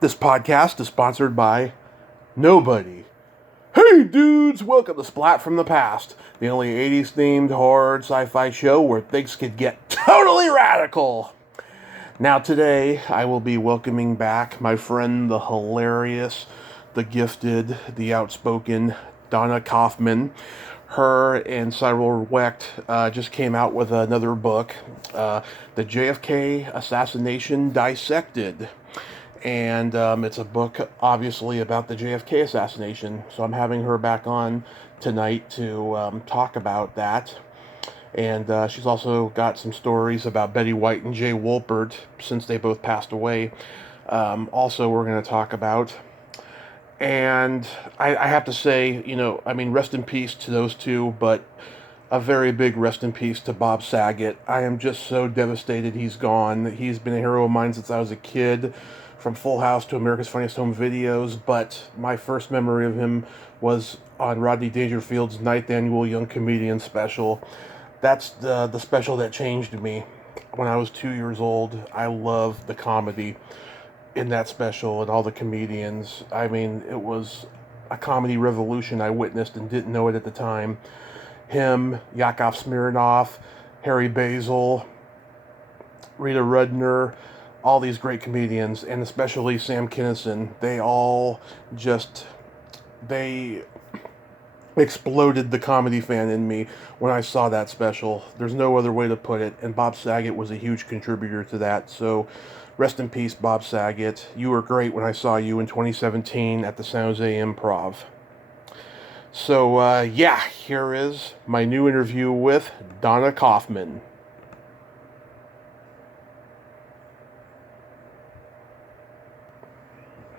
This podcast is sponsored by nobody. Hey dudes, welcome to Splat from the Past, the only 80s themed horror sci-fi show where things could get totally radical. Now today, I will be welcoming back my friend, the hilarious, the gifted, the outspoken Dawna Kaufmann. Her and Cyril Wecht just came out with another book, the JFK Assassination Dissected. And it's a book, obviously, about the JFK assassination. So I'm having her back on tonight to talk about that. And she's also got some stories about Betty White and Jay Wolpert, since they both passed away. Also, we're going to talk about. And I have to say, rest in peace to those two, but a very big rest in peace to Bob Saget. I am just so devastated he's gone. He's been a hero of mine since I was a kid, from Full House to America's Funniest Home Videos, but my first memory of him was on Rodney Dangerfield's 9th Annual Young Comedian special. That's the special that changed me. When I was 2 years old, I loved the comedy in that special and all the comedians. I mean, it was a comedy revolution I witnessed and didn't know it at the time. Him, Yakov Smirnoff, Harry Basil, Rita Rudner, all these great comedians, and especially Sam Kinison, they exploded the comedy fan in me when I saw that special. There's no other way to put it, and Bob Saget was a huge contributor to that, so rest in peace, Bob Saget. You were great when I saw you in 2017 at the San Jose Improv. So, here is my new interview with Dawna Kaufmann.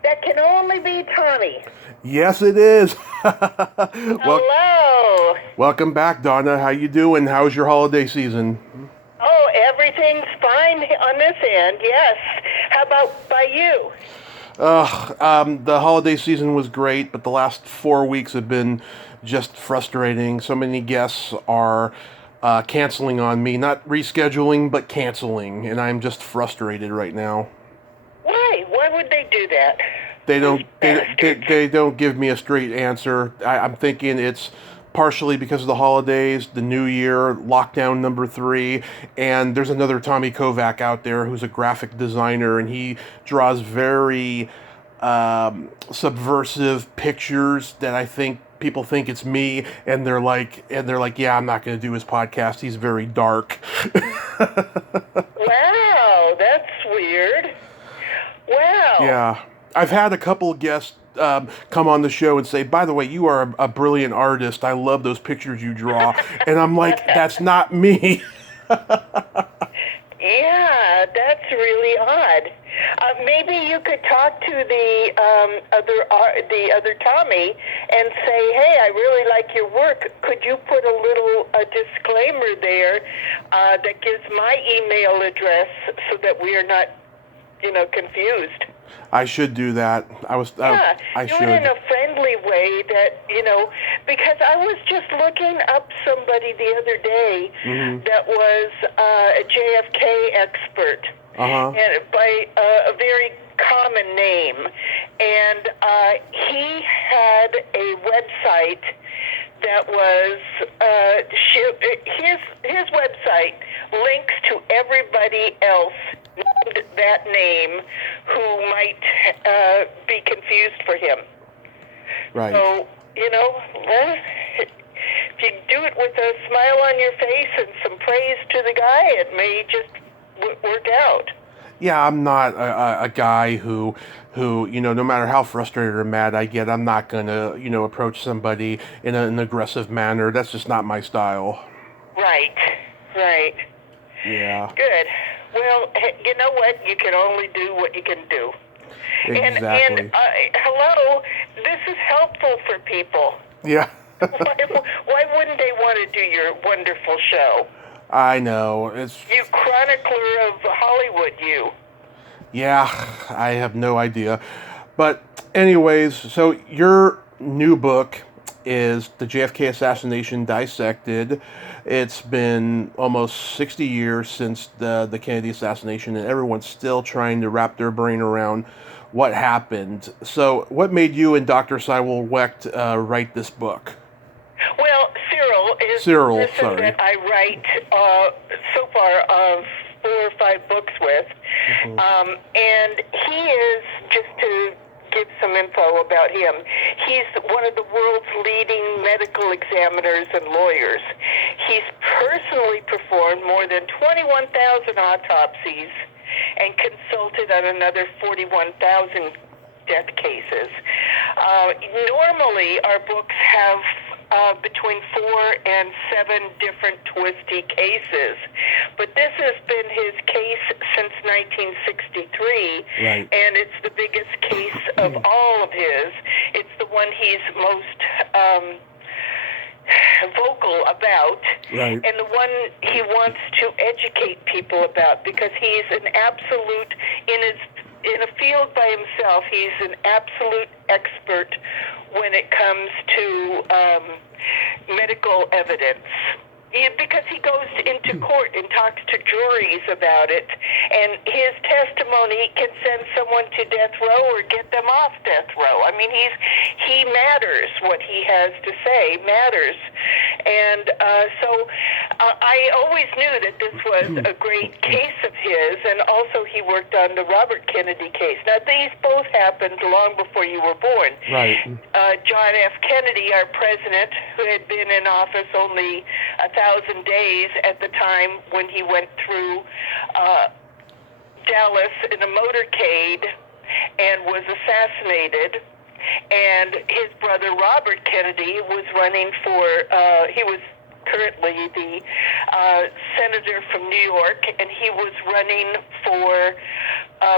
That can only be Tommy. Yes, it is. Hello. Welcome back, Dawna. How you doing? How's your holiday season? Oh, everything's fine on this end, yes. How about by you? The holiday season was great, but the last 4 weeks have been just frustrating. So many guests are canceling on me. Not rescheduling, but canceling. And I'm just frustrated right now. Why? Why would they do that? They don't give me a straight answer. I'm thinking it's partially because of the holidays, the New Year, lockdown number 3, and there's another Tommy Kovac out there who's a graphic designer, and he draws very subversive pictures that I think people think it's me, and they're like, yeah, I'm not going to do his podcast. He's very dark. Wow, that's weird. Wow. Yeah. I've had a couple guests come on the show and say, by the way, you are a brilliant artist. I love those pictures you draw. And I'm like, that's not me. Yeah, that's really odd. Maybe you could talk to the other Tommy and say, hey, I really like your work. Could you put a disclaimer there that gives my email address so that we are not, confused? I should do that. I should. Do it in a friendly way that, because I was just looking up somebody the other day that was a JFK expert, and by a very common name, and he had a website that was his website links to everybody else named that name who might be confused for him. Right. So, if you do it with a smile on your face and some praise to the guy, it may just work out. Yeah, I'm not a guy who, no matter how frustrated or mad I get, I'm not going to, approach somebody in an aggressive manner. That's just not my style. Right. Yeah. Good. Well, you know what? You can only do what you can do. Exactly. And hello, this is helpful for people. Yeah. Why wouldn't they want to do your wonderful show? I know. You chronicler of Hollywood, you. Yeah, I have no idea. But anyways, so your new book is the JFK Assassination Dissected. It's been almost 60 years since the Kennedy assassination, and everyone's still trying to wrap their brain around what happened. So, what made you and Dr. Cyril Wecht write this book? Well, Cyril is Cyril, the person sorry. that I write so far 4 or 5 books with. And he is, just to give some info about him, he's one of the world's leading medical examiners and lawyers. He's personally performed more than 21,000 autopsies and consulted on another 41,000 death cases. Normally, our books have between 4 and 7 different twisty cases, but this has been his case since 1963, Right. and it's the biggest case of all of his. It's the one he's most vocal about, Right. and the one he wants to educate people about, because he's an absolute, in a field by himself, he's an absolute expert when it comes to medical evidence. Because he goes into court and talks to juries about it, and his testimony can send someone to death row or get them off death row. I mean, he matters. What he has to say matters. And so I always knew that this was a great case of his, and also he worked on the Robert Kennedy case. Now, these both happened long before you were born. Right. John F. Kennedy, our president, who had been in office only 1,000 days at the time when he went through Dallas in a motorcade and was assassinated. And his brother Robert Kennedy was running for, he was currently the senator from New York, and he was running for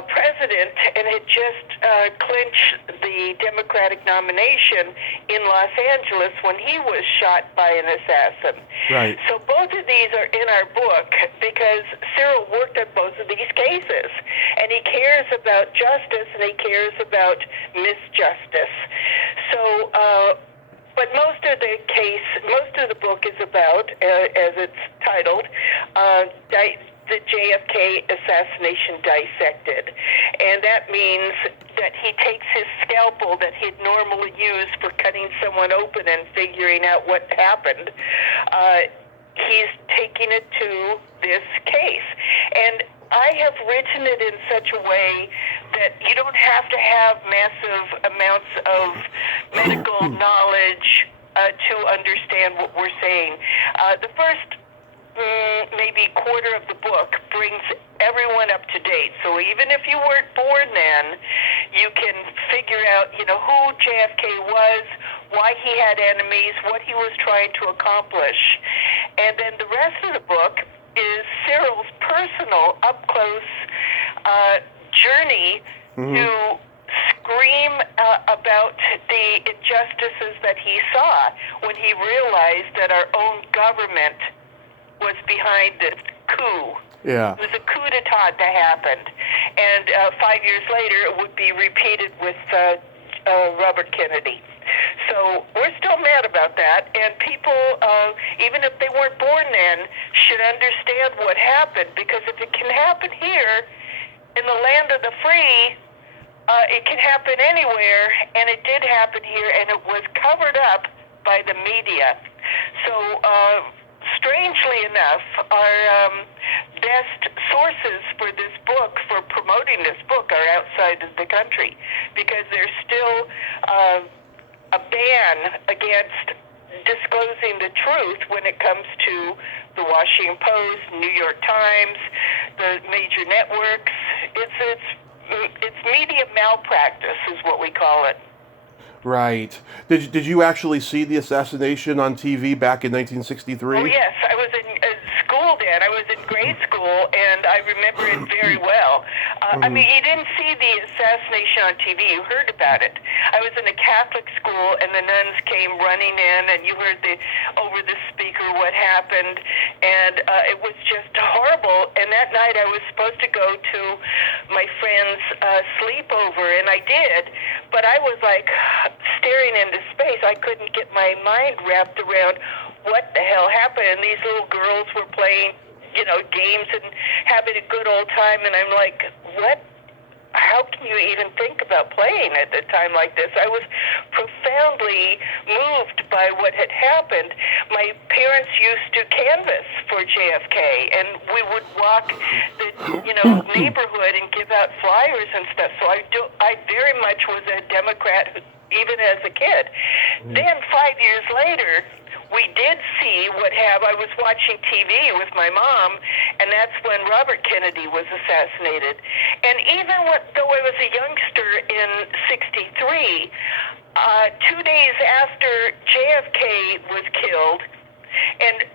president and had just clinched the Democratic nomination in Los Angeles when he was shot by an assassin. Right. So both of these are in our book because Cyril worked on both of these cases, and he cares about justice and he cares about misjustice. So, but most of the book is about, as it's titled, the JFK Assassination Dissected. And that means that he takes his scalpel that he'd normally use for cutting someone open and figuring out what happened. He's taking it to this case. And I have written it in such a way that you don't have to have massive amounts of medical knowledge to understand what we're saying. The first maybe quarter of the book brings everyone up to date. So even if you weren't born then, you can figure out, who JFK was, why he had enemies, what he was trying to accomplish. And then the rest of the book is Cyril's personal, up-close journey to scream about the injustices that he saw when he realized that our own government was behind this coup. Yeah. It was a coup d'etat that happened. And 5 years later, it would be repeated with Robert Kennedy. So we're still mad about that, and people, even if they weren't born then, should understand what happened, because if it can happen here, in the land of the free, it can happen anywhere, and it did happen here, and it was covered up by the media. So, strangely enough, our best sources for this book, for promoting this book, are outside of the country, because there's still a ban against disclosing the truth when it comes to the Washington Post, New York Times, the major networks. It's media malpractice is what we call it. Right. Did you actually see the assassination on TV back in 1963? Oh, yes. I was in school then. I was in grade school, and I remember it very well. I mean, you didn't see the assassination on TV. You heard about it. I was in a Catholic school, and the nuns came running in, and you heard over the speaker what happened, and it was just horrible. And that night I was supposed to go to my friend's sleepover, and I did, but I was like staring into space. I couldn't get my mind wrapped around what the hell happened. And these little girls were playing, games and having a good old time. And I'm like, what how can you even think about playing at a time like this? I was profoundly moved by what had happened. My parents used to canvass for JFK, and we would walk the neighborhood and give out flyers and stuff. So I very much was a Democrat, even as a kid. Then 5 years later, we did see what happened. I was watching TV with my mom, and that's when Robert Kennedy was assassinated. And even though I was a youngster in '63, 2 days after JFK was killed, and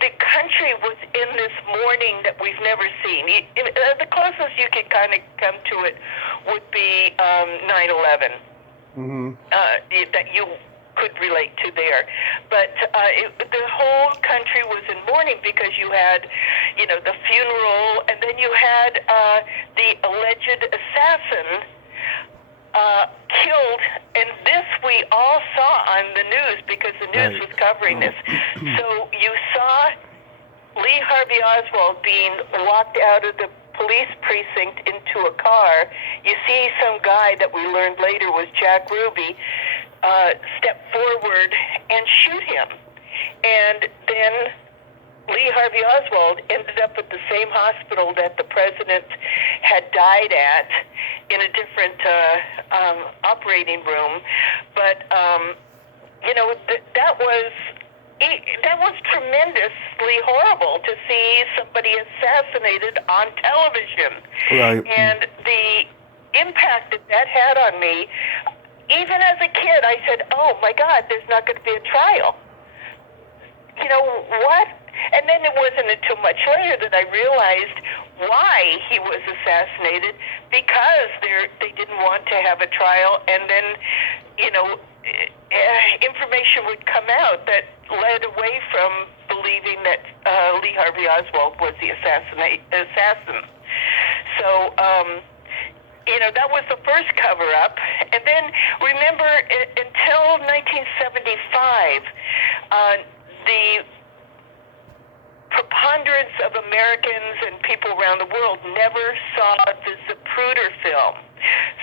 the country was in this mourning that we've never seen. The closest you could kind of come to it would be 9/11. That you could relate to there, but the whole country was in mourning because you had, the funeral, and then you had the alleged assassin killed, and this we all saw on the news because the news was covering this. So you saw Lee Harvey Oswald being walked out of the police precinct into a car. You see some guy that we learned later was Jack Ruby step forward and shoot him. And then Lee Harvey Oswald ended up at the same hospital that the president had died at in a different operating room. But, that was tremendously horrible to see somebody assassinated on television. Right. And the impact that had on me, even as a kid, I said, oh my God, there's not going to be a trial. What? And then it wasn't until much later that I realized why he was assassinated, because they didn't want to have a trial, and then, information would come out that led away from believing that Lee Harvey Oswald was the assassin. So, that was the first cover-up. And then, remember, until 1975, the preponderance of Americans and people around the world never saw the Zapruder film.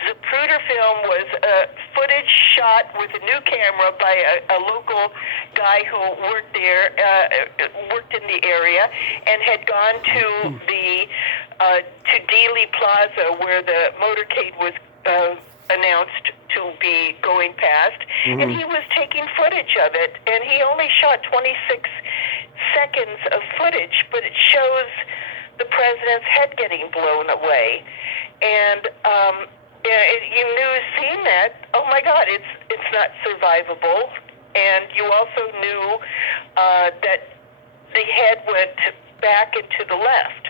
Zapruder film was footage shot with a new camera by a local guy who worked there, worked in the area, and had gone to to Dealey Plaza, where the motorcade was announced to be going past, and he was taking footage of it, and he only shot 26 seconds of footage, but it shows the president's head getting blown away. And you knew, seeing that, oh my God, it's not survivable. And you also knew that the head went back and to the left.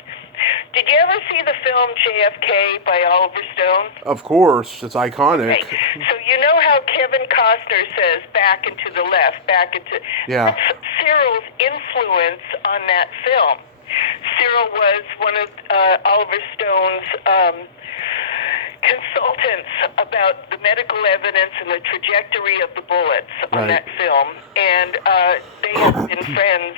Did you ever see the film JFK by Oliver Stone? Of course, it's iconic. Okay. So you know how Kevin Costner says back and to the left, back and to... Yeah. That's Cyril's influence on that film. Cyril was one of Oliver Stone's consultants about the medical evidence and the trajectory of the bullets on that film. And they have been friends,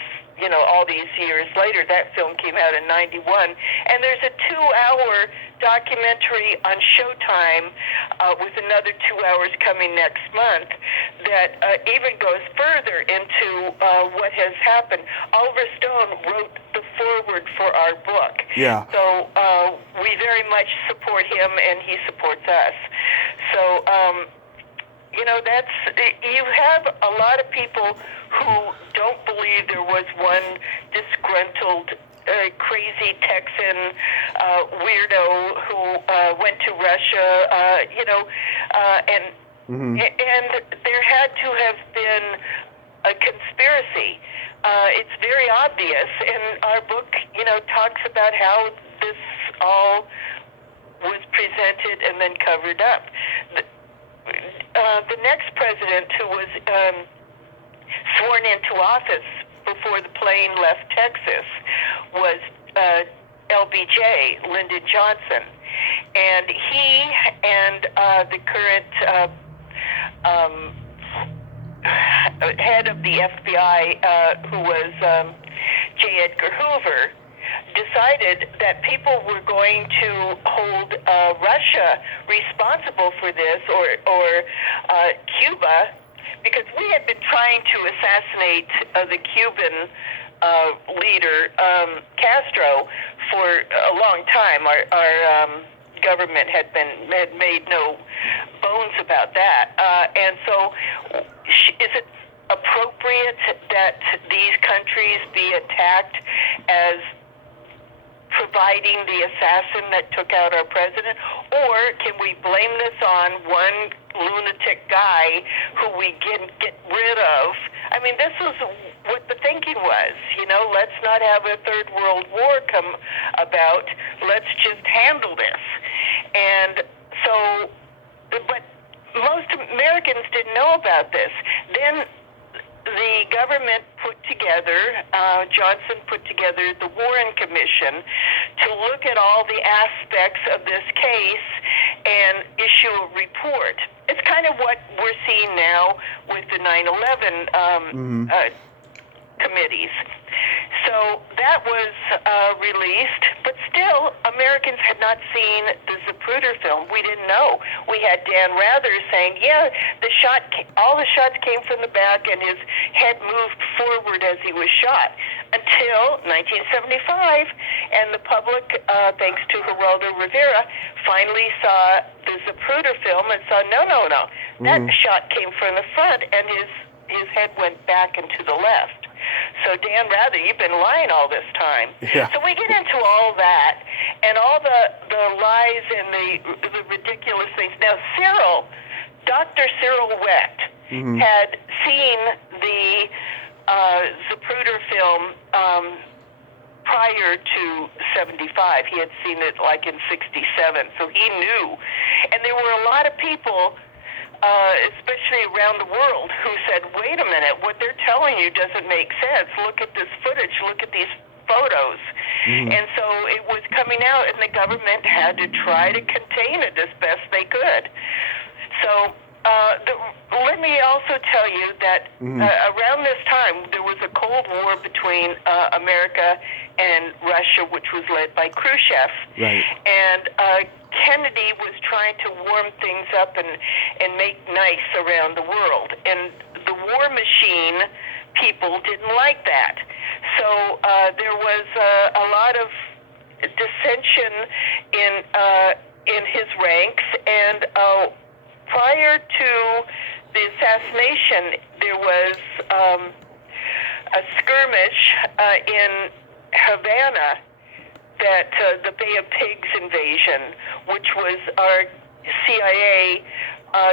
all these years later. That film came out in '91. And there's a 2-hour documentary on Showtime with another 2 hours coming next month that even goes further into what has happened. Oliver Stone wrote the foreword for our book. Yeah. So we very much support him, and he supports us. So, you have a lot of people who don't believe there was one disgruntled, crazy Texan weirdo who went to Russia, and there had to have been a conspiracy. It's very obvious, and our book, talks about how this all was presented and then covered up. The next president who was sworn into office before the plane left Texas was LBJ, Lyndon Johnson. And he and the current head of the FBI, who was J. Edgar Hoover, decided that people were going to hold Russia responsible for this, or Cuba, because we had been trying to assassinate the Cuban leader, Castro, for a long time. Our government had made no bones about that. And so is it appropriate that these countries be attacked as providing the assassin that took out our president? Or can we blame this on one lunatic guy who we can get rid of? I mean, this was what the thinking was, let's not have a third world war come about. Let's just handle this. And so, but most Americans didn't know about this. Then the government put together, Johnson put together the Warren Commission to look at all the aspects of this case and issue a report. It's kind of what we're seeing now with the 9/11 committees. So that was released, but still, Americans had not seen the Zapruder film. We didn't know. We had Dan Rather saying, yeah, all the shots came from the back, and his head moved forward as he was shot, until 1975, and the public, thanks to Geraldo Rivera, finally saw the Zapruder film and saw, no, that shot came from the front, and his head went back and to the left. So Dan Rather, you've been lying all this time. Yeah. So we get into all that and all the lies and the ridiculous things. Now, Dr. Cyril Wecht had seen the Zapruder film prior to 75. He had seen it like in 67, so he knew. And there were a lot of people, especially around the world, who said, wait a minute, what they're telling you doesn't make sense. Look at this footage. Look at these photos. And so it was coming out, and the government had to try to contain it as best they could. So let me also tell you that around this time, there was a Cold War between America and Russia, which was led by Khrushchev. Right. And Kennedy was trying to warm things up and make nice around the world. And the war machine people didn't like that. So there was a lot of dissension in his ranks. And prior to the assassination, there was a skirmish in Havana, that the Bay of Pigs invasion, which was our CIA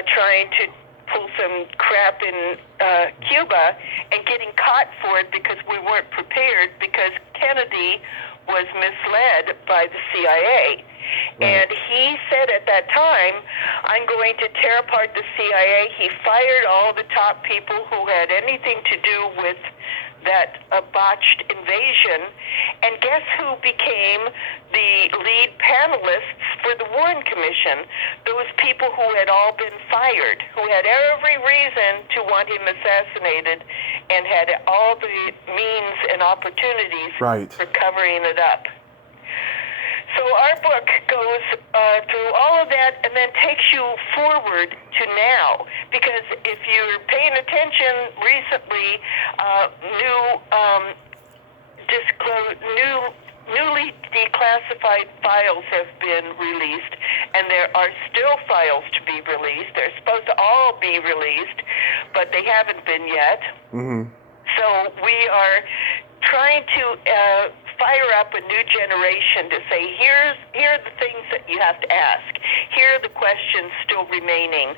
trying to pull some crap in Cuba and getting caught for it because we weren't prepared, because Kennedy was misled by the CIA. Right. And he said at that time, I'm going to tear apart the CIA. He fired all the top people who had anything to do with that botched invasion. And guess who became the lead panelists for the Warren Commission? Those people who had all been fired, who had every reason to want him assassinated and had all the means and opportunities for covering it up. So our book goes through all of that and then takes you forward to now. Because if you're paying attention, recently, newly declassified files have been released, and there are still files to be released. They're supposed to all be released, but they haven't been yet. So we are trying to fire up a new generation to say, here are the things that you have to ask. Here are the questions still remaining.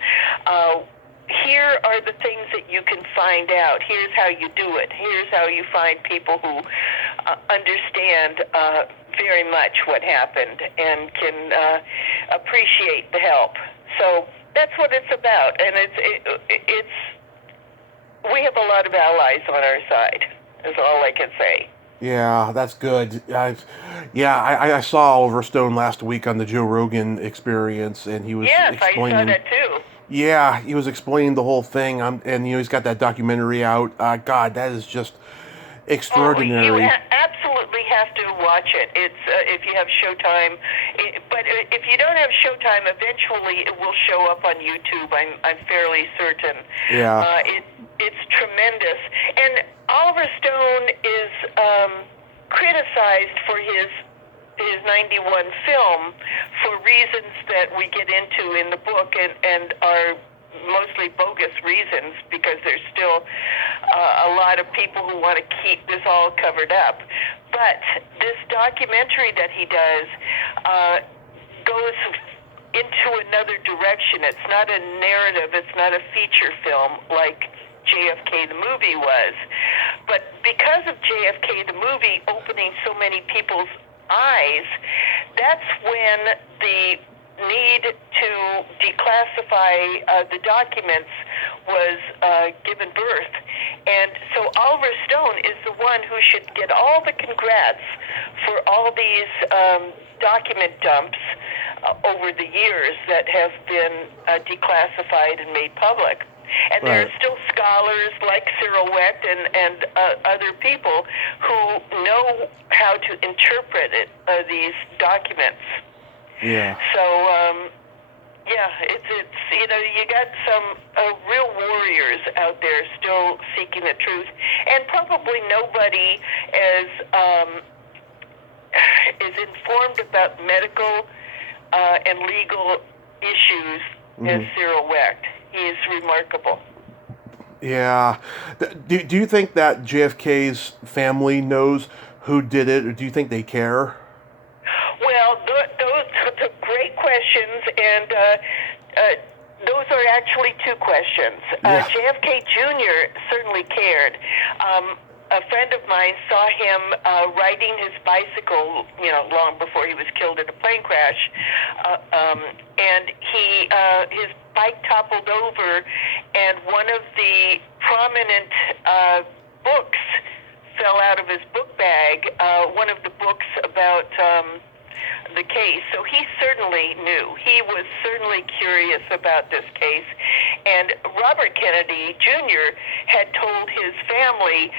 Here are the things that you can find out. Here's how you do it. Here's how you find people who understand very much what happened and can appreciate the help. So that's what it's about. And it's we have a lot of allies on our side, is all I can say. Yeah, that's good. I saw Oliver Stone last week on the Joe Rogan Experience, and he was explaining. I saw that too. Yeah, he was explaining the whole thing, and he's got that documentary out. God, that is just extraordinary. You absolutely have have to watch it. It's if you have Showtime, but if you don't have Showtime, eventually it will show up on YouTube. I'm fairly certain. Yeah. It's tremendous, and Oliver Stone is criticized for his 91 film for reasons that we get into in the book and are mostly bogus reasons, because there's still a lot of people who want to keep this all covered up. But this documentary that he does goes into another direction. It's not a narrative. It's not a feature film like JFK the movie was. But because of JFK the movie opening so many people's eyes, that's when the need to declassify the documents was given birth. And so Oliver Stone is the one who should get all the congrats for all these document dumps over the years that have been declassified and made public. And there are still scholars like Cyril Wecht and other people who know how to interpret these documents. Yeah. So, it's you got some real warriors out there still seeking the truth, and probably nobody is informed about medical and legal issues as Cyril Wecht. He is remarkable. Yeah. Do you think that JFK's family knows who did it, or do you think they care? Well, those are great questions, and those are actually two questions. JFK Jr. certainly cared. A friend of mine saw him riding his bicycle, long before he was killed in a plane crash, and his bike toppled over, and one of the prominent books fell out of his book bag, one of the books about the case. So he certainly knew. He was certainly curious about this case. And Robert Kennedy Jr. had told his family,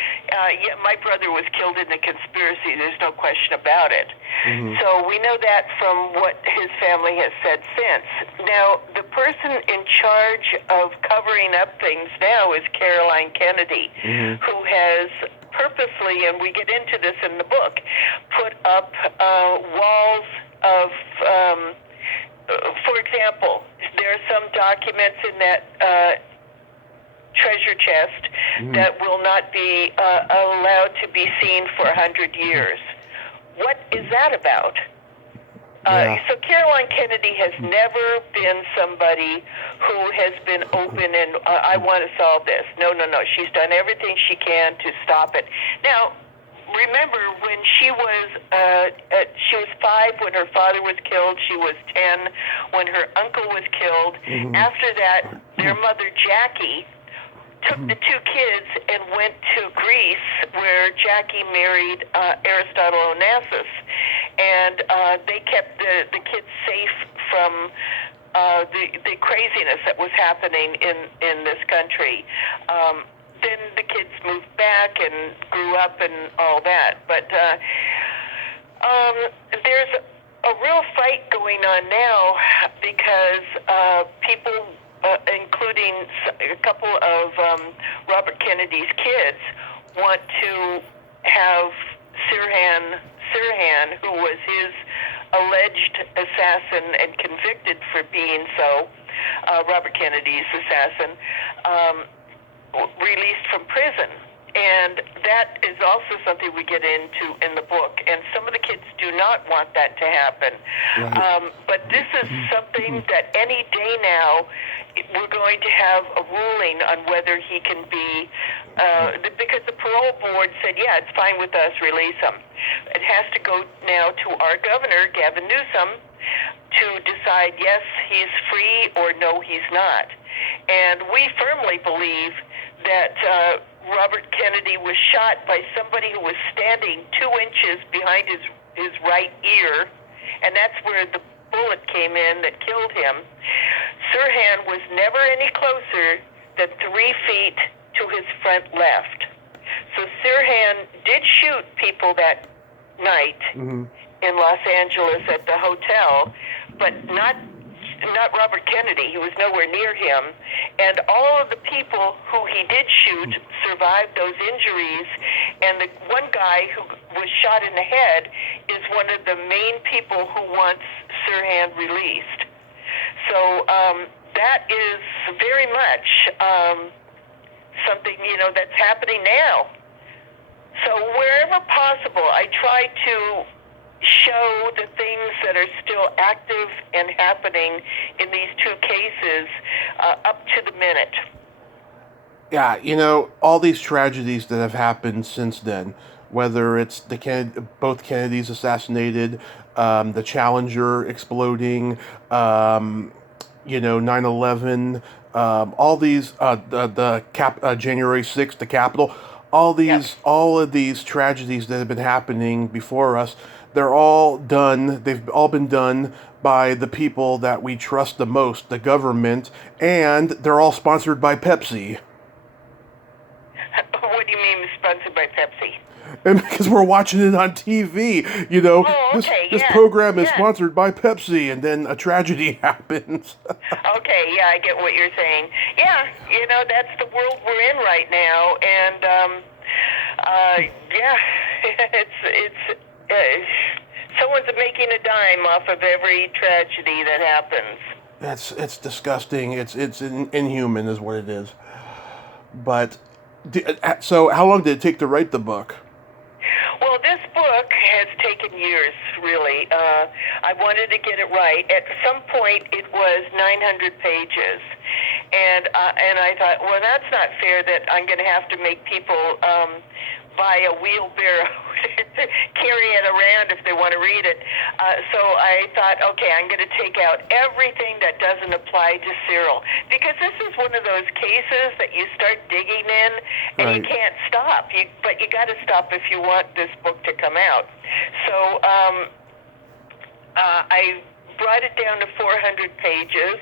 my brother was killed in the conspiracy. There's no question about it. So we know that from what his family has said since. Now, the person in charge of covering up things now is Caroline Kennedy, who has purposely, and we get into this in the book, put up walls of, for example, there are some documents in that treasure chest that will not be allowed to be seen for 100 years. What is that about? So Caroline Kennedy has never been somebody who has been open and I want to solve this. No. She's done everything she can to stop it. Now, remember when she was 5 when her father was killed. She was 10 when her uncle was killed. After that, their mother Jackie took the two kids and went to Greece, where Jackie married Aristotle Onassis, and they kept the kids safe from the craziness that was happening in this country. Then the kids moved back and grew up and all that. But there's a real fight going on now because people, including a couple of Robert Kennedy's kids, want to have Sirhan, who was his alleged assassin and convicted for being so, Robert Kennedy's assassin, released from prison. And that is also something we get into in the book. And some of the kids do not want that to happen. But this is something that any day now, we're going to have a ruling on whether he can be, because the parole board said, yeah, it's fine with us, release him. It has to go now to our governor, Gavin Newsom, to decide, yes, he's free, or no, he's not. And we firmly believe that Robert Kennedy was shot by somebody who was standing 2 inches behind his right ear, and that's where the bullet came in that killed him. Sirhan was never any closer than 3 feet to his front left. So Sirhan did shoot people that night in Los Angeles at the hotel, but not Robert Kennedy. He was nowhere near him. And all of the people who he did shoot survived those injuries. And the one guy who was shot in the head is one of the main people who wants Sirhan released. So that is very much something, that's happening now. So wherever possible, I try to show the things that are still active and happening in these two cases up to the minute. Yeah, all these tragedies that have happened since then, whether it's both Kennedys assassinated, the Challenger exploding, 9/11, all these, January 6th, the Capitol, all of these tragedies that have been happening before us, they've all been done by the people that we trust the most, the government, and they're all sponsored by Pepsi. What do you mean sponsored by Pepsi? And because we're watching it on TV, this program is sponsored by Pepsi, and then a tragedy happens. Okay, yeah, I get what you're saying. Yeah, that's the world we're in right now, and it's someone's making a dime off of every tragedy that happens. It's disgusting. It's inhuman, is what it is. But so, how long did it take to write the book? Well, this book has taken years, really. I wanted to get it right. At some point, it was 900 pages. And I thought, well, that's not fair that I'm going to have to make people buy a wheelbarrow to carry it around if they want to read it. So I thought, okay, I'm going to take out everything that doesn't apply to Cyril. Because this is one of those cases that you start digging in and you can't stop. But you got to stop if you want this book to come out. So I brought it down to 400 pages,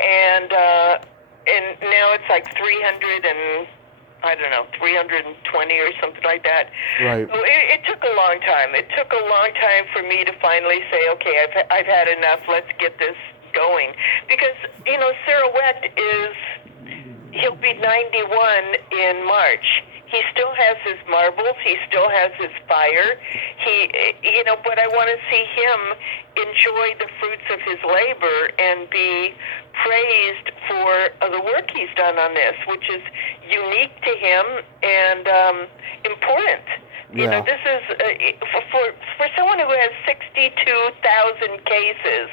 and now it's like 320 or something like that. Right. So it took a long time. It took a long time for me to finally say, okay, I've had enough. Let's get this going. Because, Cyril he'll be 91 in March. He still has his marbles. He still has his fire. But I want to see him enjoy the fruits of his labor and be praised for the work he's done on this, which is unique to him and important. Yeah. This is for someone who has 62,000 cases.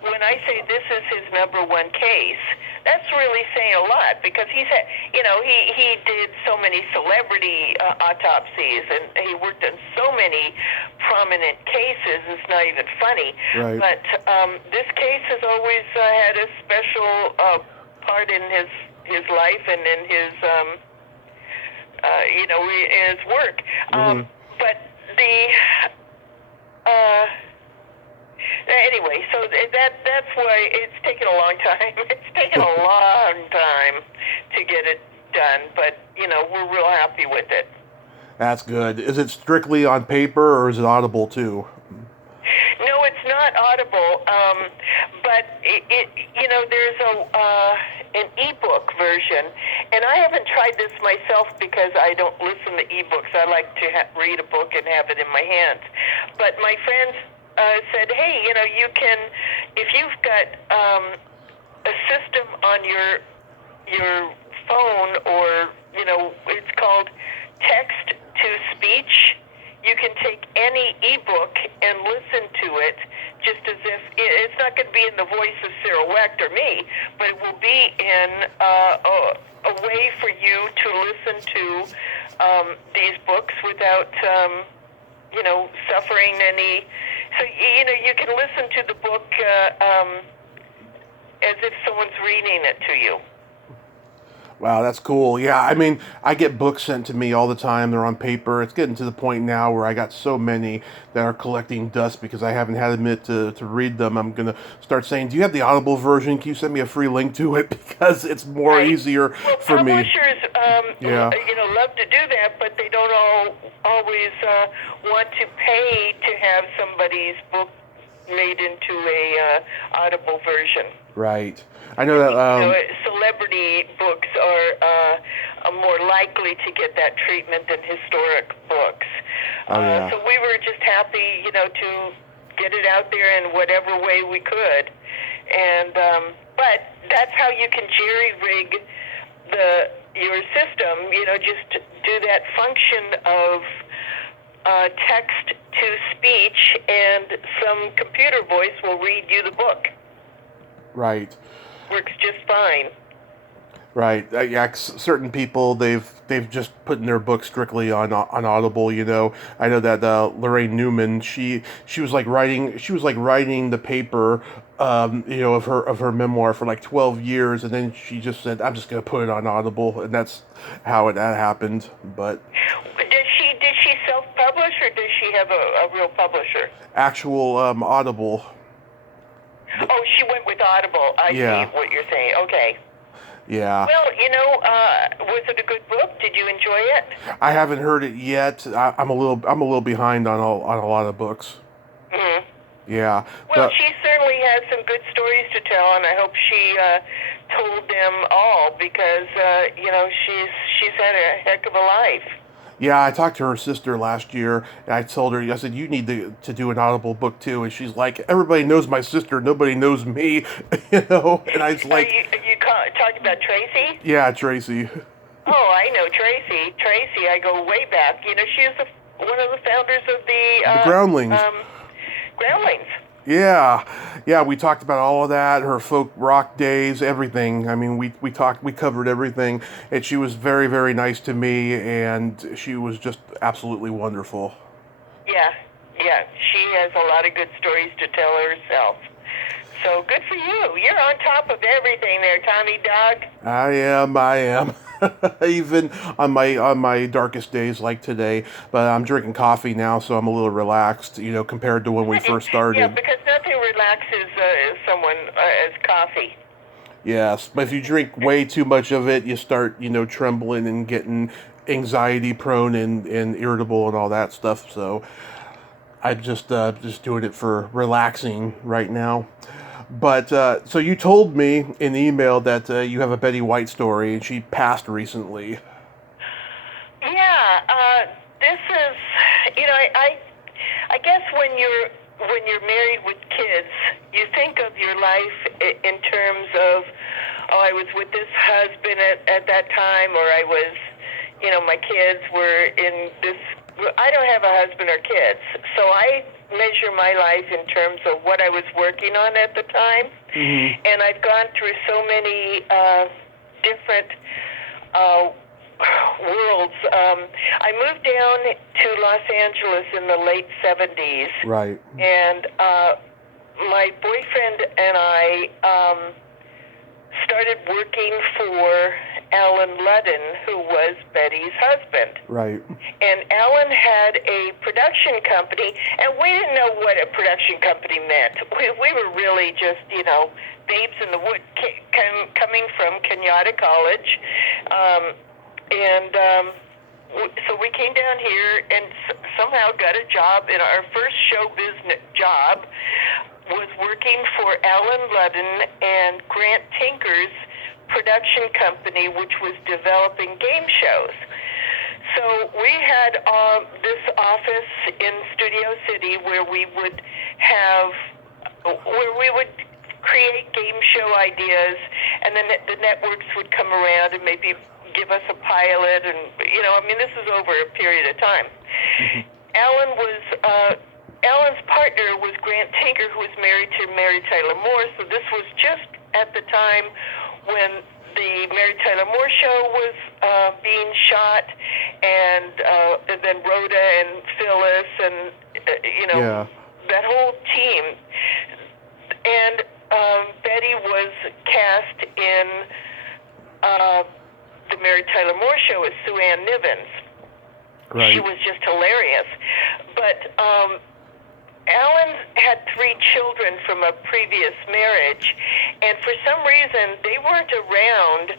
When I say this is his number one case, that's really saying a lot, because he did so many celebrity autopsies, and he worked on so many prominent cases. It's not even funny. Right. But this case has always had a special part in his life and in his his work. But anyway, so that's why it's taken a long time. It's taken a long time to get it done, but we're real happy with it. That's good. Is it strictly on paper, or is it Audible too? No, it's not Audible, but there's an ebook version, and I haven't tried this myself because I don't listen to ebooks. I like to read a book and have it in my hands. But my friends said, hey, you can, if you've got a system on your phone, or it's called text to speech. You can take any ebook and listen to it just as if it's not going to be in the voice of Cyril Wecht or me, but it will be in a way for you to listen to these books without, suffering any. So, you can listen to the book as if someone's reading it to you. Wow, that's cool. Yeah, I mean, I get books sent to me all the time. They're on paper. It's getting to the point now where I got so many that are collecting dust because I haven't had a minute to read them. I'm going to start saying, do you have the Audible version? Can you send me a free link to it? Because it's more Right. easier Well, for me. publishers, Yeah. love to do that, but they don't always want to pay to have somebody's book made into a Audible version. Right. I know that. Celebrity books are more likely to get that treatment than historic books. Oh, yeah. So we were just happy, to get it out there in whatever way we could. And but that's how you can jerry rig your system. Just do that function of text to speech, and some computer voice will read you the book. Right. Works just fine. Right. Yeah. Certain people they've just put in their book strictly on Audible. I know that Lorraine Newman she was like writing the paper of her memoir for like 12 years, and then she just said, I'm just gonna put it on Audible, and that's how that happened. But did she self-publish, or does she have a real publisher? Actual Audible. Oh, she went with Audible. I see what you're saying. Okay. Yeah. Well, was it a good book? Did you enjoy it? I haven't heard it yet. I'm a little behind on a lot of books. Mm-hmm. Yeah. Well, she certainly has some good stories to tell, and I hope she told them all, because she's had a heck of a life. Yeah, I talked to her sister last year, and I told her, I said, you need to do an Audible book too, and she's like, everybody knows my sister, nobody knows me, And I was like... Are you talking about Tracy? Yeah, Tracy. Oh, I know Tracy. Tracy, I go way back. She's one of the founders of the Groundlings. Groundlings. Yeah, we talked about all of that, her folk rock days, everything. I mean, we covered everything, and she was very, very nice to me, and she was just absolutely wonderful. Yeah, she has a lot of good stories to tell herself. So good for you. You're on top of everything there, Tommy Dog. I am. Even on my darkest days like today, but I'm drinking coffee now, so I'm a little relaxed, compared to when we first started. Yeah, because nothing relaxes someone as coffee. Yes, but if you drink way too much of it, you start, trembling and getting anxiety prone and irritable and all that stuff. So I'm just doing it for relaxing right now. But so you told me in the email that you have a Betty White story, and she passed recently. Yeah, this is, I guess when you're married with kids, you think of your life in terms of, I was with this husband at that time, or I was, my kids were in this. I don't have a husband or kids, so I measure my life in terms of what I was working on at the time. Mm-hmm. And I've gone through so many different worlds. I moved down to Los Angeles in the late 70s. Right. And my boyfriend and I started working for Alan Ludden, who was Betty's husband. Right. And Alan had a production company, and we didn't know what a production company meant. We were really just, babes in the wood, coming from Kenyatta College. So we came down here and somehow got a job, and our first show business job was working for Alan Ludden and Grant Tinker's production company, which was developing game shows. So we had this office in Studio City where we would create game show ideas, and then the networks would come around and maybe give us a pilot, and this is over a period of time. Mm-hmm. Alan's partner was Grant Tinker, who was married to Mary Tyler Moore, so this was just at the time when the Mary Tyler Moore show was being shot, and then Rhoda and Phyllis and, that whole team. And Betty was cast in Mary Tyler Moore Show as Sue Ann Nivens. Right. She was just hilarious. But Alan had 3 children from a previous marriage, and for some reason they weren't around,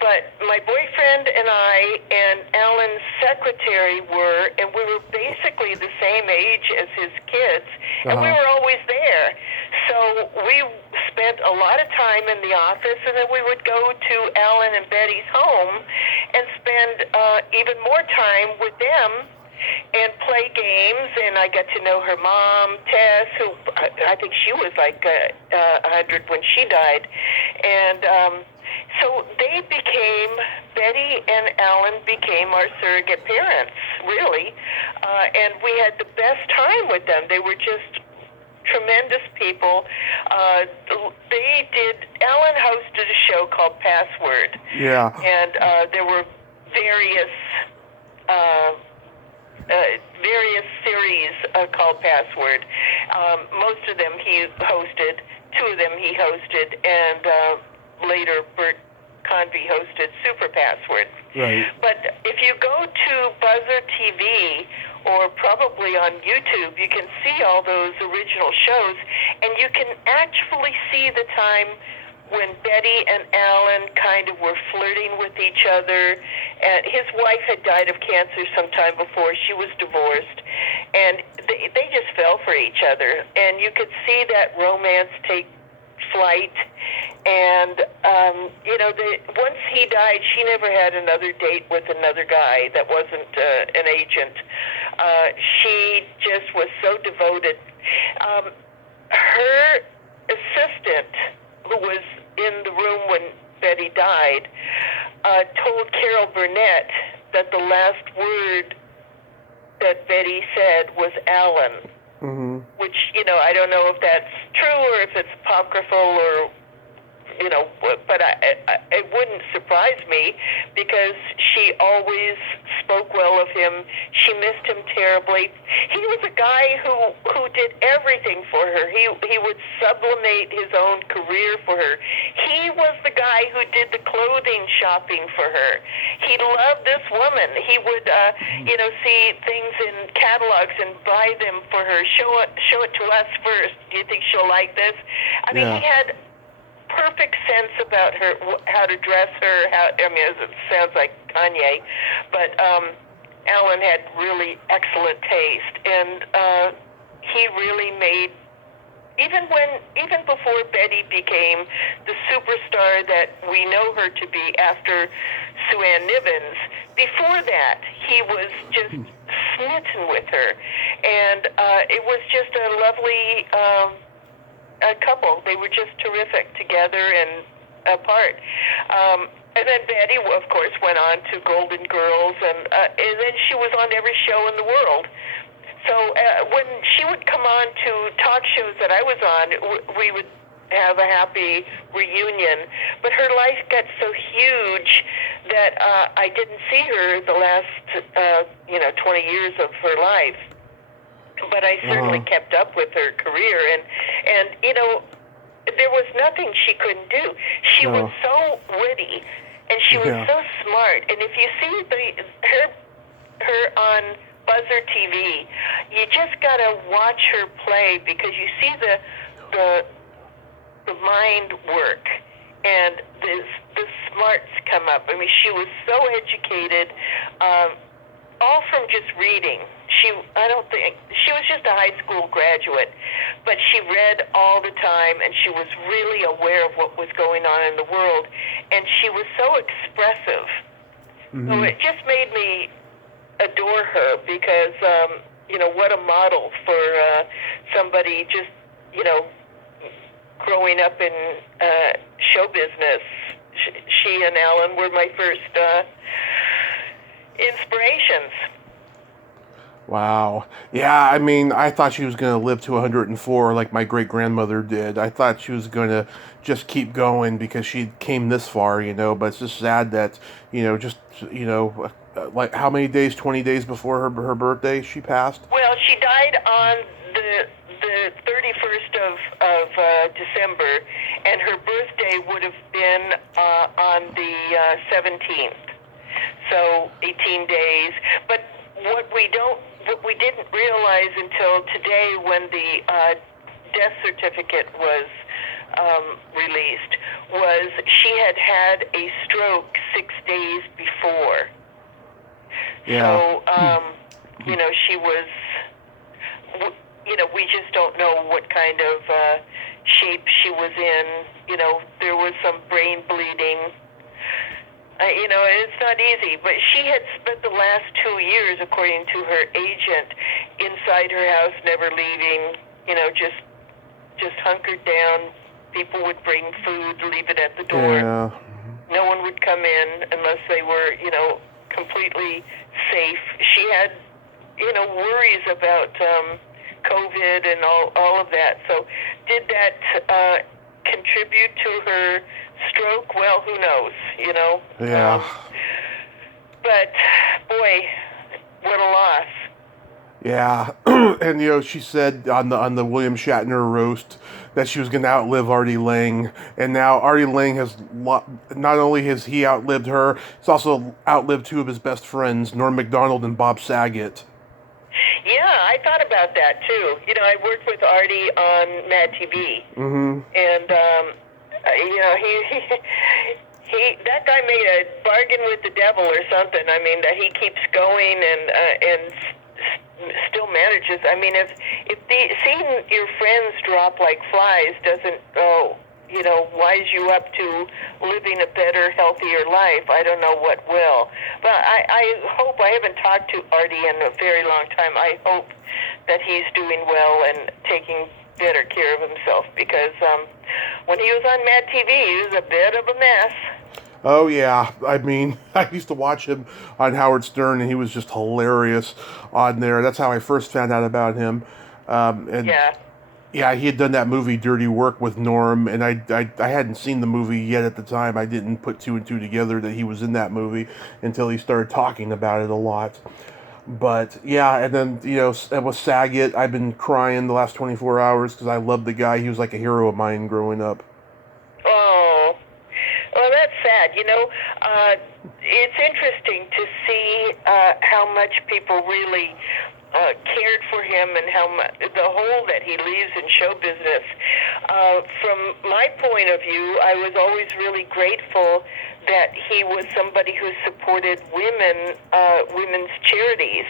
but my boyfriend and I and Alan's secretary were, and we were basically the same age as his kids, and we were always there. So we spent a lot of time in the office, and then we would go to Alan and Betty's home and spend even more time with them and play games, and I got to know her mom, Tess, who I think she was like 100 when she died. And so Betty and Alan became our surrogate parents, really. And we had the best time with them. They were just tremendous people. Alan hosted a show called Password. Yeah. And there were various series called Password. Most of them he hosted, 2 of them he hosted, and later Bert Convey hosted Super Password. Right. But if you go to Buzzer TV or probably on YouTube, you can see all those original shows, and you can actually see the time when Betty and Alan kind of were flirting with each other. And his wife had died of cancer sometime before. She was divorced. And they just fell for each other. And you could see that romance take flight. And, once he died, she never had another date with another guy that wasn't an agent. She just was so devoted. Her assistant, who was in the room when Betty died, told Carol Burnett that the last word that Betty said was Alan, which, I don't know if that's true or if it's apocryphal or, but it wouldn't surprise me because she always spoke well of him. She missed him terribly. He was a guy who did everything for her. He would sublimate his own career for her. He was the guy who did the clothing shopping for her. He loved this woman. He would, see things in catalogs and buy them for her. Show it to us first. Do you think she'll like this? I mean, he had perfect sense about her, how to dress her. It sounds like Kanye, but Alan had really excellent taste, and he really made, even before Betty became the superstar that we know her to be after Sue Ann Nivens, before that he was just smitten with her, and it was just a lovely a couple. They were just terrific together and apart. And then Betty, of course, went on to Golden Girls, and then she was on every show in the world. So when she would come on to talk shows that I was on, we would have a happy reunion. But her life got so huge that I didn't see her the last 20 years of her life. But I certainly kept up with her career, and there was nothing she couldn't do. She was so witty, and she was so smart. And if you see her on Buzzer TV, you just gotta watch her play because you see the mind work and the smarts come up. I mean, she was so educated. All from just reading. She was just a high school graduate, but she read all the time, and she was really aware of what was going on in the world, and she was so expressive. So it just made me adore her because, what a model for somebody just, growing up in show business. She and Alan were my first inspirations. Wow. Yeah, I mean, I thought she was going to live to 104 like my great-grandmother did. I thought she was going to just keep going because she came this far, but it's just sad that, like how many days, 20 days before her birthday, she passed? Well, she died on the 31st of December, and her birthday would have been on the 17th. So 18 days. But what we didn't realize until today, when the death certificate was released, was she had a stroke 6 days before. Yeah. So, she was, we just don't know what kind of shape she was in. There was some brain bleeding. It's not easy, but she had spent the last 2 years, according to her agent, inside her house, never leaving, just hunkered down. People would bring food, leave it at the door. Yeah. No one would come in unless they were, completely safe. She had, worries about COVID and all of that. So did that contribute to her stroke? Well, who knows, Yeah. But, boy, what a loss. Yeah. And, she said on the William Shatner roast that she was going to outlive Artie Lang. And now Artie Lang not only has he outlived her, he's also outlived two of his best friends, Norm Macdonald and Bob Saget. Yeah, I thought about that, too. I worked with Artie on Mad TV. Mm-hmm. And, he that guy made a bargain with the devil or something. I mean, that he keeps going and still manages. I mean, if seeing your friends drop like flies doesn't wise you up to living a better, healthier life, I don't know what will. But I hope, I haven't talked to Artie in a very long time. I hope that he's doing well and taking better care of himself, because when he was on Mad TV, he was a bit of a mess. Oh, yeah. I mean, I used to watch him on Howard Stern, and he was just hilarious on there. That's how I first found out about him. Yeah, he had done that movie Dirty Work with Norm, and I hadn't seen the movie yet at the time. I didn't put two and two together that he was in that movie until he started talking about it a lot. But, yeah, and then, with Saget, I've been crying the last 24 hours because I love the guy. He was like a hero of mine growing up. Oh, well, that's sad. It's interesting to see how much people really cared for him, and how the hole that he leaves in show business. From my point of view, I was always really grateful that he was somebody who supported women's charities.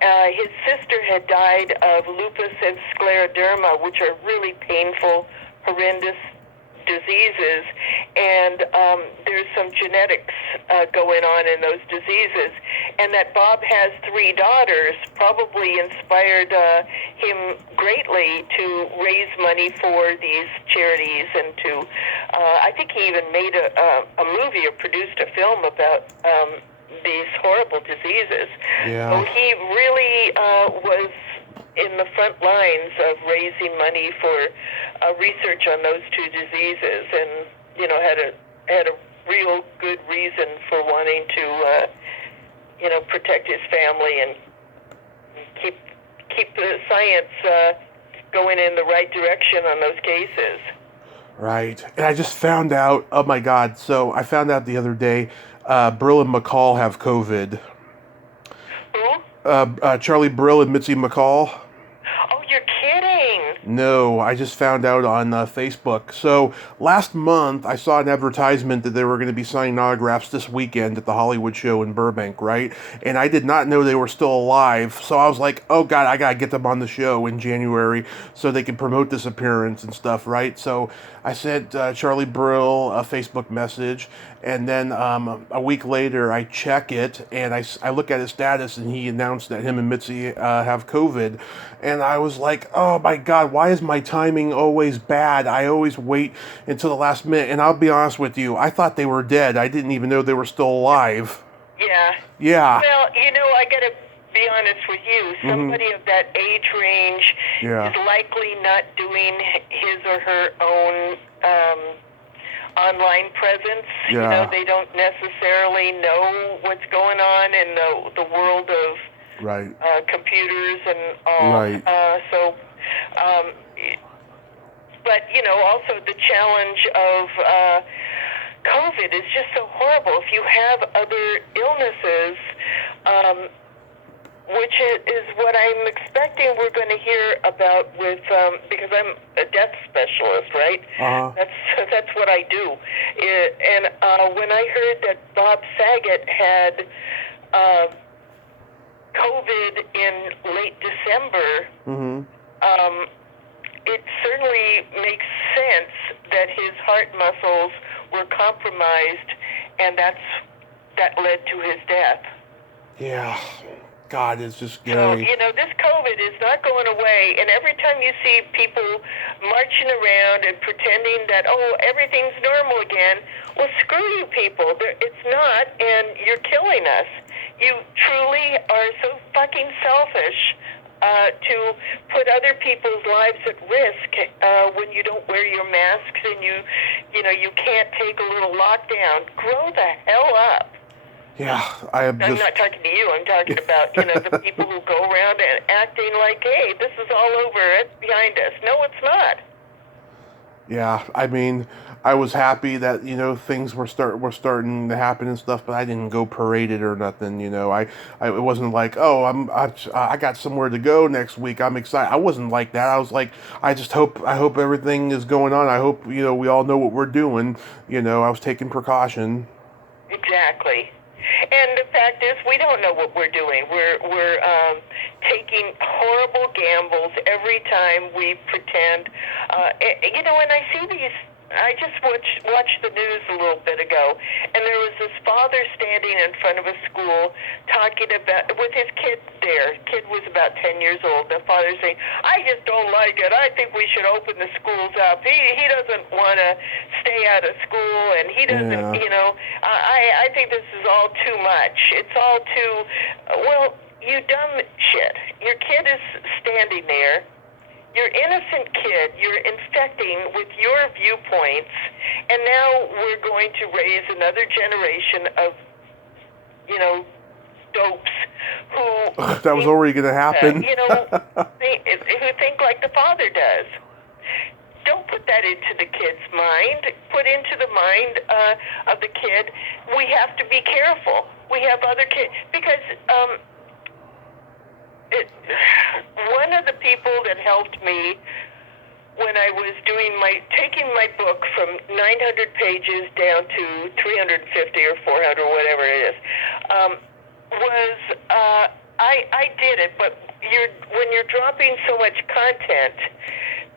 His sister had died of lupus and scleroderma, which are really painful, horrendous diseases, and there's some genetics going on in those diseases, and that Bob has 3 daughters probably inspired him greatly to raise money for these charities, and to I think he even made a movie or produced a film about these horrible diseases. Yeah. So he really was in the front lines of raising money for research on those 2 diseases, and had a real good reason for wanting to protect his family and keep the science going in the right direction on those cases. Right. And I just found out, oh my God, so I found out the other day, Brill and McCall have COVID. Who? Charlie Brill and Mitzi McCall. Oh, you're kidding. No, I just found out on Facebook. So last month, I saw an advertisement that they were going to be signing autographs this weekend at the Hollywood show in Burbank, right? And I did not know they were still alive. So I was like, oh God, I got to get them on the show in January so they can promote this appearance and stuff, right? So I sent Charlie Brill a Facebook message, and then a week later I check it, and I look at his status, and he announced that him and Mitzi have COVID. And I was like, oh my God, why is my timing always bad? I always wait until the last minute. And I'll be honest with you, I thought they were dead. I didn't even know they were still alive. Yeah. Yeah. Well, I got to be honest with you. Somebody of that age range is likely not doing his or her own online presence. Yeah. They don't necessarily know what's going on in the world of right. Computers and all. Right. But also the challenge of COVID is just so horrible. If you have other illnesses, which is what I'm expecting we're going to hear about with, because I'm a death specialist, right? Uh-huh. That's what I do. And when I heard that Bob Saget had COVID in late December, it certainly makes sense that his heart muscles were compromised, and that led to his death. Yeah. God, it's just scary. So, this COVID is not going away, and every time you see people marching around and pretending that, everything's normal again, well, screw you people. It's not, and you're killing us. You truly are so fucking selfish to put other people's lives at risk when you don't wear your masks and you can't take a little lockdown. Grow the hell up. Yeah, I'm not talking to you. I'm talking about, the people who go around and acting like, hey, this is all over. It's behind us. No, it's not. Yeah, I mean, I was happy that, things were starting to happen and stuff, but I didn't go paraded or nothing, it wasn't like, I got somewhere to go next week. I'm excited. I wasn't like that. I was like, I hope everything is going on. I hope, we all know what we're doing. I was taking precaution. Exactly. And the fact is, we don't know what we're doing. We're taking horrible gambles every time we pretend. And I see these. I just watched the news a little bit ago, and there was this father standing in front of a school talking about, with his kid there. Kid was about 10 years old. The father saying, I just don't like it. I think we should open the schools up. He doesn't want to stay out of school, and he doesn't, I think this is all too much. It's all too, well, you dumb shit. Your kid is standing there. You're innocent kid, you're infecting with your viewpoints, and now we're going to raise another generation of, dopes who... That was already going to happen. who think like the father does. Don't put that into the kid's mind. Put into the mind of the kid, we have to be careful. We have other kids, because... one of the people that helped me when I was taking my book from 900 pages down to 350 or 400 or whatever it is, I did it, but when you're dropping so much content,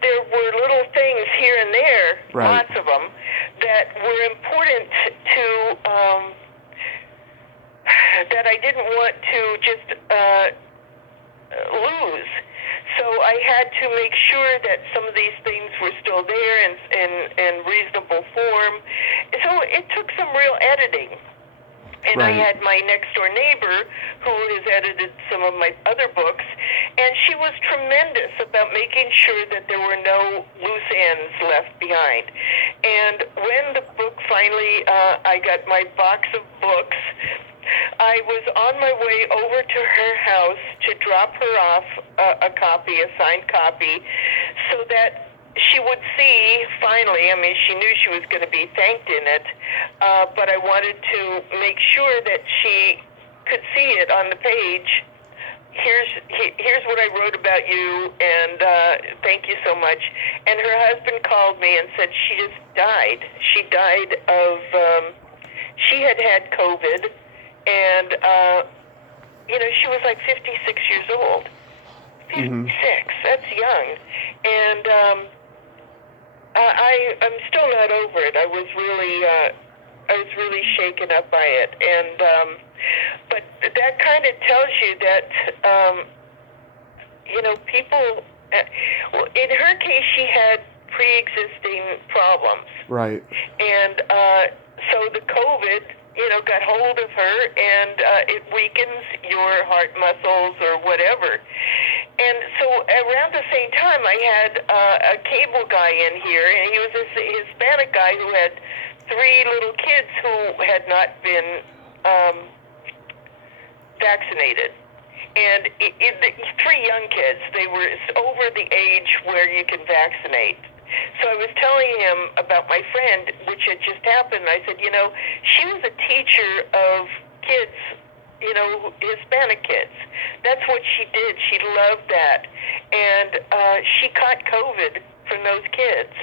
there were little things here and there, right, lots of them, that were important to, that I didn't want to just lose. So I had to make sure that some of these things were still there in reasonable form. So it took some real editing. And right. I had my next door neighbor who has edited some of my other books, and she was tremendous about making sure that there were no loose ends left behind. And when the book finally, I got my box of books, I was on my way over to her house to drop her off a signed copy, so that she would see, finally, she knew she was going to be thanked in it, but I wanted to make sure that she could see it on the page. Here's what I wrote about you, and thank you so much. And her husband called me and said she just died. She died of, she had COVID, and, she was like 56 years old. 56, that's young. And I'm still not over it. I was really shaken up by it. And, but that kind of tells you that, people, in her case, she had pre-existing problems. Right. And so the COVID, got hold of her, and it weakens your heart muscles or whatever. And so around the same time, I had a cable guy in here, and he was this Hispanic guy who had 3 little kids who had not been vaccinated. And 3 young kids, they were over the age where you can vaccinate. So I was telling him about my friend, which had just happened. I said, she was a teacher of kids, Hispanic kids. That's what she did. She loved that. And she caught COVID from those kids.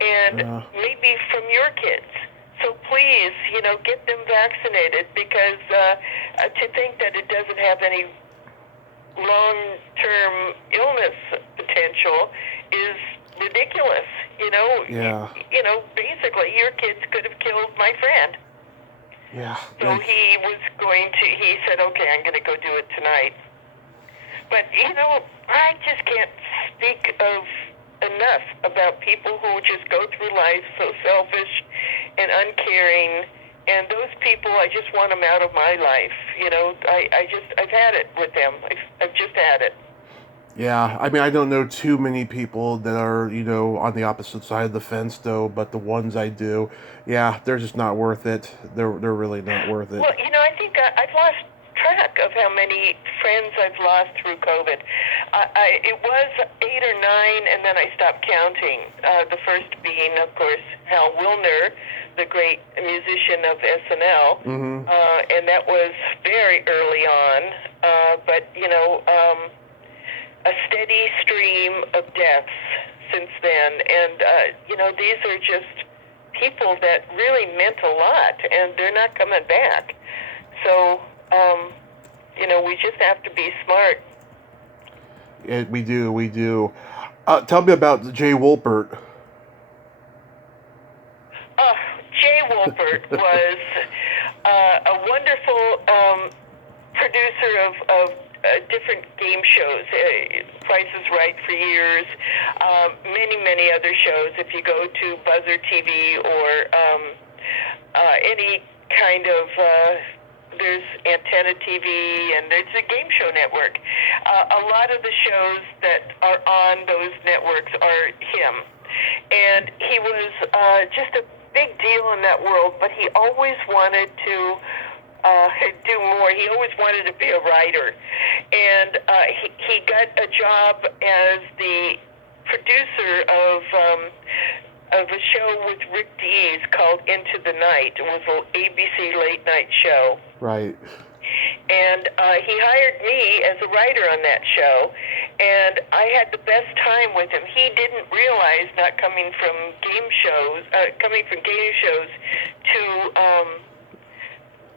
And maybe from your kids. So please, get them vaccinated, because to think that it doesn't have any long-term illness potential is ridiculous. Basically your kids could have killed my friend. Yeah. So he said, okay, I'm going to go do it tonight. But, I just can't speak of enough about people who just go through life so selfish and uncaring. And those people, I just want them out of my life. I've had it with them. I've just had it. Yeah, I mean, I don't know too many people that are, on the opposite side of the fence, though, but the ones I do, yeah, they're just not worth it. They're really not worth it. Well, I think I've lost track of how many friends I've lost through COVID. It was 8 or 9, and then I stopped counting. The first being, of course, Hal Wilner, the great musician of SNL, and that was very early on. But, a steady stream of deaths since then. And, these are just people that really meant a lot, and they're not coming back. So, we just have to be smart. Yeah, we do. Tell me about Jay Wolpert. Jay Wolpert was a wonderful producer of different game shows, Price is Right for years, many other shows. If you go to Buzzer TV or any kind of, there's Antenna TV, and there's a game show network. A lot of the shows that are on those networks are him. And he was just a big deal in that world, but he always wanted to do more. He always wanted to be a writer. And he got a job as the producer of a show with Rick Dees called Into the Night. It was an ABC late night show. Right. And he hired me as a writer on that show, and I had the best time with him. He didn't realize, not coming from game shows to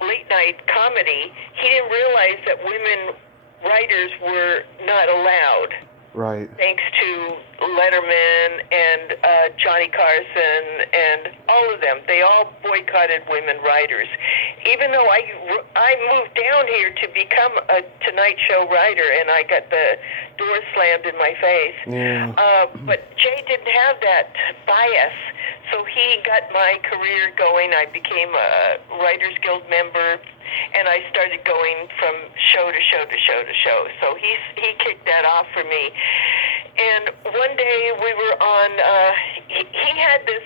late night comedy, he didn't realize that women writers were not allowed. Right. Thanks to Letterman and Johnny Carson and all of them. They all boycotted women writers. Even though I moved down here to become a Tonight Show writer, and I got the door slammed in my face. Yeah. But Jay didn't have that bias, so he got my career going. I became a Writers Guild member, and I started going from show to show to show to show. So he kicked that off for me. And one day we were on, he had this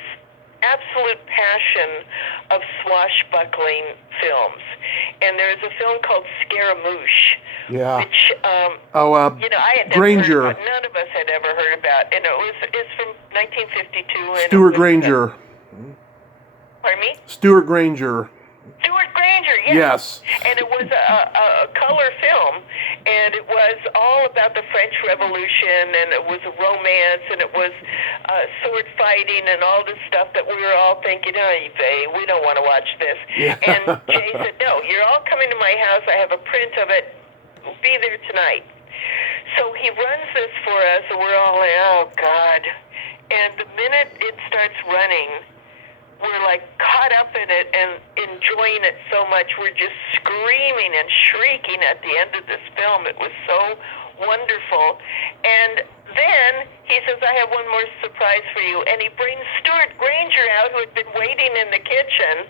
absolute passion of swashbuckling films. And there's a film called Scaramouche. Yeah. Which, I had Granger. never heard about, none of us had ever heard about. And it's from 1952. And Stuart Granger. Pardon me? Stuart Granger. Stuart Granger, yes. And it was a color film, and it was all about the French Revolution, and it was a romance, and it was sword fighting and all this stuff that we were all thinking, we don't want to watch this. Yeah. And Jay said, no, you're all coming to my house. I have a print of it. Be there tonight. So he runs this for us, and we're all like, oh, God. And the minute it starts running, we're like caught up in it and enjoying it so much. We're just screaming and shrieking at the end of this film. It was so wonderful. And then he says, I have one more surprise for you. And he brings Stuart Granger out, who had been waiting in the kitchen.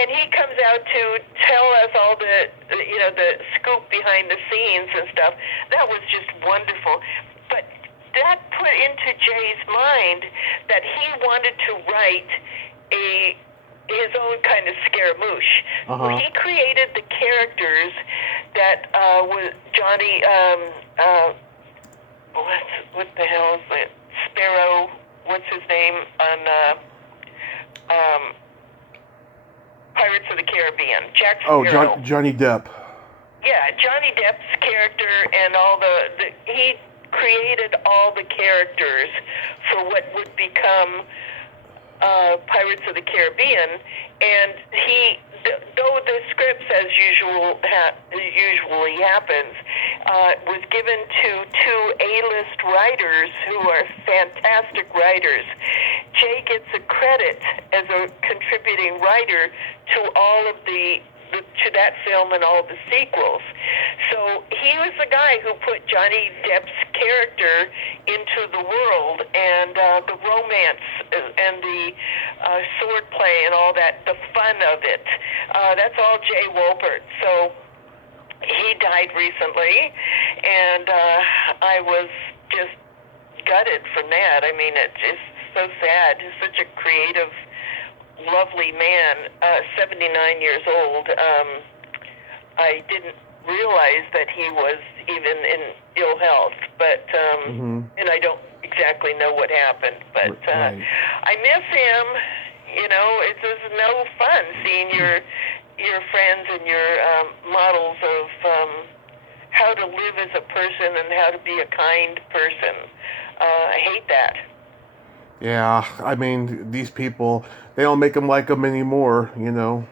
And he comes out to tell us all the scoop behind the scenes and stuff. That was just wonderful. But that put into Jay's mind that he wanted to write his own kind of Scaramouche. Where he created the characters that was Johnny, what the hell is it? Sparrow, what's his name on Pirates of the Caribbean, Jack Sparrow. Johnny Depp. Yeah, Johnny Depp's character and all he created all the characters for what would become Pirates of the Caribbean, and though the scripts, as usually happens, was given to two A-list writers who are fantastic writers. Jay gets a credit as a contributing writer to all of to that film and all the sequels. So he was the guy who put Johnny Depp's character into the world, and the romance and the swordplay and all that, the fun of it. That's all Jay Wolpert. So he died recently, and I was just gutted from that. I mean, it's just so sad. He's such a creative, lovely man, 79 years old. I didn't realize that he was even in ill health, but and I don't exactly know what happened, but right. I miss him. You know, it's just no fun seeing your friends and your models of how to live as a person and how to be a kind person. I hate that. Yeah, I mean, these people, they don't make them like them anymore, you know.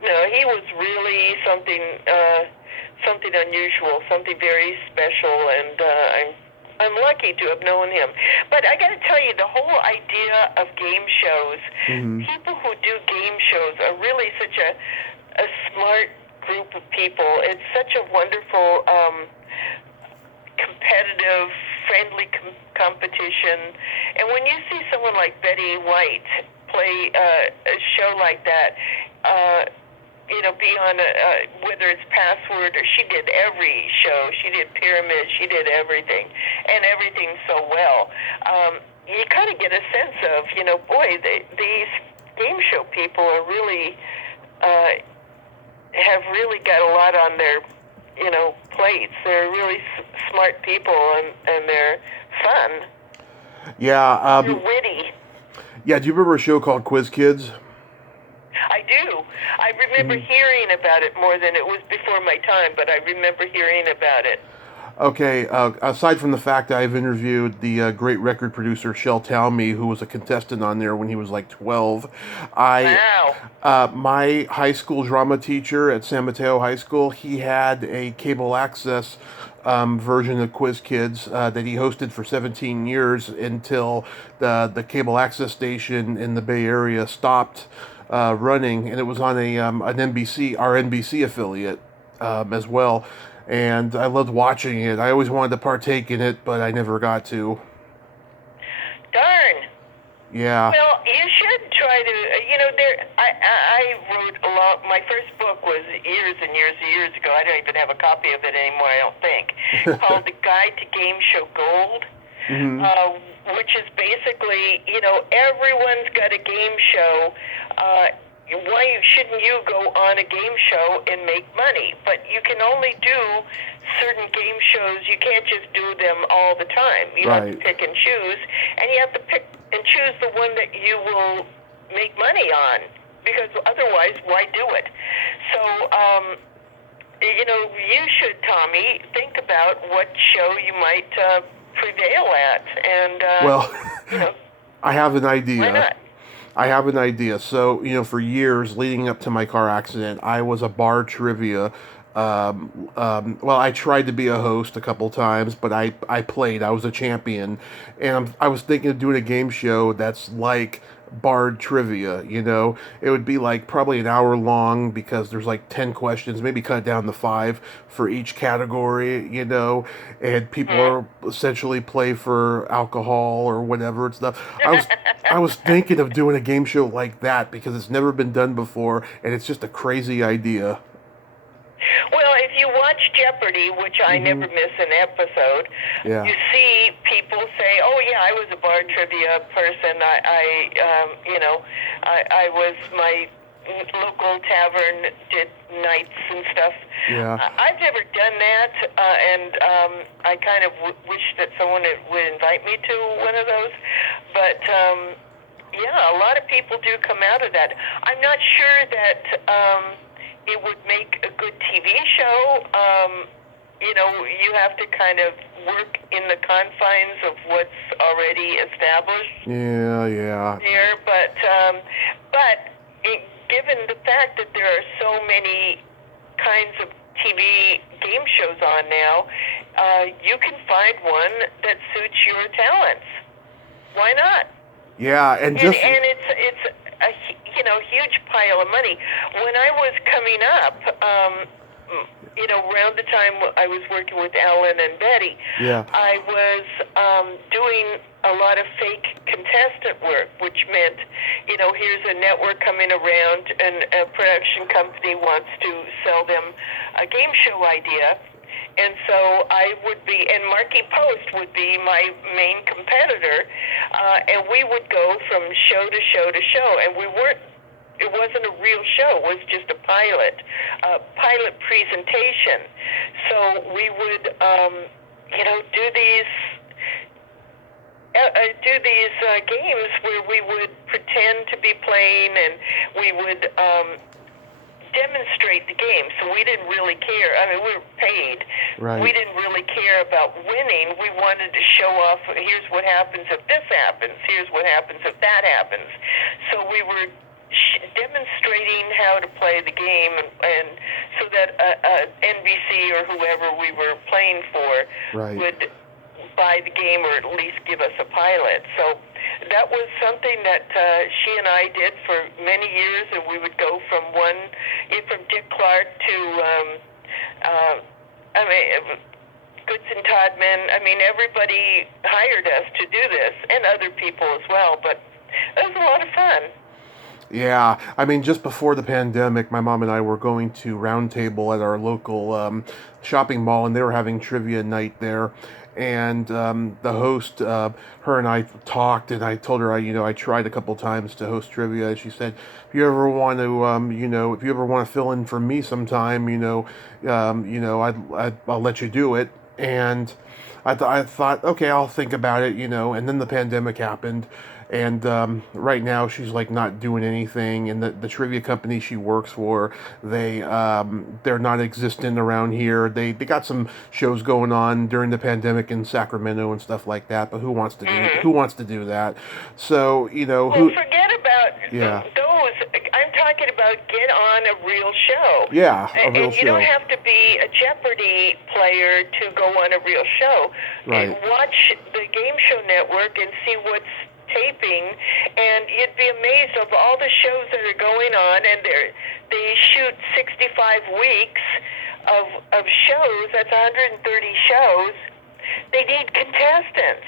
No, he was really something unusual, something very special, and I'm lucky to have known him. But I got to tell you, the whole idea of game shows, people who do game shows are really such a smart group of people. It's such a wonderful, competitive, friendly competition. And when you see someone like Betty White play a show like that, you know, be on whether it's Password or she did every show. She did Pyramid. She did everything, and everything so well. You kind of get a sense of, you know, boy, these game show people are really have really got a lot on their, you know, plates. They're really smart people, and they're fun. Yeah. They're witty. Yeah. Do you remember a show called Quiz Kids? I do. I remember hearing about it more than it was before my time, but I remember hearing about it. Okay, aside from the fact that I've interviewed the great record producer Shel Talmy, who was a contestant on there when he was like 12, my high school drama teacher at San Mateo High School, he had a cable access version of Quiz Kids that he hosted for 17 years until the cable access station in the Bay Area stopped running, and it was on an NBC, our NBC affiliate as well. And I loved watching it. I always wanted to partake in it, but I never got to. Darn. Yeah. Well, you should try to, you know, I wrote a lot. My first book was years and years and years ago. I don't even have a copy of it anymore, I don't think, called The Guide to Game Show Gold, which is basically, you know, everyone's got a game show. Why shouldn't you go on a game show and make money? But you can only do certain game shows. You can't just do them all the time. You have to pick and choose, and you have to pick and choose the one that you will make money on, because otherwise, why do it? So, you know, you should, Tommy, think about what show you might prevail at, and you know, I have an idea. Why not? I have an idea. So, you know, for years leading up to my car accident, I was a bar trivia. Well, I tried to be a host a couple times, but I played. I was a champion. And I was thinking of doing a game show that's like Bard Trivia, you know. It would be like probably an hour long because there's like 10 questions, maybe cut it down to 5 for each category, you know, and people are essentially play for alcohol or whatever and stuff. I was thinking of doing a game show like that because it's never been done before, and it's just a crazy idea. Well, if you watch Jeopardy, which I never miss an episode, you see people say, "Oh yeah, I was a bar trivia person. I was local tavern did nights and stuff. Yeah. I've never done that, and I kind of wish that someone would invite me to one of those. But yeah, a lot of people do come out of that. I'm not sure that it would make a good TV show. You know, you have to kind of work in the confines of what's already established. Yeah. There, but given the fact that there are so many kinds of TV game shows on now, you can find one that suits your talents. Why not? Yeah, and just and it's a huge pile of money. When I was coming up, around the time I was working with Alan and Betty, I was doing a lot of fake contestant work, which meant, here's a network coming around and a production company wants to sell them a game show idea. And so I would be, and Marky Post would be my main competitor, and we would go from show to show to show, and it wasn't a real show, it was just a pilot presentation. So we would, do these games where we would pretend to be playing, and we would demonstrate the game. So we didn't really care. I mean, we were paid. Right. We didn't really care about winning. We wanted to show off, here's what happens if this happens, here's what happens if that happens. So we were demonstrating how to play the game, and so that NBC or whoever we were playing for would buy the game or at least give us a pilot. So that was something that she and I did for many years, and we would go from Dick Clark to Goodson Todman. I mean, everybody hired us to do this, and other people as well, but it was a lot of fun. Yeah, I mean, just before the pandemic, my mom and I were going to Roundtable at our local shopping mall, and they were having trivia night there. And the host, her and I talked, and I told her I tried a couple times to host trivia. She said, if you ever want to, if you ever want to fill in for me sometime, I'll let you do it. And I thought, okay, I'll think about it, And then the pandemic happened. And right now she's like not doing anything, and the trivia company she works for, they're not existent around here. They got some shows going on during the pandemic in Sacramento and stuff like that, but who wants to do that? So forget about those. I'm talking about get on a real show. Yeah, a real show. You don't have to be a Jeopardy player to go on a real show. Right. Watch the Game Show Network and see what's taping, and you'd be amazed of all the shows that are going on, and they shoot 65 weeks of shows. That's 130 shows. They need contestants,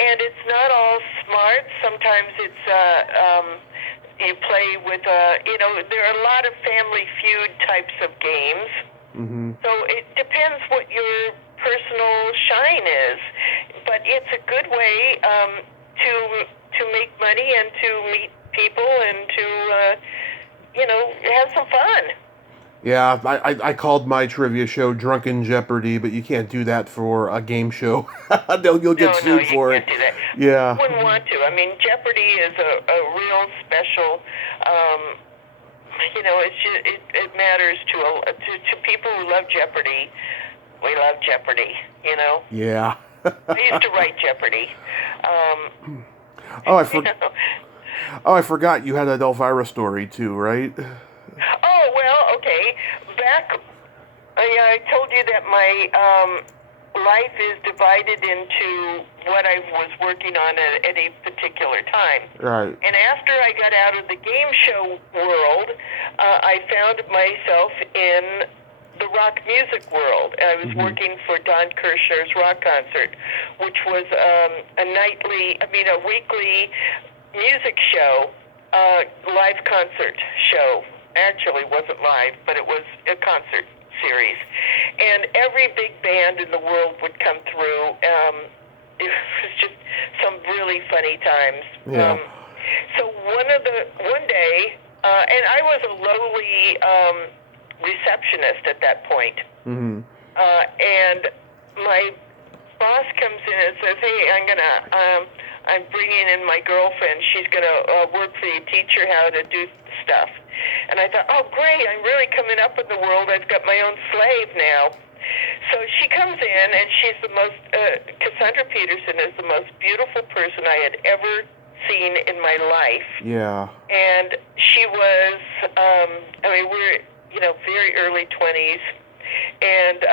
and it's not all smart. Sometimes it's you play with there are a lot of Family Feud types of games. Mm-hmm. So it depends what your personal shine is, but it's a good way to make money and to meet people and to have some fun. Yeah, I called my trivia show Drunken Jeopardy, but you can't do that for a game show. You'll get sued for it. No, you can't do that. Yeah. I wouldn't want to. I mean, Jeopardy is a real special. It matters to people who love Jeopardy. We love Jeopardy. Yeah. I used to write Jeopardy. I forgot you had an Elvira story too, right? Oh, well, okay. Back, I told you that my life is divided into what I was working on at a particular time. Right. And after I got out of the game show world, I found myself in the rock music world. I was working for Don Kirshner's rock concert, which was a weekly music show, live concert show. Actually, it wasn't live, but it was a concert series. And every big band in the world would come through. It was just some really funny times. Yeah. So one day, And I was a lowly receptionist at that point. Mm-hmm. And my boss comes in and says, "Hey, I'm bringing in my girlfriend. She's gonna work for you, teach her how to do stuff." And I thought, "Oh, great! I'm really coming up in the world. I've got my own slave now." So she comes in, and she's the most. Cassandra Peterson is the most beautiful person I had ever seen in my life. Yeah. And she was. We're very early 20s, and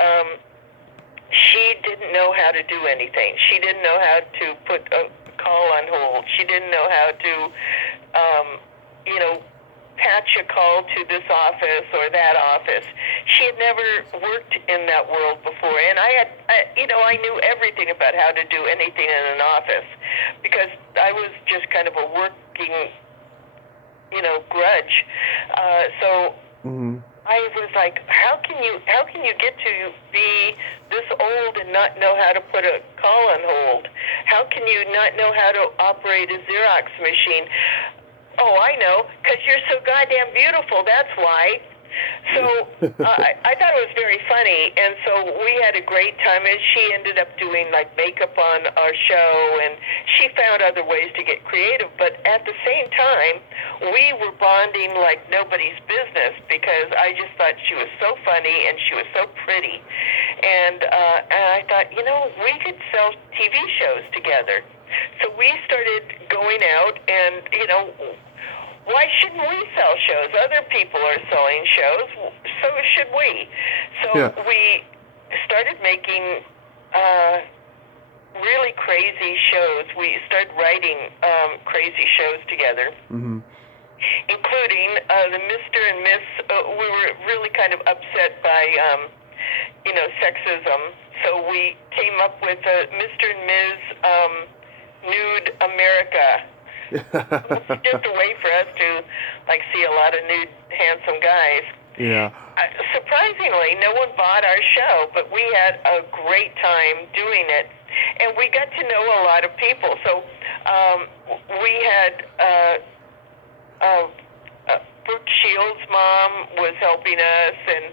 she didn't know how to do anything. She didn't know how to put a call on hold. She didn't know how to, patch a call to this office or that office. She had never worked in that world before. And I knew everything about how to do anything in an office because I was just kind of a working, grudge. So Mm-hmm. I was like, how can you get to be this old and not know how to put a call on hold? How can you not know how to operate a Xerox machine? Oh, I know, because you're so goddamn beautiful, that's why. So I thought it was very funny, and so we had a great time, and she ended up doing like makeup on our show, and she found other ways to get creative, but at the same time, we were bonding like nobody's business because I just thought she was so funny and she was so pretty, and I thought, we could sell TV shows together. So we started going out and, why shouldn't we sell shows? Other people are selling shows, so should we. So we started making really crazy shows. We started writing crazy shows together, Mm-hmm. including the Mr. and Miss. We were really kind of upset by, sexism. So we came up with Mr. and Ms. Nude America. Just a way for us to see a lot of nude, handsome guys. Yeah. Surprisingly, no one bought our show, but we had a great time doing it, and we got to know a lot of people. So we had Brooke Shields' mom was helping us, and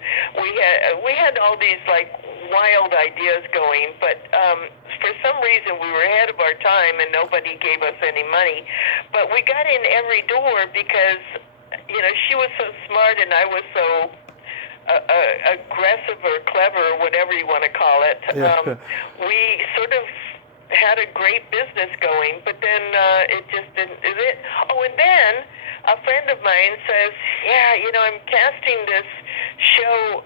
we had all these wild ideas going, but for some reason we were ahead of our time and nobody gave us any money. But we got in every door because she was so smart and I was so aggressive or clever or whatever you want to call it. Yeah. We sort of had a great business going, but then it just didn't. And then a friend of mine says, I'm casting this show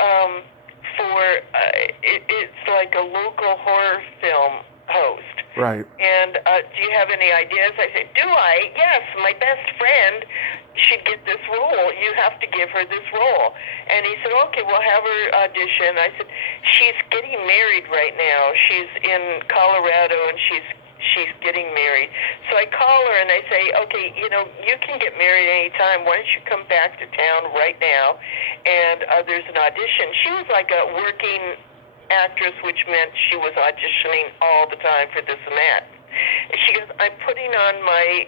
for, it's like a local horror film host. Right. And do you have any ideas? I said, do I? Yes, my best friend should get this role. You have to give her this role. And he said, okay, we'll have her audition. I said, she's getting married right now. She's in Colorado and she's getting married. So I call her and I say, okay, you can get married anytime. Why don't you come back to town right now? And there's an audition. She was like a working actress, which meant she was auditioning all the time for this and that. And she goes, I'm putting on my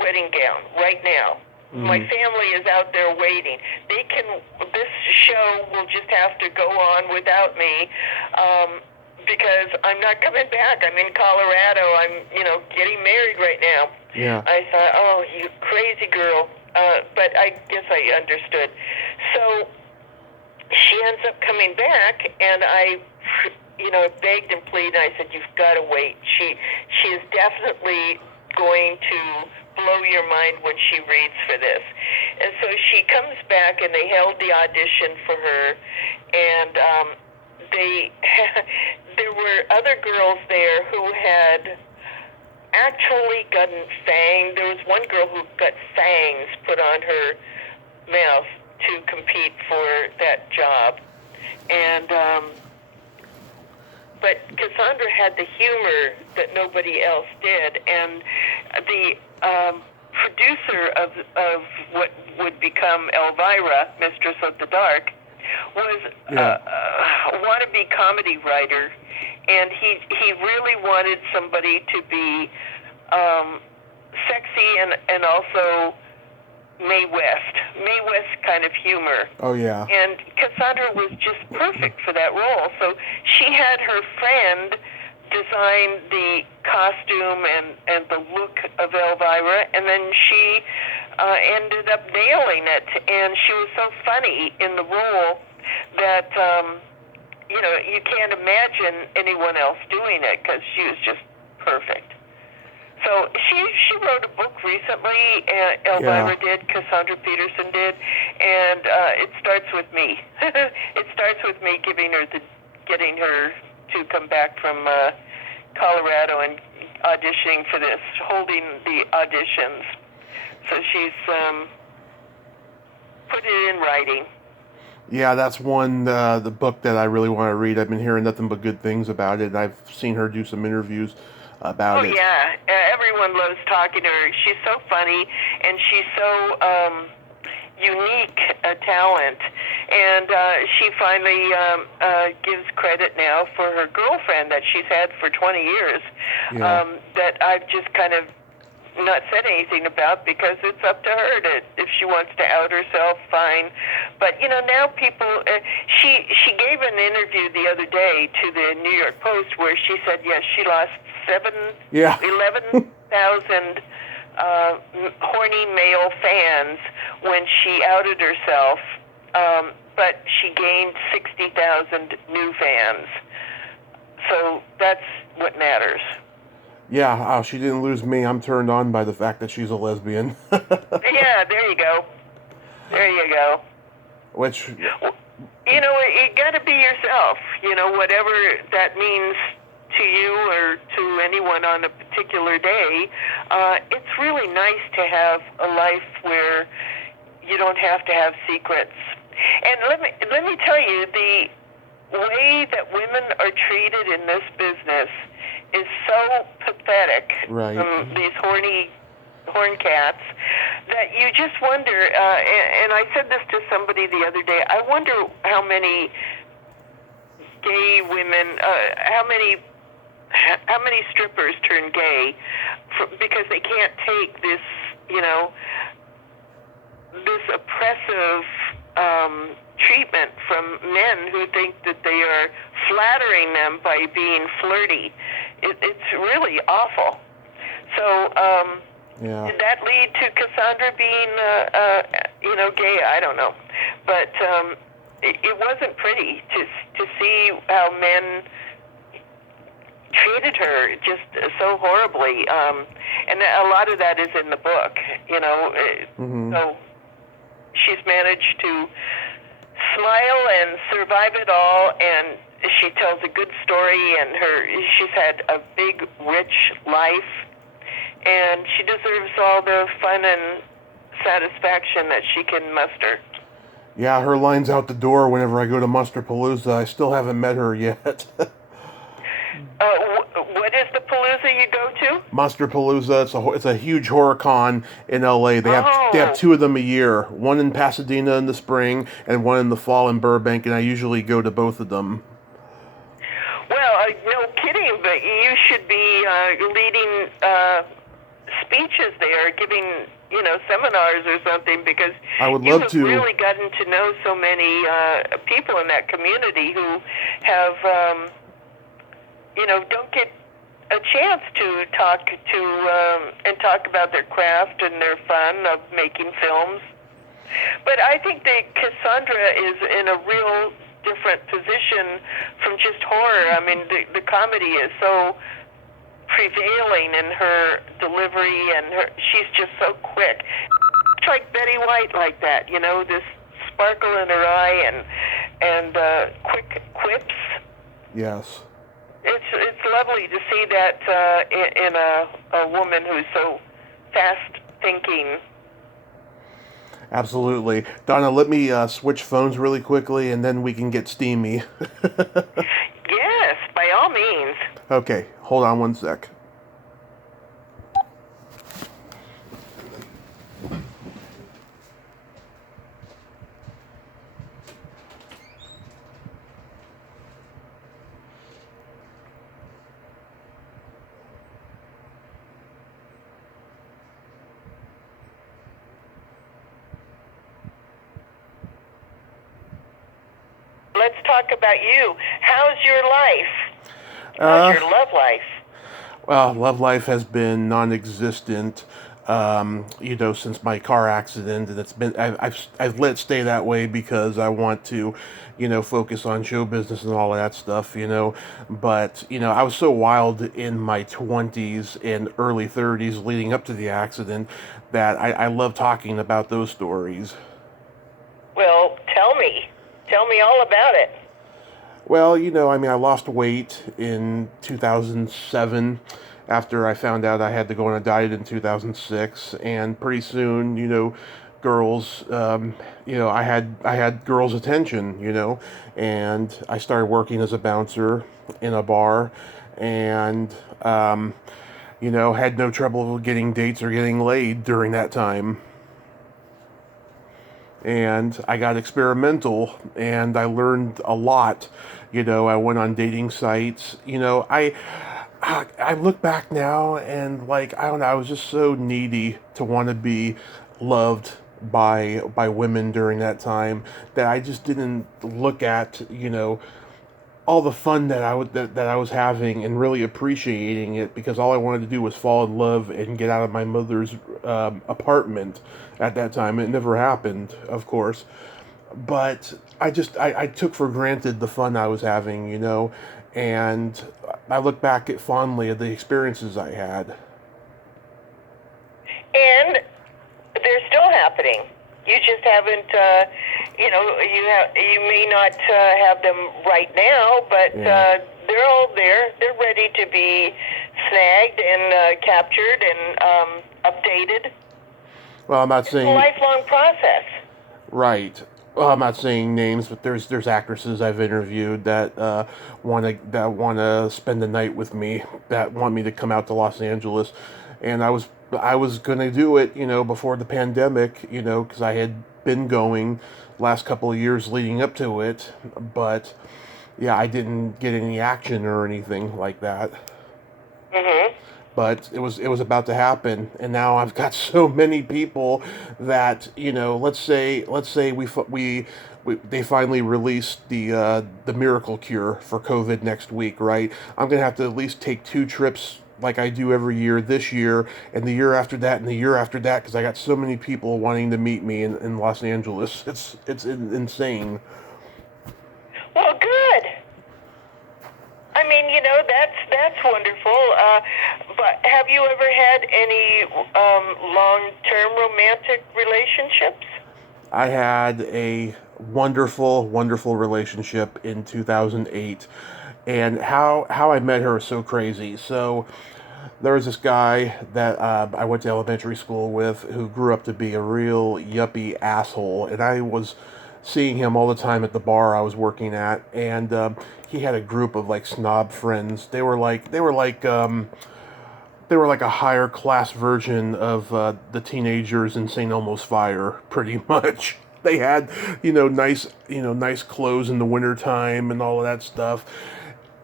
wedding gown right now. Mm-hmm. My family is out there waiting. This show will just have to go on without me. Because I'm not coming back. I'm in Colorado. I'm, getting married right now. Yeah. I thought, oh, you crazy girl. But I guess I understood. So she ends up coming back, and I, begged and pleaded. And I said, you've got to wait. She is definitely going to blow your mind when she reads for this. And so she comes back, and they held the audition for her, and there were other girls there who had actually gotten fangs. There was one girl who got fangs put on her mouth to compete for that job. And but Cassandra had the humor that nobody else did. And the producer of what would become Elvira, Mistress of the Dark, was a wannabe comedy writer, and he really wanted somebody to be sexy and also Mae West kind of humor. Oh, yeah. And Cassandra was just perfect for that role. So she had her friend design the costume and the look of Elvira, and then she ended up nailing it. And she was so funny in the role that, you can't imagine anyone else doing it because she was just perfect. So she wrote a book recently, Elvira did, Cassandra Peterson did, and it starts with me. It starts with me getting her to come back from Colorado and auditioning for this, holding the auditions. So she's put it in writing. Yeah, that's the book that I really want to read. I've been hearing nothing but good things about it. I've seen her do some interviews about it. Oh, yeah. Everyone loves talking to her. She's so funny, and she's so unique a talent. And she finally gives credit now for her girlfriend that she's had for 20 years that I've just kind of not said anything about because it's up to her if she wants to out herself, fine. But now people. She gave an interview the other day to the New York Post where she said yes, she lost 11,000 horny male fans when she outed herself, but she gained 60,000 new fans. So that's what matters. Yeah, she didn't lose me. I'm turned on by the fact that she's a lesbian. Yeah, there you go. There you go. Which... you got to be yourself, whatever that means to you or to anyone on a particular day. It's really nice to have a life where you don't have to have secrets. And let me tell you, the way that women are treated in this business is so pathetic from these horn cats that you just wonder, and I said this to somebody the other day, I wonder how many gay women, how many strippers turn gay because they can't take this, this oppressive treatment from men who think that they are flattering them by being flirty. It's really awful. So, did that lead to Cassandra being, gay? I don't know. But it wasn't pretty to see how men treated her just so horribly. And a lot of that is in the book, So she's managed to smile and survive it all, and she tells a good story, and she's had a big, rich life, and she deserves all the fun and satisfaction that she can muster. Yeah, her line's out the door whenever I go to Musterpalooza. I still haven't met her yet. What is the palooza you go to? Musterpalooza. It's a huge horror con in LA. They have two of them a year. One in Pasadena in the spring and one in the fall in Burbank, and I usually go to both of them. Well, no kidding, but you should be leading speeches there, giving seminars or something, because I would love to. You've really gotten to know so many people in that community who have don't get a chance to talk about their craft and their fun of making films. But I think that Cassandra is in a real different position from just horror. I mean, the comedy is so prevailing in her delivery, and she's just so quick. It's like Betty White, like that, this sparkle in her eye and quick quips. Yes. It's lovely to see that in a woman who's so fast thinking. Absolutely. Dawna, let me switch phones really quickly, and then we can get steamy. Yes, by all means. Okay, hold on one sec. let's talk about you. How's your life? How's your love life? Well, love life has been non-existent, since my car accident, and I've let it stay that way because I want to, focus on show business and all of that stuff, But I was so wild in my 20s and early 30s leading up to the accident that I love talking about those stories. Well, tell me all about it. Well, I lost weight in 2007 after I found out I had to go on a diet in 2006, and pretty soon, girls, I had girls' attention, and I started working as a bouncer in a bar, and had no trouble getting dates or getting laid during that time. And I got experimental, and I learned a lot. I went on dating sites. I look back now and I don't know, I was just so needy to want to be loved by women during that time that I just didn't look at all the fun that I was having and really appreciating it, because all I wanted to do was fall in love and get out of my mother's apartment at that time. It never happened, of course, but I took for granted the fun I was having, and I look back fondly at the experiences I had. And they're still happening. You just haven't, you may not have them right now, but they're all there. They're ready to be snagged and captured and updated. Well, I'm not saying it's a lifelong process. Right. Well, I'm not saying names, but there's actresses I've interviewed that wanna spend the night with me, that want me to come out to Los Angeles, and I was gonna do it, before the pandemic, because I had been going last couple of years leading up to it, but yeah, I didn't get any action or anything like that. Mhm. But it was about to happen, and now I've got so many people that let's say they finally released the miracle cure for COVID next week, right? I'm gonna have to at least take 2 trips like I do every year this year, and the year after that, and the year after that, because I got so many people wanting to meet me in Los Angeles. It's insane. Well, good. I mean, that's wonderful. But have you ever had any long-term romantic relationships? I had a wonderful, wonderful relationship in 2008, and how I met her is so crazy. So there was this guy that I went to elementary school with who grew up to be a real yuppie asshole, and I was seeing him all the time at the bar I was working at, and he had a group of snob friends. They were like a higher class version of the teenagers in St. Elmo's Fire, pretty much. They had, nice clothes in the wintertime and all of that stuff.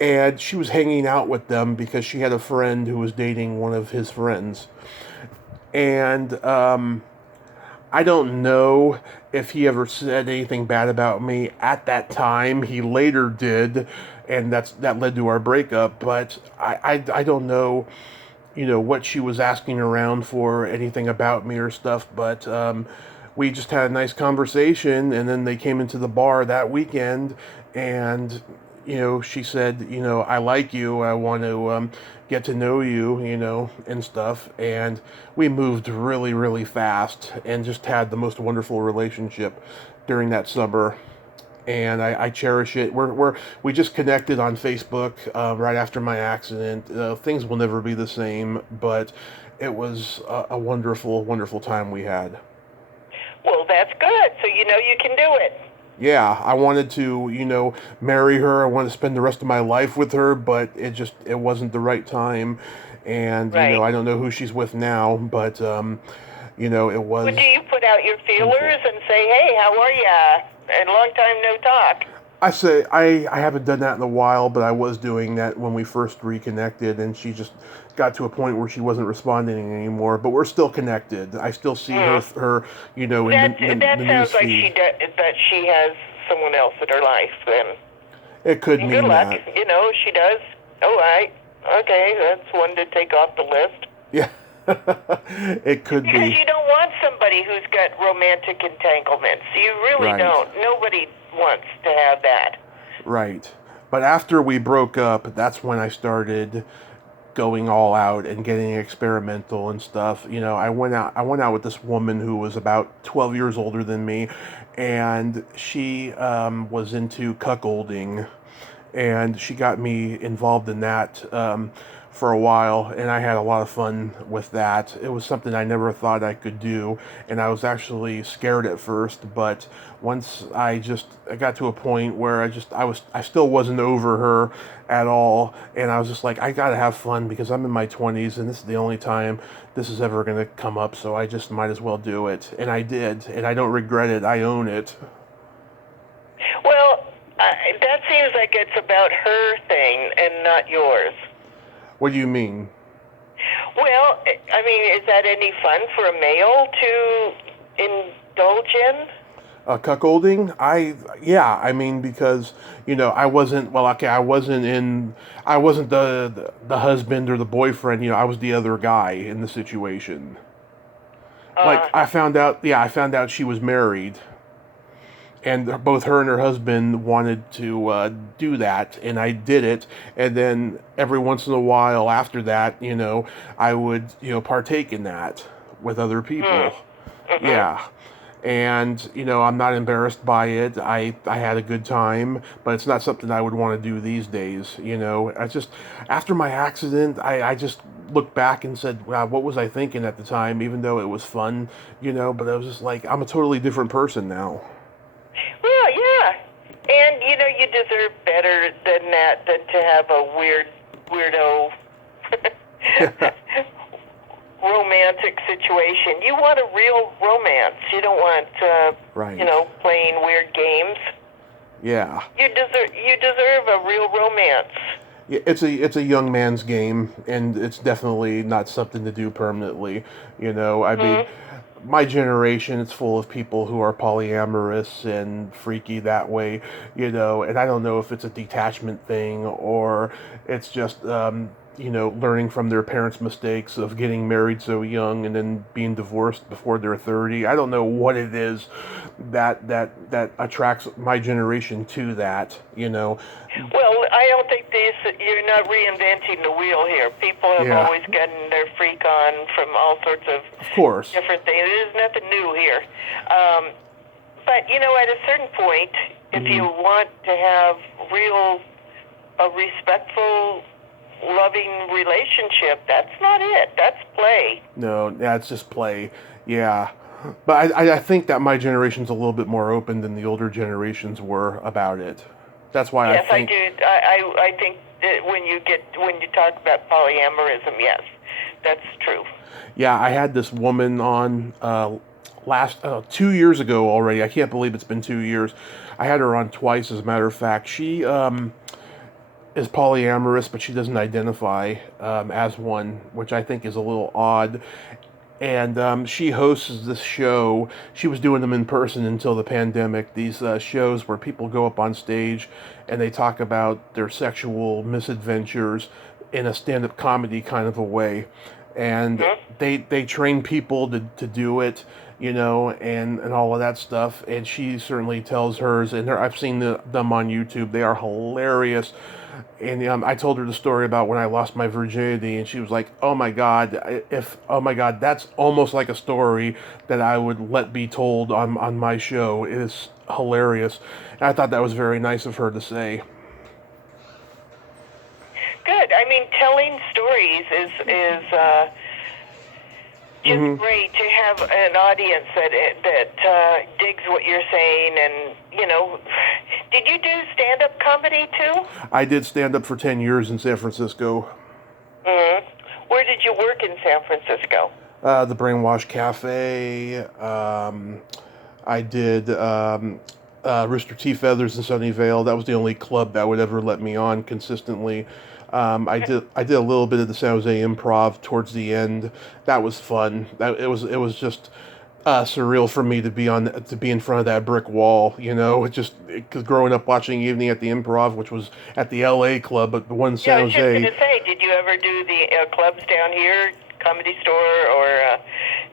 And she was hanging out with them because she had a friend who was dating one of his friends. And I don't know if he ever said anything bad about me at that time. He later did, and that led to our breakup. But I don't know, what she was asking around for, anything about me or stuff, but we just had a nice conversation, and then they came into the bar that weekend, and she said, I like you, I want to get to know you, and stuff, and we moved really, really fast, and just had the most wonderful relationship during that summer. And I cherish it. We just connected on Facebook right after my accident. Things will never be the same, but it was a wonderful, wonderful time we had. Well, that's good. So you can do it. Yeah, I wanted to, marry her. I wanted to spend the rest of my life with her, but it wasn't the right time. And, right. I don't know who she's with now, but, it was... Well, do you put out your feelers and say, hey, how are ya? And long time no talk. I haven't done that in a while, but I was doing that when we first reconnected, and she just got to a point where she wasn't responding anymore. But we're still connected. I still see her, in that the sounds like newsfeed. that she has someone else in her life, then it could mean good luck. that. You know, she does. All right. Okay, that's one to take off the list. Yeah. It could because be. You don't want somebody who's got romantic entanglements. You really Right. don't. Nobody wants to have that. Right. But after we broke up, that's when I started going all out and getting experimental and stuff. You know, I went out with this woman who was about 12 years older than me, and she was into cuckolding, and she got me involved in that for a while, and I had a lot of fun with that. It was something I never thought I could do, and I was actually scared at first, but once I got to a point where I still wasn't over her at all, and I was just like, I gotta have fun because I'm in my 20s, and this is the only time this is ever gonna come up, so I just might as well do it. And I did, and I don't regret it. I own it. Well, that seems like it's about her thing and not yours. What do you mean? Well, I mean, is that any fun for a male to indulge in? Cuckolding? I mean, because, you know, I wasn't the husband or the boyfriend, you know, I was the other guy in the situation. Like, I found out she was married, and both her and her husband wanted to do that, and I did it, and then every once in a while after that, you know, I would, you know, partake in that with other people. Mm-hmm. Yeah. And, you know, I'm not embarrassed by it. I had a good time, but it's not something I would want to do these days, you know. After my accident, I just looked back and said, wow, what was I thinking at the time, even though it was fun, you know, but I was just like, I'm a totally different person now. Well, yeah. And, you know, you deserve better than that, than to have a weirdo romantic situation. You want a real romance. You don't want, right. You know, playing weird games. Yeah. You deserve a real romance. Yeah, it's a young man's game, and it's definitely not something to do permanently. You know, I mean, my generation, it's full of people who are polyamorous and freaky that way, you know, and I don't know if it's a detachment thing or it's just, you know, learning from their parents' mistakes of getting married so young and then being divorced before they're 30. I don't know what it is that attracts my generation to that, you know. Well, I don't think you're not reinventing the wheel here. People have always gotten their freak on from all sorts of different things. There's nothing new here. But, you know, at a certain point, if you want to have a respectful, loving relationship, that's not it. That's play. No, that's just play. Yeah. But I think that my generation's a little bit more open than the older generations were about it. That's why yes, I think... Yes, I do. I think that when you talk about polyamorism, yes, that's true. Yeah, I had this woman on 2 years ago already. I can't believe it's been 2 years. I had her on twice, as a matter of fact. She is polyamorous, but she doesn't identify as one, which I think is a little odd. And she hosts this show. She was doing them in person until the pandemic. These shows where people go up on stage and they talk about their sexual misadventures in a stand-up comedy kind of a way. And they train people to do it, you know, and all of that stuff. And she certainly tells hers, and I've seen them on YouTube. They are hilarious. And I told her the story about when I lost my virginity, and she was like, "Oh my God, that's almost like a story that I would let be told on my show. It is hilarious." And I thought that was very nice of her to say. Good. I mean, telling stories is just great to have an audience that digs what you're saying. And, you know, did you do stand-up comedy too? I did stand-up for 10 years in San Francisco. Mm-hmm. Where did you work in San Francisco? The Brainwash Cafe. I did Rooster Teeth Feathers in Sunnyvale. That was the only club that would ever let me on consistently. I did a little bit of the San Jose Improv towards the end. That was fun. It was just surreal for me to be in front of that brick wall. Because growing up watching Evening at the Improv, which was at the L.A. club, but the one in Yeah, San I was just Jose. going to say, did you ever do the clubs down here, Comedy Store or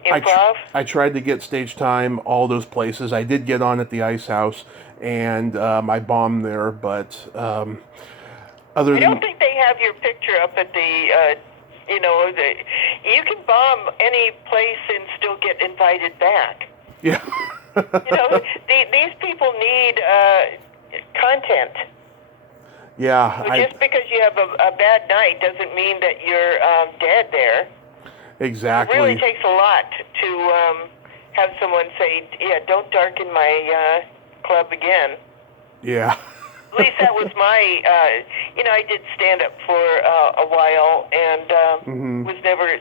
Improv? I tried to get stage time all those places. I did get on at the Ice House, and I bombed there. But other I than don't think they have your picture up at the, you can bomb any place and still get invited back. yeah, These people need content. yeah, So just because you have a bad night doesn't mean that you're dead there. exactly. It really takes a lot to have someone say, yeah, don't darken my club again. Yeah. At least that was my, I did stand up for a while and was never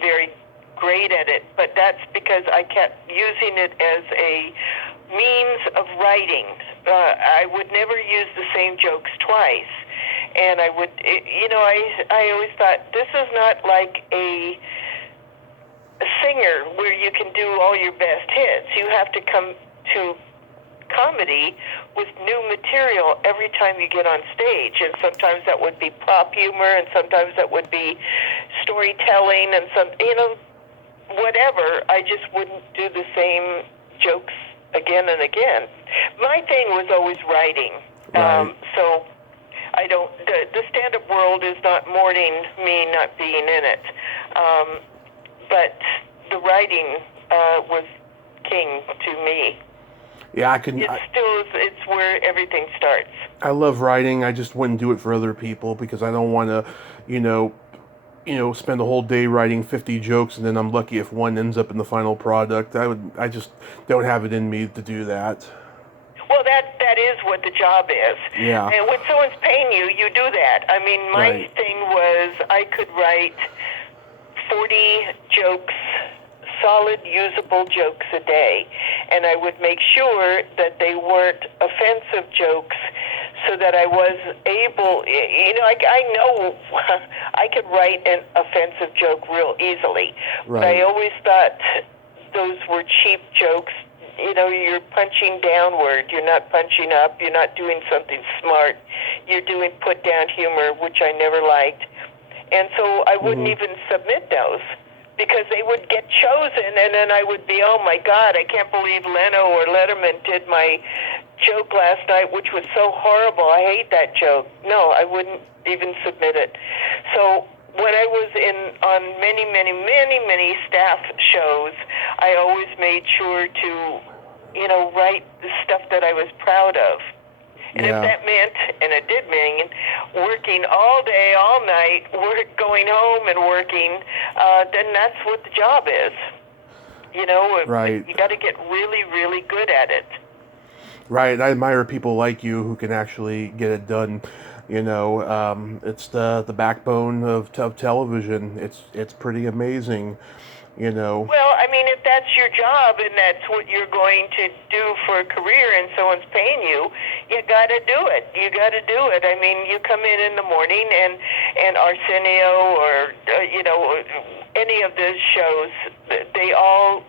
very great at it, but that's because I kept using it as a means of writing. I would never use the same jokes twice. And I would, I always thought, this is not like a singer where you can do all your best hits. You have to come to comedy with new material every time you get on stage, and sometimes that would be pop humor, and sometimes that would be storytelling, and whatever. I just wouldn't do the same jokes again and again. My thing was always writing. Right. So I don't. The stand-up world is not mourning me not being in it, but the writing was king to me. Yeah, It's where everything starts. I love writing. I just wouldn't do it for other people because I don't want to, spend a whole day writing 50 jokes and then I'm lucky if one ends up in the final product. I just don't have it in me to do that. Well, that is what the job is. Yeah. And when someone's paying you, you do that. I mean, my thing was I could write 40 jokes, solid, usable jokes a day. And I would make sure that they weren't offensive jokes so that I was able, I know I could write an offensive joke real easily. Right. But I always thought those were cheap jokes. You're punching downward. You're not punching up. You're not doing something smart. You're doing put-down humor, which I never liked. And so I wouldn't even submit those because they would get chosen, and then I would be, oh, my God, I can't believe Leno or Letterman did my joke last night, which was so horrible. I hate that joke. No, I wouldn't even submit it. So when I was on many, many, many, many staff shows, I always made sure to, write the stuff that I was proud of. And if that meant, and it did mean, working all day, all night, going home and working, then that's what the job is. Right. You got to get really, really good at it. Right. I admire people like you who can actually get it done. It's the backbone of television. It's pretty amazing. Well, I mean, if that's your job and that's what you're going to do for a career and someone's paying you, you got to do it. You got to do it. I mean, you come in the morning and Arsenio or, any of those shows, they all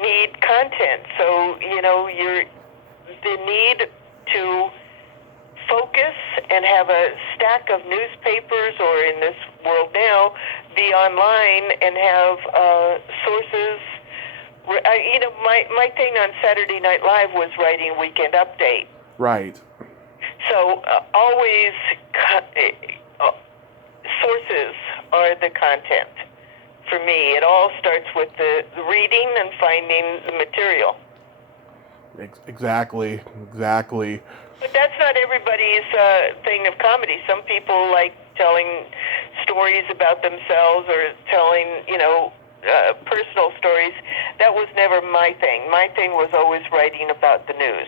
need content. So, the need to focus and have a stack of newspapers, or in this world now, be online and have sources. My thing on Saturday Night Live was writing Weekend Update. Right. So always sources are the content. For me, it all starts with the reading and finding the material. Exactly. But that's not everybody's thing of comedy. Some people like telling stories about themselves or telling, personal stories. That was never my thing. My thing was always writing about the news.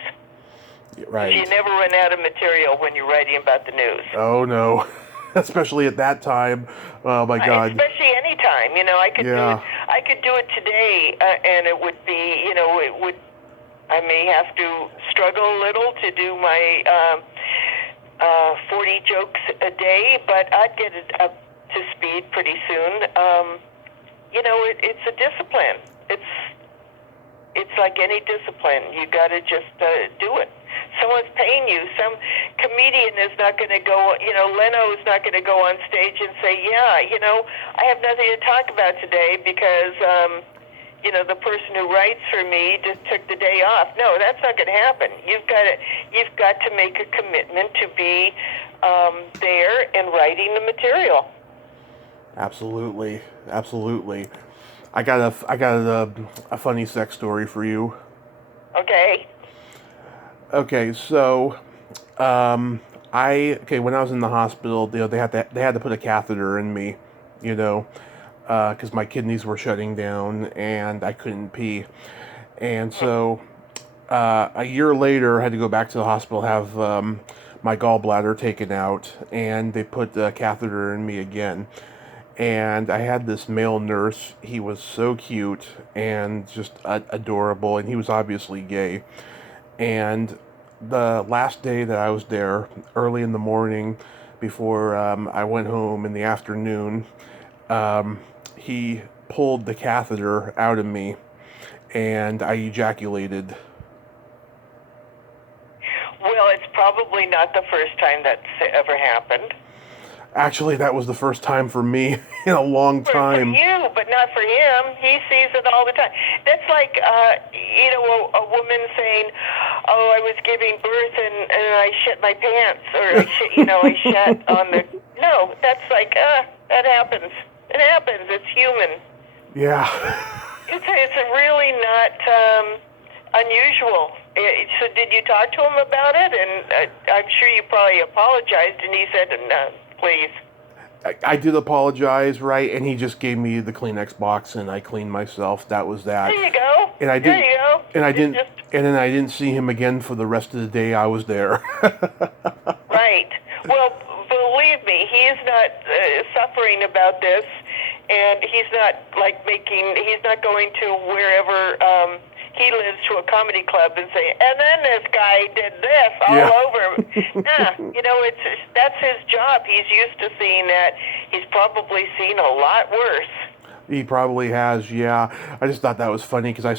Right. You never run out of material when you're writing about the news. Oh, no. Especially at that time. Oh, my God. Especially any time. I could do it today, and it would be, I may have to struggle a little to do my 40 jokes a day, but I'd get it up to speed pretty soon. It's a discipline. It's It's like any discipline. You got to just do it. Someone's paying you. Some comedian is not going to go, Leno is not going to go on stage and say, yeah, I have nothing to talk about today because, the person who writes for me just took the day off. No, that's not going to happen. You've got to make a commitment to be there and writing the material. Absolutely. I got a funny sex story for you. Okay. Okay, so when I was in the hospital, they had to put a catheter in me, because my kidneys were shutting down and I couldn't pee, and so a year later I had to go back to the hospital, have my gallbladder taken out, and they put the catheter in me again. And I had this male nurse. He was so cute and just adorable, and he was obviously gay. And the last day that I was there, early in the morning, before I went home in the afternoon, he pulled the catheter out of me, and I ejaculated. Well, it's probably not the first time that's ever happened. Actually, that was the first time for me in a long time. For you, but not for him. He sees it all the time. That's like, a woman saying, "Oh, I was giving birth and I shit my pants," or I shat on the. No, that's like, that happens. It happens. It's human. Yeah. It's really not unusual. So, did you talk to him about it? And I'm sure you probably apologized, and he said, "No, please." I did apologize, right? And he just gave me the Kleenex box, and I cleaned myself. That was that. There you go. And I didn't. There you go. And I didn't. And then I didn't see him again for the rest of the day I was there. Right. Well, believe me, he is not suffering about this, and he's not he's not going to wherever he lives to a comedy club and say, and then this guy did this all over. That's his job. He's used to seeing that. He's probably seen a lot worse. He probably has, yeah. I just thought that was funny because I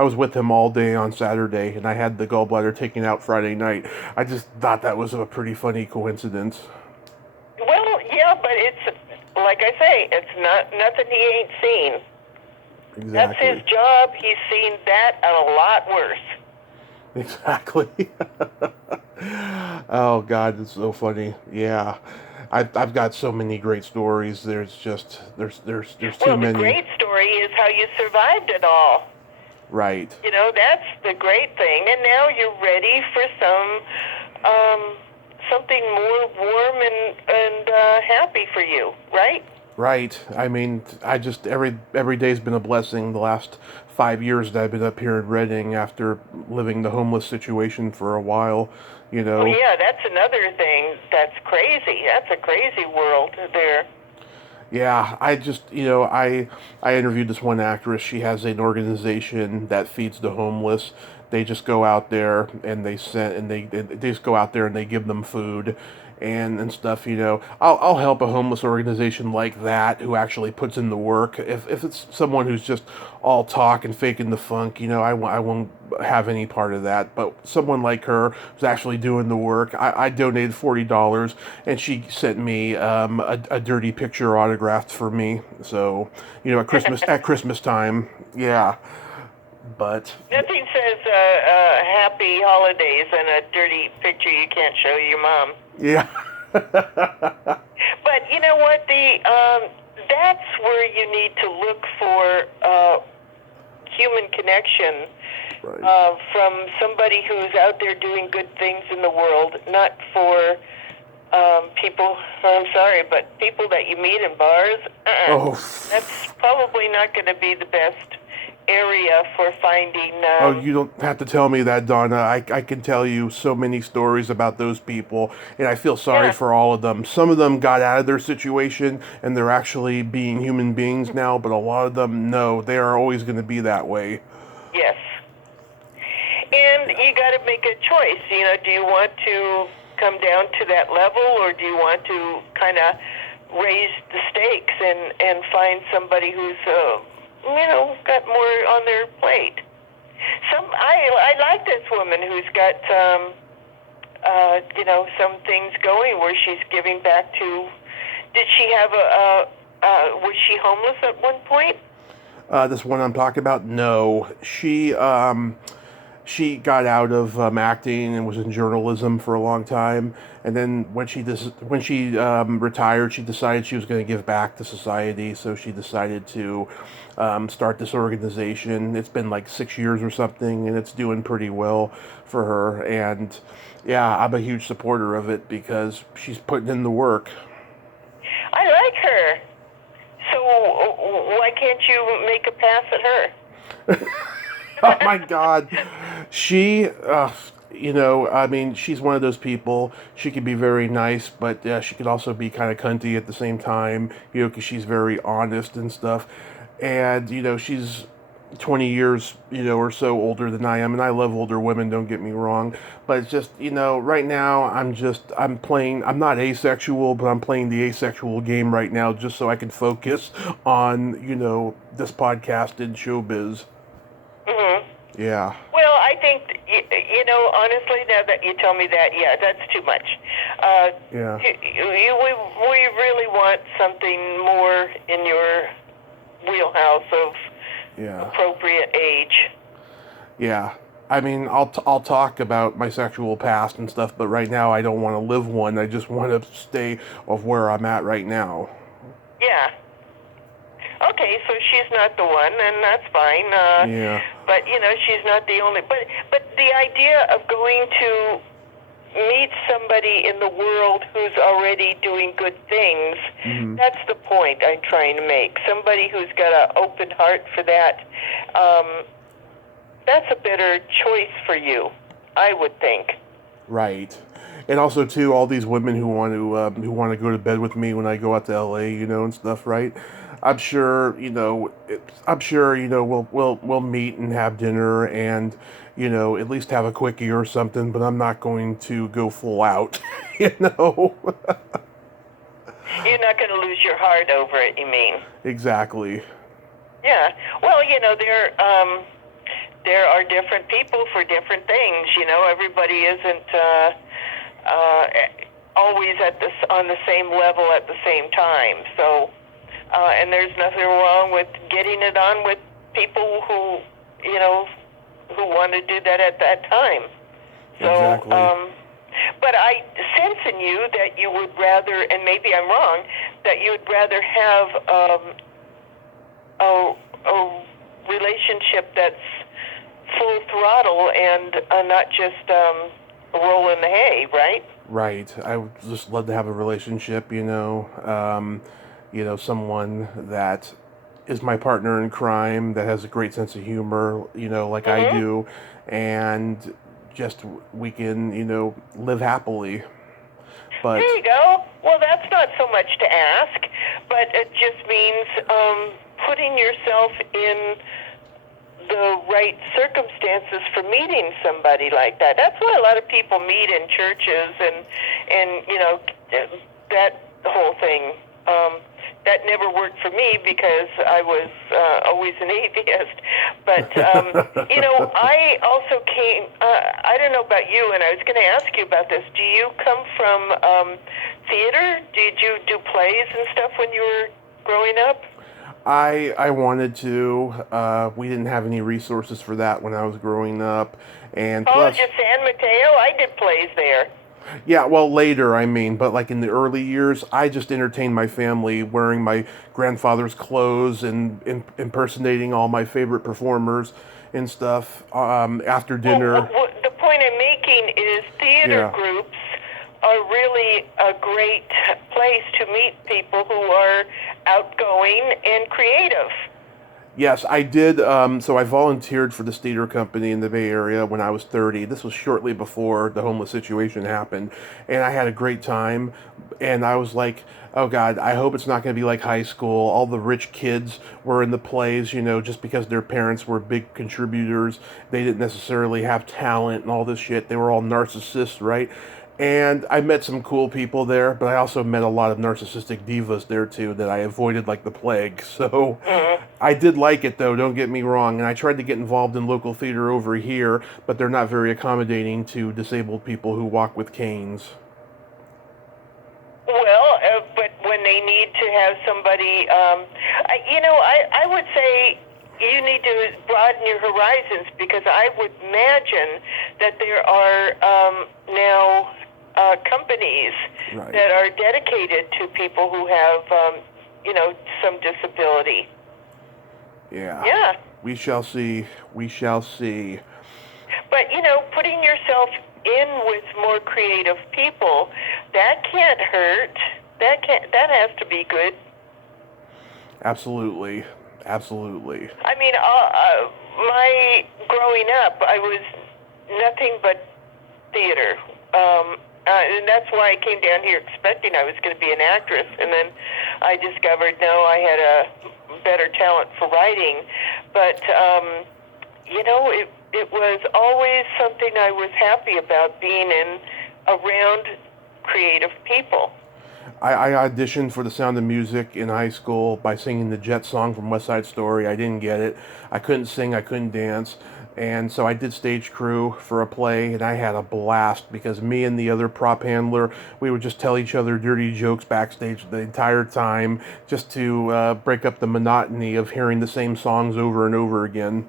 was with him all day on Saturday, and I had the gallbladder taken out Friday night. I just thought that was a pretty funny coincidence. Well, yeah, but it's, like I say, it's nothing he ain't seen. Exactly. That's his job. He's seen that and a lot worse. Exactly. Oh, God, it's so funny. Yeah. I've got so many great stories. There's too many. Well, the great story is how you survived it all. Right. That's the great thing. And now you're ready for something more warm and happy for you, right? Right. I mean, every day's been a blessing. The last 5 years that I've been up here in Redding after living the homeless situation for a while, Oh, yeah, that's another thing that's crazy. That's a crazy world there. Yeah, I interviewed this one actress. She has an organization that feeds the homeless. They just go out there and they just go out there and they give them food and stuff. I'll help a homeless organization like that who actually puts in the work. If it's someone who's just all talk and faking the funk, I won't have any part of that. But someone like her who's actually doing the work, I donated $40, and she sent me a dirty picture autographed for me. So at Christmas time, yeah. But nothing says happy holidays and a dirty picture you can't show your mom. Yeah. But you know what? That's where you need to look for human connection, right. From somebody who's out there doing good things in the world, not for people. I'm sorry, but people that you meet in bars. Oh. That's probably not going to be the best area for finding. Oh, you don't have to tell me that, Dawna. I can tell you so many stories about those people, and I feel sorry for all of them. Some of them got out of their situation, and they're actually being human beings now, but a lot of them, no, they are always going to be that way. Yes. And you got to make a choice. Do you want to come down to that level, or do you want to kind of raise the stakes and find somebody who's got more on their plate? I like this woman who's got some things going where she's giving back to. Did she have was she homeless at one point? This one I'm talking about, no. She got out of acting and was in journalism for a long time, and then when she retired, she decided she was going to give back to society. So she decided to start this organization. It's been like 6 years or something, and it's doing pretty well for her. And yeah, I'm a huge supporter of it because she's putting in the work. I like her. So why can't you make a pass at her? Oh my God. She, I mean, she's one of those people. She can be very nice, but she can also be kind of cunty at the same time, because she's very honest and stuff. And, she's 20 years, or so older than I am. And I love older women, don't get me wrong. But it's just, right now, I'm not asexual, but I'm playing the asexual game right now just so I can focus on, this podcast in showbiz. Mm-hmm. Yeah. Well, I think, honestly, now that you tell me that, yeah, that's too much. Yeah. We really want something more in your wheelhouse of appropriate age. Yeah. I mean, I'll talk about my sexual past and stuff, but right now I don't want to live one. I just want to stay of where I'm at right now. Yeah. Okay, so she's not the one, and that's fine. Yeah. But she's not the only. But the idea of going to meet somebody in the world who's already doing good things, that's the point I'm trying to make. Somebody who's got an open heart for that. That's a better choice for you, I would think. Right. And also too, all these women who want to go to bed with me when I go out to LA, and stuff, right? I'm sure, we'll meet and have dinner and, at least have a quickie or something, but I'm not going to go full out, You're not going to lose your heart over it, you mean? Exactly. Yeah. Well, there are different people for different things, everybody isn't always on the same level at the same time, so... and there's nothing wrong with getting it on with people who want to do that at that time. So, exactly. But I sense in you that you would rather, and maybe I'm wrong, that you would rather have a relationship that's full throttle and not just roll in the hay, right? Right. I would just love to have a relationship, someone that is my partner in crime, that has a great sense of humor, like I do, and just we can, live happily. But there you go. Well, that's not so much to ask, but it just means putting yourself in the right circumstances for meeting somebody like that. That's why a lot of people meet in churches and that whole thing. That never worked for me because I was always an atheist. But, I also came, I don't know about you, and I was going to ask you about this. Do you come from theater? Did you do plays and stuff when you were growing up? I wanted to. We didn't have any resources for that when I was growing up. And College of San Mateo? I did plays there. Yeah, well, later, but like in the early years, I just entertained my family wearing my grandfather's clothes and impersonating all my favorite performers and stuff after dinner. Well, the point I'm making is theater groups are really a great place to meet people who are outgoing and creative. Yes, I did. So I volunteered for this theater company in the Bay Area when I was 30. This was shortly before the homeless situation happened. And I had a great time. And I was like, oh God, I hope it's not going to be like high school. All the rich kids were in the plays, just because their parents were big contributors. They didn't necessarily have talent and all this shit. They were all narcissists, right? And I met some cool people there, but I also met a lot of narcissistic divas there too that I avoided like the plague. So I did like it though, don't get me wrong. And I tried to get involved in local theater over here, but they're not very accommodating to disabled people who walk with canes. Well, but when they need to have somebody, I would say you need to broaden your horizons, because I would imagine that there are now companies Right. that are dedicated to people who have, some disability. Yeah. Yeah. We shall see. We shall see. But, putting yourself in with more creative people, that can't hurt. That has to be good. Absolutely. Absolutely. I mean, my growing up, I was nothing but theater. And that's why I came down here expecting I was going to be an actress. And then I discovered, no, I had a better talent for writing. But, it was always something I was happy about, being around creative people. I auditioned for The Sound of Music in high school by singing the Jet song from West Side Story. I didn't get it. I couldn't sing, I couldn't dance. And so I did stage crew for a play, and I had a blast because me and the other prop handler, we would just tell each other dirty jokes backstage the entire time, just to break up the monotony of hearing the same songs over and over again.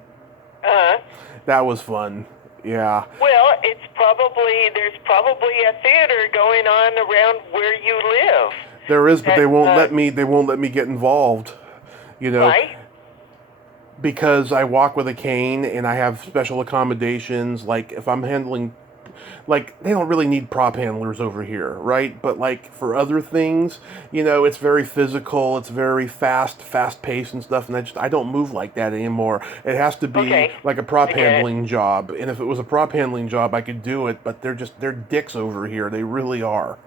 Uh-huh. That was fun. Yeah. Well, there's probably a theater going on around where you live. There is, but they won't let me. They won't let me get involved. Why? Because I walk with a cane and I have special accommodations. Like if I'm handling, like they don't really need prop handlers over here, right? But like for other things, it's very physical. It's very fast paced and stuff. And I don't move like that anymore. It has to be like a prop handling job. And if it was a prop handling job, I could do it. But they're dicks over here. They really are.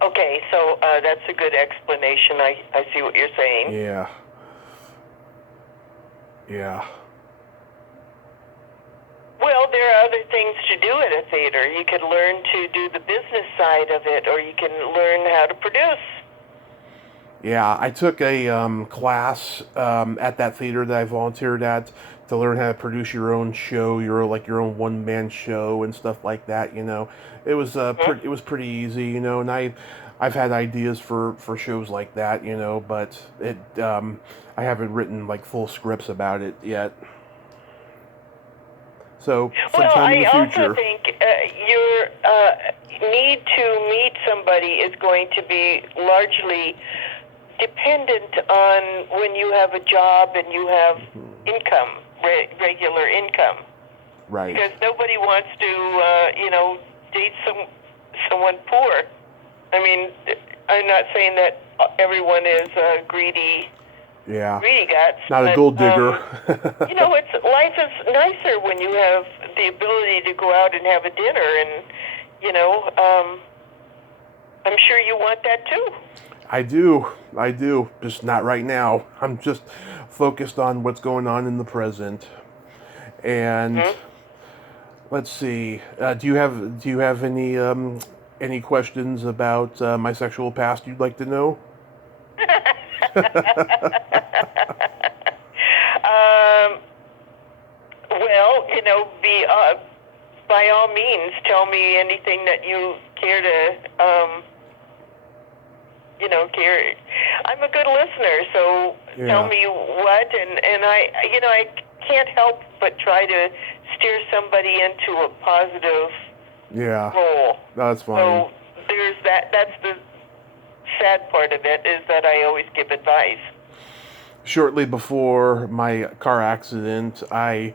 Okay, so that's a good explanation. I see what you're saying. Yeah. Yeah. Well, there are other things to do at a theater. You could learn to do the business side of it, or you can learn how to produce. Yeah, I took a class at that theater that I volunteered at to learn how to produce your own show, your own one-man show and stuff like that. It was it was pretty easy, and I've had ideas for shows like that, but it I haven't written like full scripts about it yet. So sometime in the future. I also think your need to meet somebody is going to be largely dependent on when you have a job and you have income, regular income. Right. Because nobody wants to, date someone poor. I mean, I'm not saying that everyone is greedy. Yeah. Greedy guts. Not a gold digger. Life is nicer when you have the ability to go out and have a dinner, and I'm sure you want that too. I do. Just not right now. I'm just focused on what's going on in the present. And let's see. Do you have any questions about my sexual past you'd like to know? Well, by all means, tell me anything that you care to, care. I'm a good listener, so tell me what, and I can't help but try to steer somebody into a positive role. That's fine. So there's that. That's the sad part of it, is that I always give advice. Shortly before my car accident, I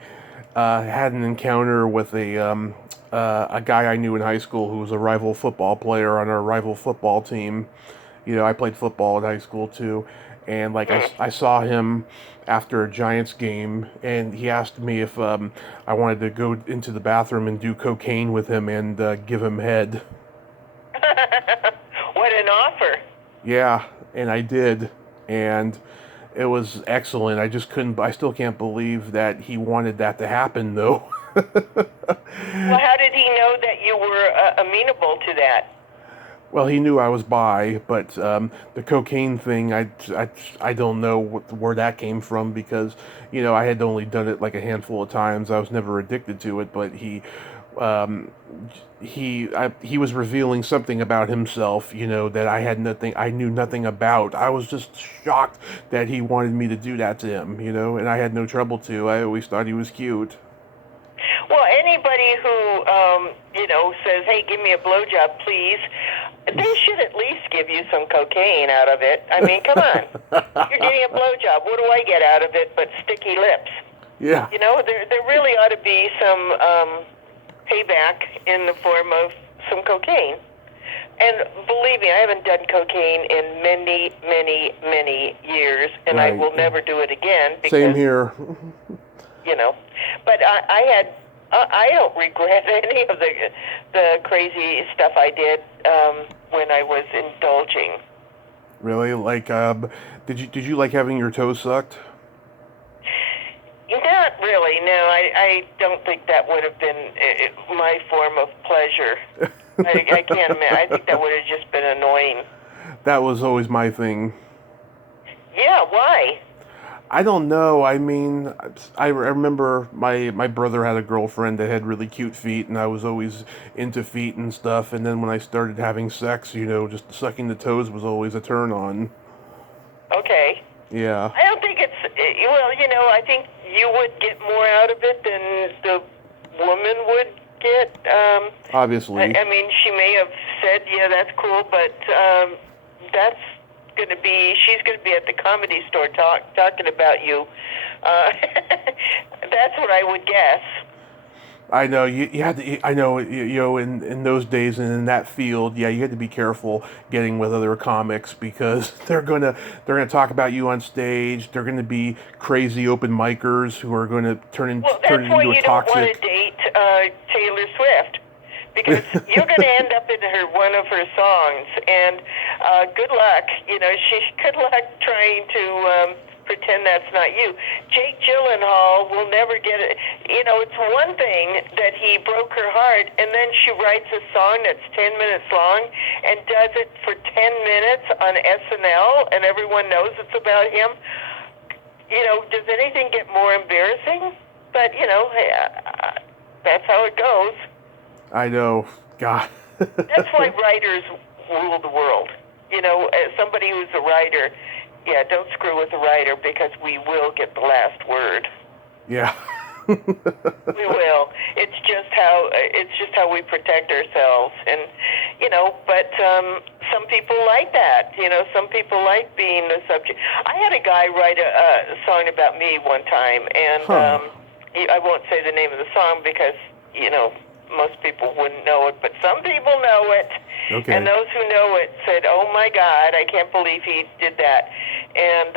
had an encounter with a guy I knew in high school who was a rival football player on our rival football team. I played football in high school too, and I saw him after a Giants game, and he asked me if I wanted to go into the bathroom and do cocaine with him and give him head. What an offer! Yeah, and I did, and it was excellent. I still can't believe that he wanted that to happen, though. Well, how did he know that you were amenable to that? Well, he knew I was bi, but the cocaine thing, I don't know where that came from because, I had only done it like a handful of times. I was never addicted to it, but um, he was revealing something about himself, that I knew nothing about. I was just shocked that he wanted me to do that to him, and I had no trouble to. I always thought he was cute. Well, anybody who, says, hey, give me a blowjob, please, they should at least give you some cocaine out of it. I mean, come on. You're getting a blowjob. What do I get out of it but sticky lips? Yeah. There really ought to be some payback in the form of some cocaine. And believe me, I haven't done cocaine in many, many, many years, and right. I will never do it again. Because, same here. But I don't regret any of the crazy stuff I did when I was indulging. Really? Like, did you like having your toes sucked? Not really. No, I don't think that would have been my form of pleasure. I can't imagine. I think that would have just been annoying. That was always my thing. Yeah, why? I don't know. I mean, I remember my brother had a girlfriend that had really cute feet, and I was always into feet and stuff. And then when I started having sex, just sucking the toes was always a turn on. Okay. Yeah. I don't think it's, I think you would get more out of it than the woman would get. Obviously. I mean, she may have said, yeah, that's cool, but that's she's going to be at the Comedy Store talking about you. That's what I would guess. I know you had to. I know in those days and in that field, yeah, you had to be careful getting with other comics because they're gonna talk about you on stage. They're gonna be crazy open micers who are going to turn it into a toxic. Well, that's why you don't want to date Taylor Swift. Because you're going to end up in one of her songs, and good luck. Good luck trying to pretend that's not you. Jake Gyllenhaal will never get it. It's one thing that he broke her heart, and then she writes a song that's 10 minutes long and does it for 10 minutes on SNL, and everyone knows it's about him. Does anything get more embarrassing? But, that's how it goes. I know. God. That's why writers rule the world. As somebody who's a writer, yeah, don't screw with a writer because we will get the last word. Yeah. We will. It's just how we protect ourselves, and But some people like that. Some people like being the subject. I had a guy write a song about me one time, and I won't say the name of the song because most people wouldn't know it, but some people know it. Okay. And those who know it said, "Oh my God, I can't believe he did that," and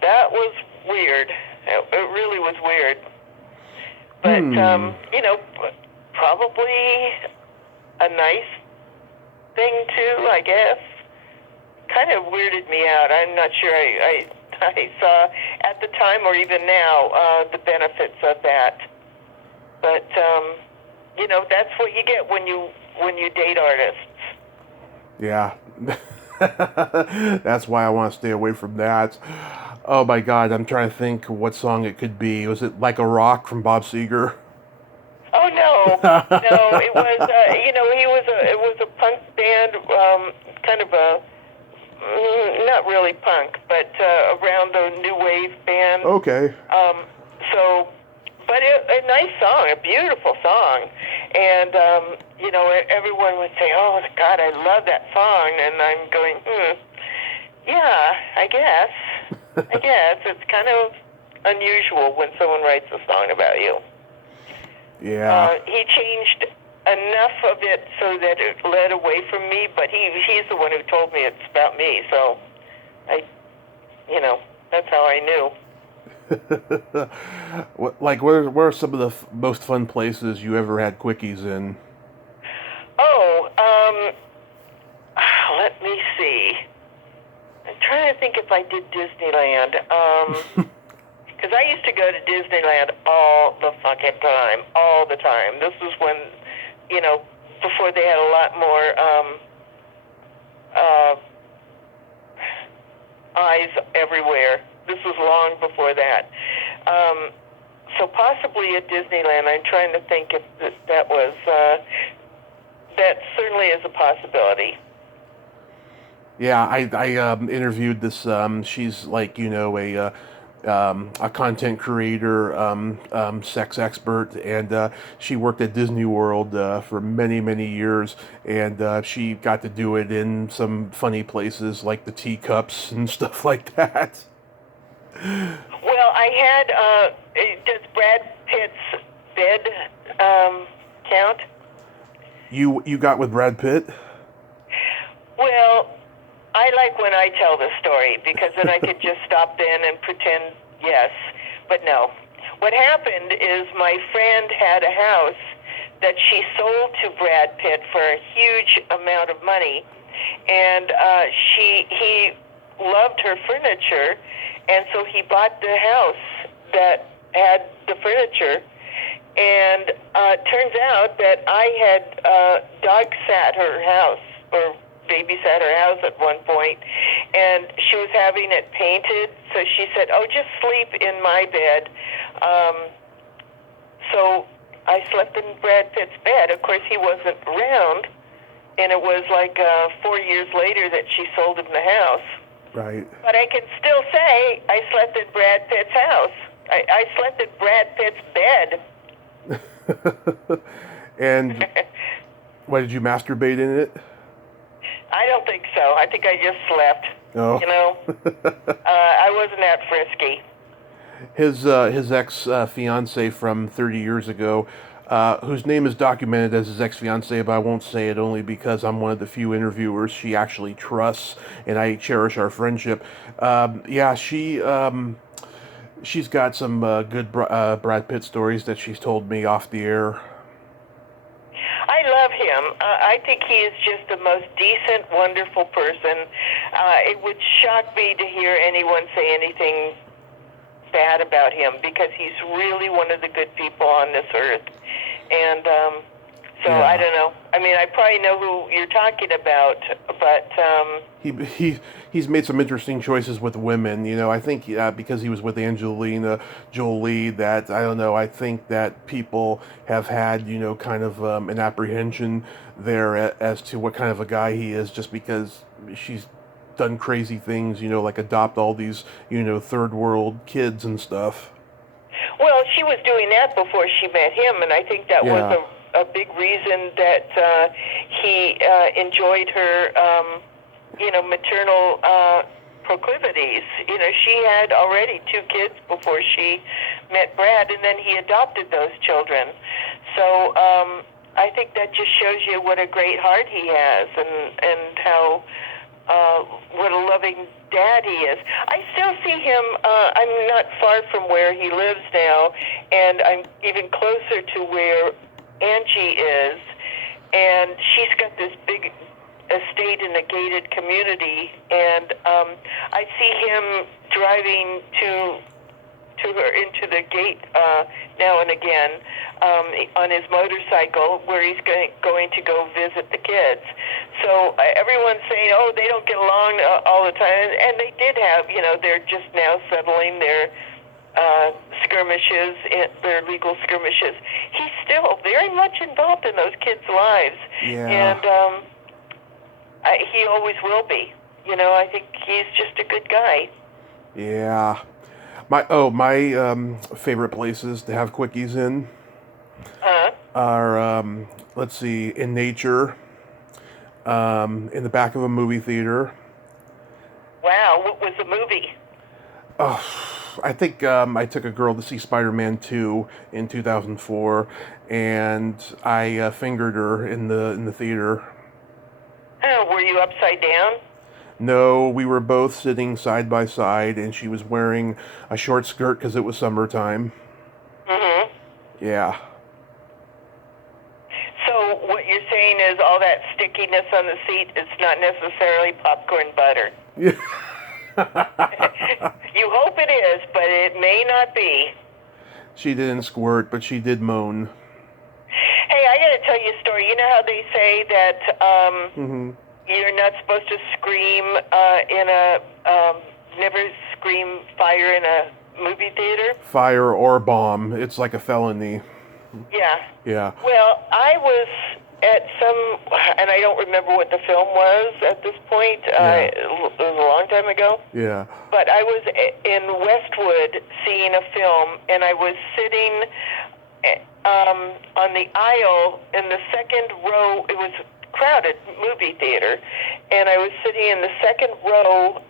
that was weird. It really was weird. But, probably a nice thing, too, I guess. Kind of weirded me out. I'm not sure I saw at the time or even now the benefits of that. But, that's what you get when you date artists. Yeah. That's why I want to stay away from that. Oh my God, I'm trying to think what song it could be. Was it Like a Rock from Bob Seger? Oh no, it was it was a punk band, kind of a not really punk, but around the new wave band. Okay. But a nice song, a beautiful song, and everyone would say, "Oh God, I love that song," and I'm going, yeah, I guess it's kind of unusual when someone writes a song about you. Yeah. He changed enough of it so that it led away from me, but he's the one who told me it's about me, so that's how I knew. Where are some of the most fun places you ever had quickies in? Oh, let me see. I'm trying to think if I did Disneyland. Because I used to go to Disneyland all the fucking time, all the time. This was when, before they had a lot more eyes everywhere. This was long before that. So possibly at Disneyland, I'm trying to think if that was, that certainly is a possibility. Yeah, I interviewed this, she's like, a content creator, sex expert, and she worked at Disney World for many, many years, and she got to do it in some funny places like the teacups and stuff like that. Well, I had, does Brad Pitt's bed count? You got with Brad Pitt? Well, I like when I tell the story, because then I could just stop in and pretend yes, but no. What happened is my friend had a house that she sold to Brad Pitt for a huge amount of money, and he loved her furniture, and so he bought the house that had the furniture, and turns out that I had dog sat her house, or babysat her house at one point, and she was having it painted, so she said, "Oh, just sleep in my bed." So I slept in Brad Pitt's bed. Of course, he wasn't around, and it was like 4 years later that she sold him the house. Right. But I can still say I slept in Brad Pitt's house. I slept in Brad Pitt's bed. And what, did you masturbate in it? I don't think so. I think I just slept. Oh. I wasn't that frisky. His ex-fiance from 30 years ago, whose name is documented as his ex-fiance, but I won't say it only because I'm one of the few interviewers she actually trusts, and I cherish our friendship. Yeah, she's got some good Brad Pitt stories that she's told me off the air. I love him. I think he is just the most decent, wonderful person. It would shock me to hear anyone say anything bad about him, because he's really one of the good people on this earth. And so yeah. I don't know. I mean, I probably know who you're talking about, but he's made some interesting choices with women. I think because he was with Angelina Jolie, that I don't know. I think that people have had kind of an apprehension there as to what kind of a guy he is, just because she's done crazy things, like adopt all these third world kids and stuff. Well, she was doing that before she met him, and I think that was a big reason that he enjoyed her, maternal proclivities. She had already 2 kids before she met Brad, and then he adopted those children. So I think that just shows you what a great heart he has, and how what a loving dad he is. I still see him, I'm not far from where he lives now, and I'm even closer to where Angie is, and she's got this big estate in a gated community, and I see him driving to her into the gate now and again on his motorcycle, where he's going to go visit the kids. So everyone's saying, oh, they don't get along all the time, and they did have, they're just now settling their skirmishes, their legal skirmishes. He's still very much involved in those kids' lives, and he always will be. I think he's just a good guy. Yeah. My favorite places to have quickies in are, let's see, in nature, in the back of a movie theater. Wow, what was the movie? Oh, I think I took a girl to see Spider-Man 2 in 2004, and I fingered her in the theater. Oh, were you upside down? No, we were both sitting side by side, and she was wearing a short skirt because it was summertime. Mm-hmm. Yeah. So what you're saying is all that stickiness on the seat is not necessarily popcorn butter. Yeah. You hope it is, but it may not be. She didn't squirt, but she did moan. Hey, I got to tell you a story. You know how they say that you're not supposed to scream never scream fire in a movie theater? Fire or bomb. It's like a felony. Yeah. Yeah. Well, I was at and I don't remember what the film was at this point. It was a long time ago. Yeah. But I was in Westwood seeing a film, and I was sitting on the aisle in the second row. It was a crowded movie theater, and I was sitting in the second row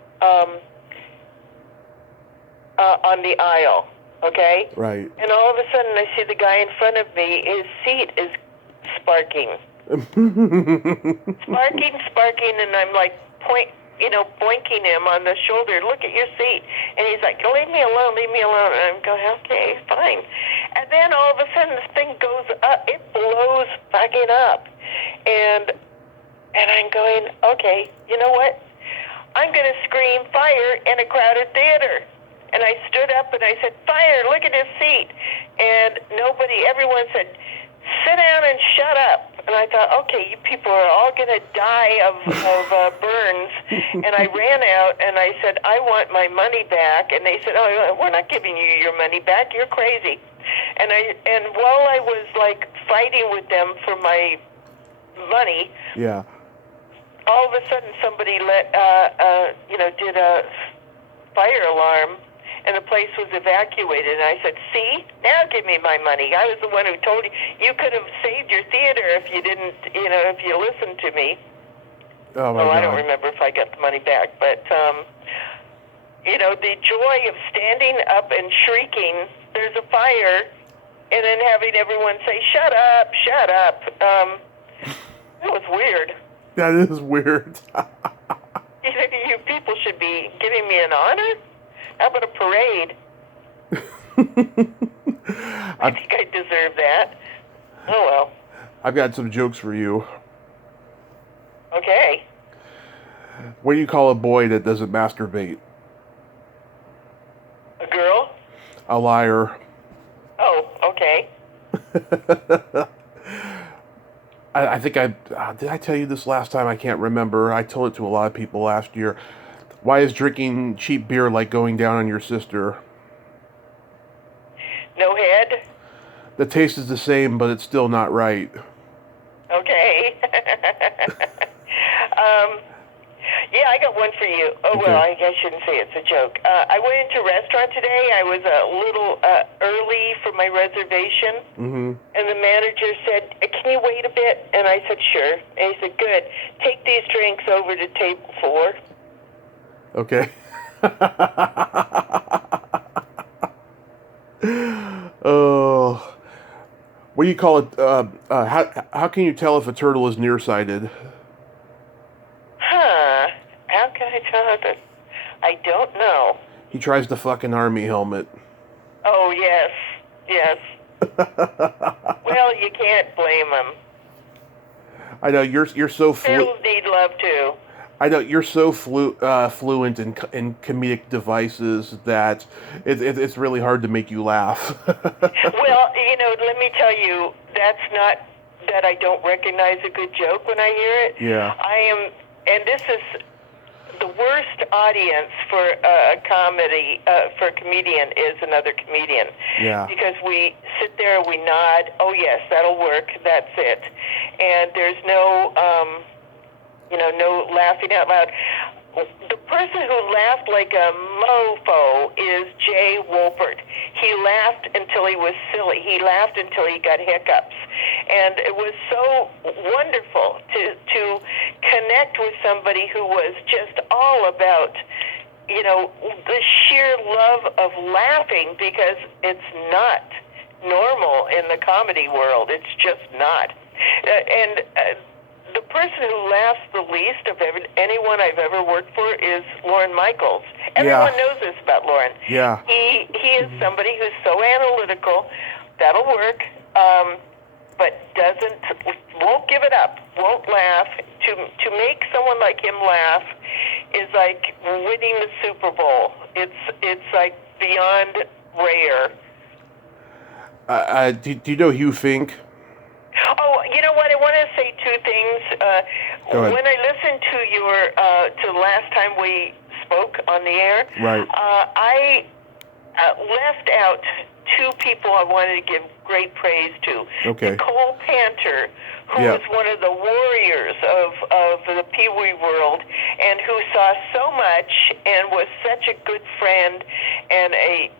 on the aisle. Okay? Right. And all of a sudden, I see the guy in front of me. His seat is sparking. Sparking, and I'm like, boinking him on the shoulder. Look at your seat. And he's like, leave me alone. And I'm going, okay, fine. And then all of a sudden, this thing goes up. It blows fucking up. And I'm going, okay, you know what? I'm going to scream fire in a crowded theater. And I stood up and I said, fire, look at his seat. And everyone said, sit down and shut up. And I thought, okay, you people are all going to die of burns. And I ran out and I said, I want my money back. And they said, oh, we're not giving you your money back. You're crazy. And while I was like fighting with them for my money, all of a sudden somebody did a fire alarm. And the place was evacuated. And I said, see, now give me my money. I was the one who told you. You could have saved your theater if you didn't, if you listened to me. Oh, my God. I don't remember if I got the money back. But, the joy of standing up and shrieking, there's a fire, and then having everyone say, shut up, shut up. It was weird. That is weird. You people should be giving me an honor? How about a parade? I think I deserve that. Oh, well. I've got some jokes for you. Okay. What do you call a boy that doesn't masturbate? A girl? A liar. Oh, okay. I think did I tell you this last time? I can't remember. I told it to a lot of people last year. Why is drinking cheap beer like going down on your sister? No head? The taste is the same, but it's still not right. Okay. Yeah, I got one for you. Oh, okay. Well, I shouldn't say it's a joke. I went into a restaurant today. I was a little early for my reservation. Mm-hmm. And the manager said, can you wait a bit? And I said, sure. And he said, good. Take these drinks over to table 4. Okay. Oh. What do you call it? How can you tell if a turtle is nearsighted? Huh. How can I tell that? I don't know. He tries to fuck an army helmet. Oh, yes. Yes. Well, you can't blame him. I know, you're so Turtles need love, too. I know, you're so fluent in comedic devices that it's really hard to make you laugh. Well, let me tell you, that's not that I don't recognize a good joke when I hear it. Yeah. And this is the worst audience for a comedy, for a comedian is another comedian. Yeah. Because we sit there, we nod, oh yes, that'll work, that's it. And there's no, no laughing out loud. The person who laughed like a mofo is Jay Wolpert. He laughed until he was silly. He laughed until he got hiccups. And it was so wonderful to connect with somebody who was just all about, the sheer love of laughing, because it's not normal in the comedy world. It's just not. The person who laughs the least of anyone I've ever worked for is Lorne Michaels. Everyone knows this about Lorne. Yeah. He is somebody who's so analytical, that'll work, but won't give it up, won't laugh, to make someone like him laugh is like winning the Super Bowl. It's like beyond rare. Do you know Hugh Fink? Oh, you know what? I want to say two things. Go ahead. When I listened to your to the last time we spoke on the air, Right. I left out two people I wanted to give great praise to. Okay. Nicole Panter, who Yeah. was one of the warriors of the Pee Wee world, and who saw so much and was such a good friend and a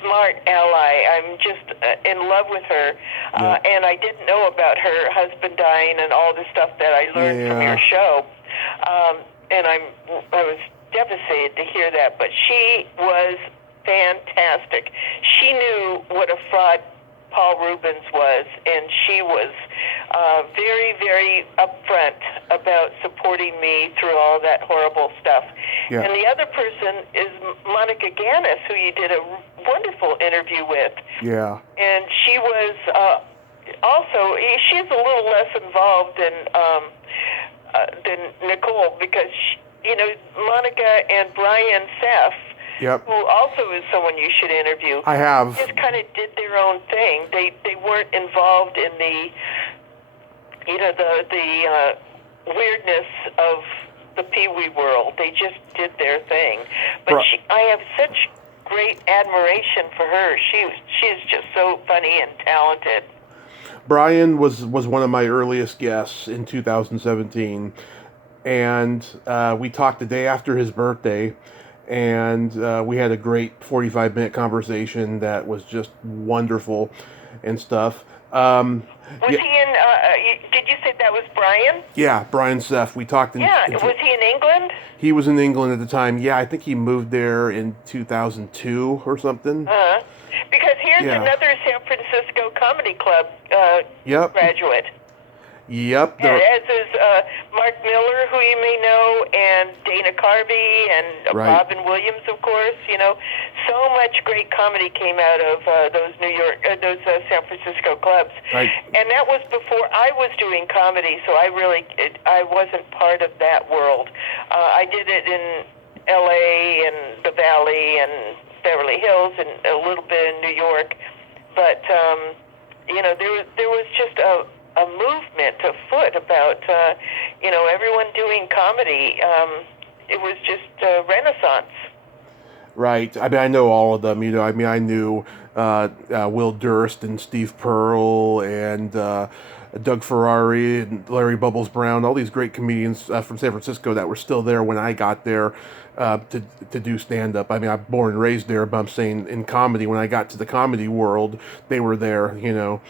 smart ally. I'm just in love with her. Yeah. And I didn't know about her husband dying and all the stuff that I learned from your show. And I was devastated to hear that. But she was fantastic. She knew what a fraud Paul Rubens was, and she was very, very upfront about supporting me through all that horrible stuff. Yeah. And the other person is Monica Ganis, who you did a wonderful interview with. Yeah. And she was also, she's a little less involved than Nicole, because, Monica and Brian Seff, Yep. who also is someone you should interview. I have. Just kind of did their own thing. They weren't involved in the weirdness of the Pee Wee world. They just did their thing. But I have such great admiration for her. She's just so funny and talented. Brian was one of my earliest guests in 2017, and we talked the day after his birthday. And we had a great 45-minute conversation that was just wonderful and stuff. Was he in, did you say that was Brian? Yeah, Brian Seff. We talked was he in England? He was in England at the time. Yeah, I think he moved there in 2002 or something. Because here's another San Francisco Comedy Club graduate. Yep. As is Mark Miller, who you may know, and Dana Carvey, and Robin Williams, of course. So much great comedy came out of those San Francisco clubs. Right. And that was before I was doing comedy, so I wasn't part of that world. I did it in L.A. and the Valley and Beverly Hills and a little bit in New York, but there was just a movement afoot about, everyone doing comedy. It was just a renaissance. Right. I mean, I know all of them. I knew Will Durst and Steve Pearl and Doug Ferrari and Larry Bubbles Brown, all these great comedians from San Francisco that were still there when I got there to do stand-up. I mean, I'm born and raised there, but I'm saying in comedy, when I got to the comedy world, they were there, there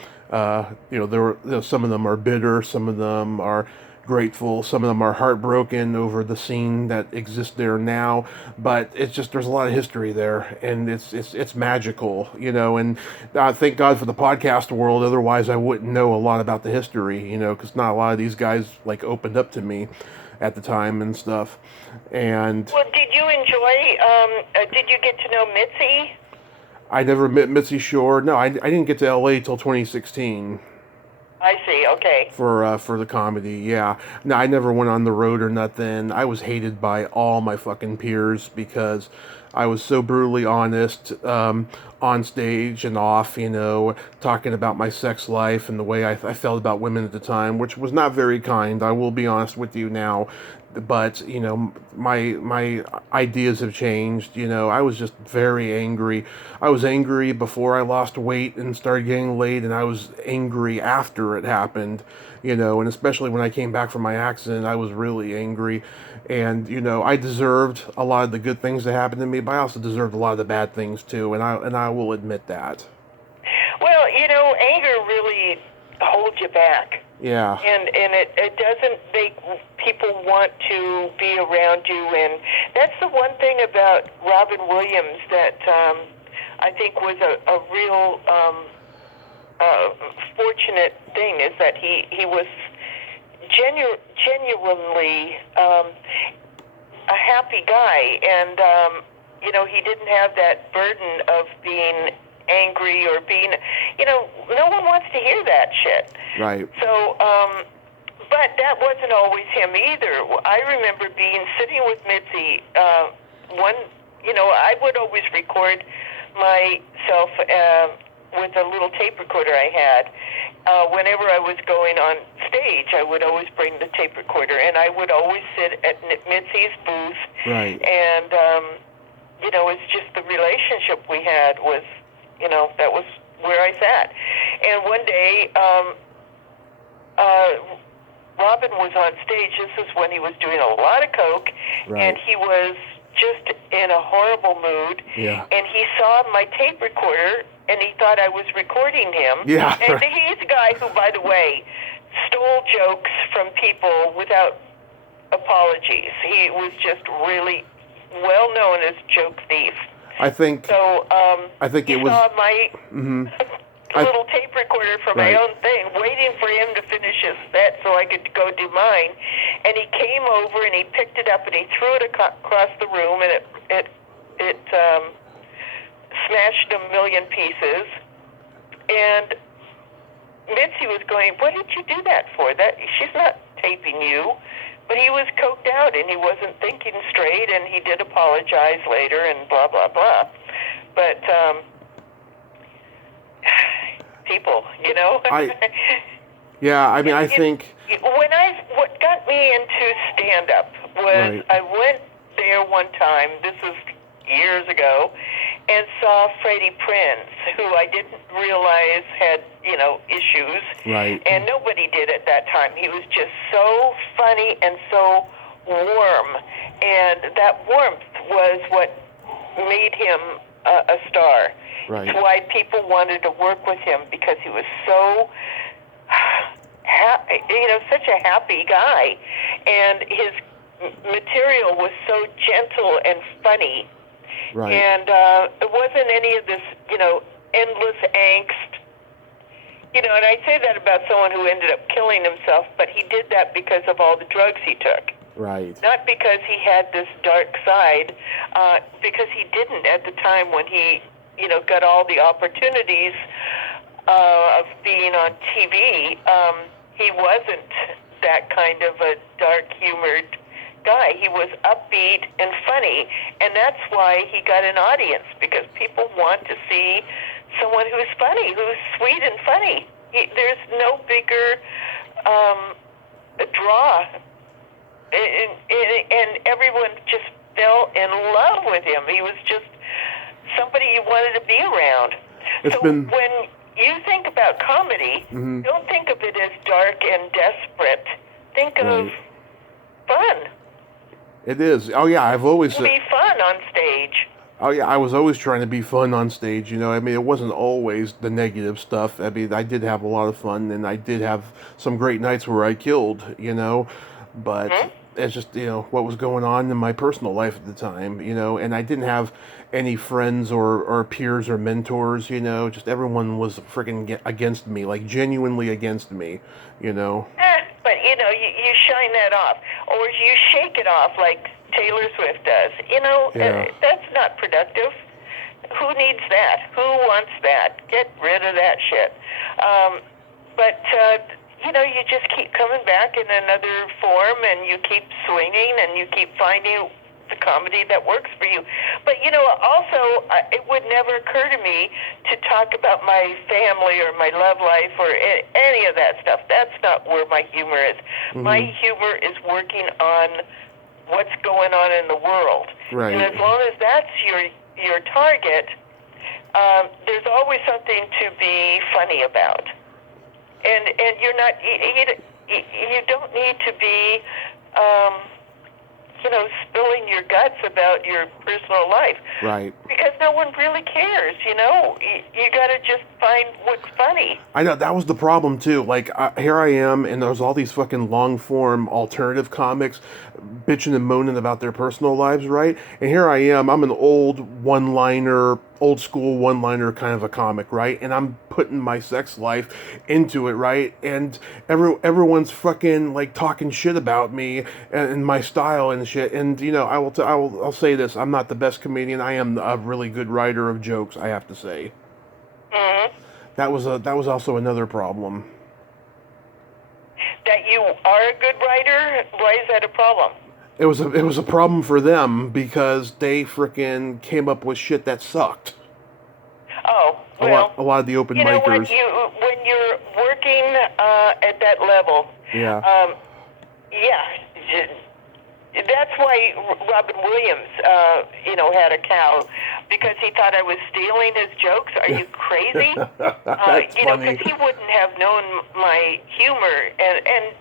were some of them are bitter, some of them are grateful, some of them are heartbroken over the scene that exists there now, but it's just, there's a lot of history there, and it's magical, and thank God for the podcast world. Otherwise I wouldn't know a lot about the history, because not a lot of these guys opened up to me at the time and stuff. And well, did you enjoy did you get to know Mitzi? I never met Mitzi Shore. No, I didn't get to LA till 2016. I see, okay. For the comedy, yeah. No, I never went on the road or nothing. I was hated by all my fucking peers because I was so brutally honest on stage and off, talking about my sex life and the way I felt about women at the time, which was not very kind. I will be honest with you now. But, my ideas have changed. I was just very angry. I was angry before I lost weight and started getting laid, and I was angry after it happened, and especially when I came back from my accident, I was really angry. And, I deserved a lot of the good things that happened to me, but I also deserved a lot of the bad things too, and I will admit that. Well, anger really holds you back. Yeah. And it doesn't make people want to be around you. And that's the one thing about Robin Williams that I think was a real fortunate thing, is that he was genuinely a happy guy. And, he didn't have that burden of being angry or being, no one wants to hear that shit. Right. So, But that wasn't always him either. I remember sitting with Mitzi. I would always record myself with a little tape recorder I had. Whenever I was going on stage, I would always bring the tape recorder, and I would always sit at Mitzi's booth. Right. And, it's just the relationship we had was, that was where I sat. And one day, Robin was on stage. This is when he was doing a lot of coke, right. And he was just in a horrible mood. Yeah. And he saw my tape recorder, and he thought I was recording him. Yeah. And he's a guy who, by the way, stole jokes from people without apologies. He was just really well known as joke thief. I think. So it was. Saw my little tape recorder for my own thing, waiting for him to finish his set so I could go do mine. And he came over and he picked it up and he threw it across the room, and it smashed a million pieces. And Mitzi was going, "What did you do that for? She's not taping you." But he was coked out and he wasn't thinking straight, and he did apologize later and blah, blah, blah. But people, I think what got me into stand-up was I went there one time, this was years ago, and saw Freddie Prinze, who I didn't realize had, issues. Right. And nobody did at that time. He was just so funny and so warm. And that warmth was what made him a star. Right. It's why people wanted to work with him, because he was so such a happy guy. And his material was so gentle and funny. Right. And it wasn't any of this, endless angst. And I say that about someone who ended up killing himself, but he did that because of all the drugs he took. Right. Not because he had this dark side, because he didn't at the time when he, got all the opportunities of being on TV. He wasn't that kind of a dark-humored guy. He was upbeat and funny, and that's why he got an audience, because people want to see someone who's funny, who's sweet and funny. There's no bigger draw, and everyone just fell in love with him. He was just somebody you wanted to be around. When you think about comedy, don't think of it as dark and desperate. Think of fun. It is. Oh yeah, I've always be fun on stage. Oh yeah, I was always trying to be fun on stage. It wasn't always the negative stuff. I did have a lot of fun, and I did have some great nights where I killed. But it's just what was going on in my personal life at the time. And I didn't have any friends or peers or mentors. Just everyone was freaking against me, like genuinely against me. But you shine that off, or you shake it off like Taylor Swift does. That's not productive. Who needs that? Who wants that? Get rid of that shit. You just keep coming back in another form, and you keep swinging, and you keep finding the comedy that works for you. But, also, it would never occur to me to talk about my family or my love life or any of that stuff. That's not where my humor is. My humor is working on what's going on in the world. Right. And as long as that's your target, there's always something to be funny about. And you're not, you don't need to be, spilling your guts about your personal life. Right. Because no one really cares, You got to just find what's funny. I know, that was the problem, too. Like, here I am, and there's all these fucking long-form alternative comics bitching and moaning about their personal lives, right? And here I am, I'm an old school one-liner kind of a comic, right? And I'm putting my sex life into it, right? And everyone's fucking, like, talking shit about me and my style and shit. And, I'll say this, I'm not the best comedian. I am a really good writer of jokes, I have to say. Mm-hmm. That was also another problem. that you are a good writer? Why is that a problem? It was a problem for them because they frickin' came up with shit that sucked. Oh, well, a lot of the open you know micers. what? When you're working at that level, Yeah. Yeah, that's why Robin Williams, had a cow, because he thought I was stealing his jokes. Are you crazy? That's funny. Because he wouldn't have known my humor, and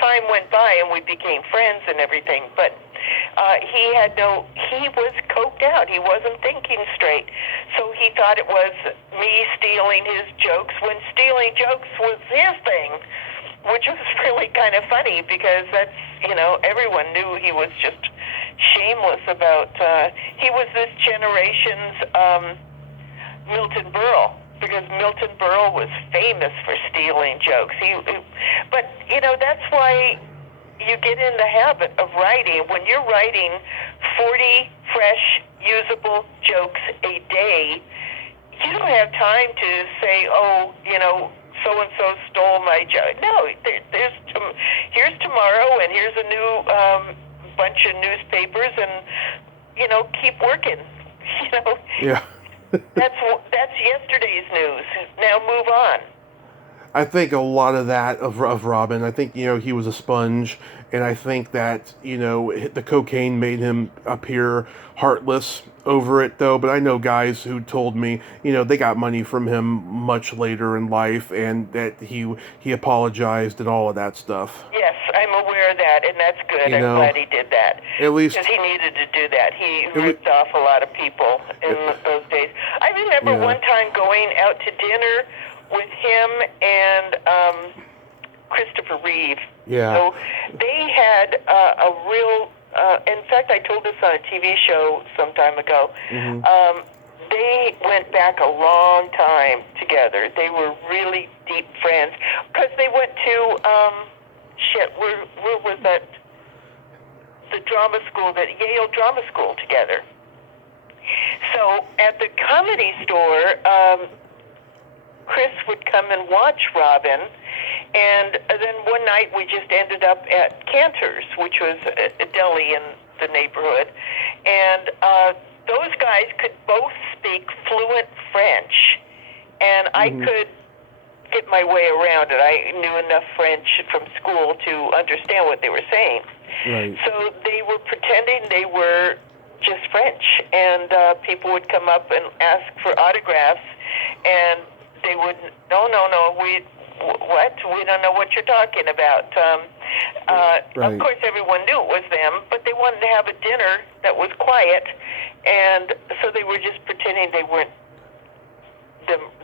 time went by and we became friends and everything, but he was coked out. He wasn't thinking straight. So he thought it was me stealing his jokes when stealing jokes was his thing, which was really kind of funny because that's, everyone knew he was just shameless about, he was this generation's Milton Berle, because Milton Berle was famous for stealing jokes. But that's why you get in the habit of writing. When you're writing 40 fresh, usable jokes a day, you don't have time to say, so-and-so stole my joke. No, here's tomorrow, and here's a new bunch of newspapers, and, keep working. Yeah. That's yesterday's news. Now move on. I think a lot of that of Robin. I think he was a sponge, and I think that the cocaine made him appear heartless over it, though. But I know guys who told me they got money from him much later in life, and that he apologized and all of that stuff. Yes, I'm aware of that, and that's good. I'm glad he did that. At least because he needed to do that. He ripped off a lot of people in those days. I remember one time going out to dinner with him and Christopher Reeve. Yeah. So they had a real. In fact, I told this on a TV show some time ago. Mm-hmm. They went back a long time together. They were really deep friends because they went to where was that? The drama school, the Yale Drama School together. So at the Comedy Store, Chris would come and watch Robin, and then one night we just ended up at Cantor's, which was a deli in the neighborhood, and those guys could both speak fluent French, and I could get my way around it. I knew enough French from school to understand what they were saying. Right. So they were pretending they were just French, and people would come up and ask for autographs, and they would, no, what? We don't know what you're talking about. Right. Of course, everyone knew it was them, but they wanted to have a dinner that was quiet, and so they were just pretending they weren't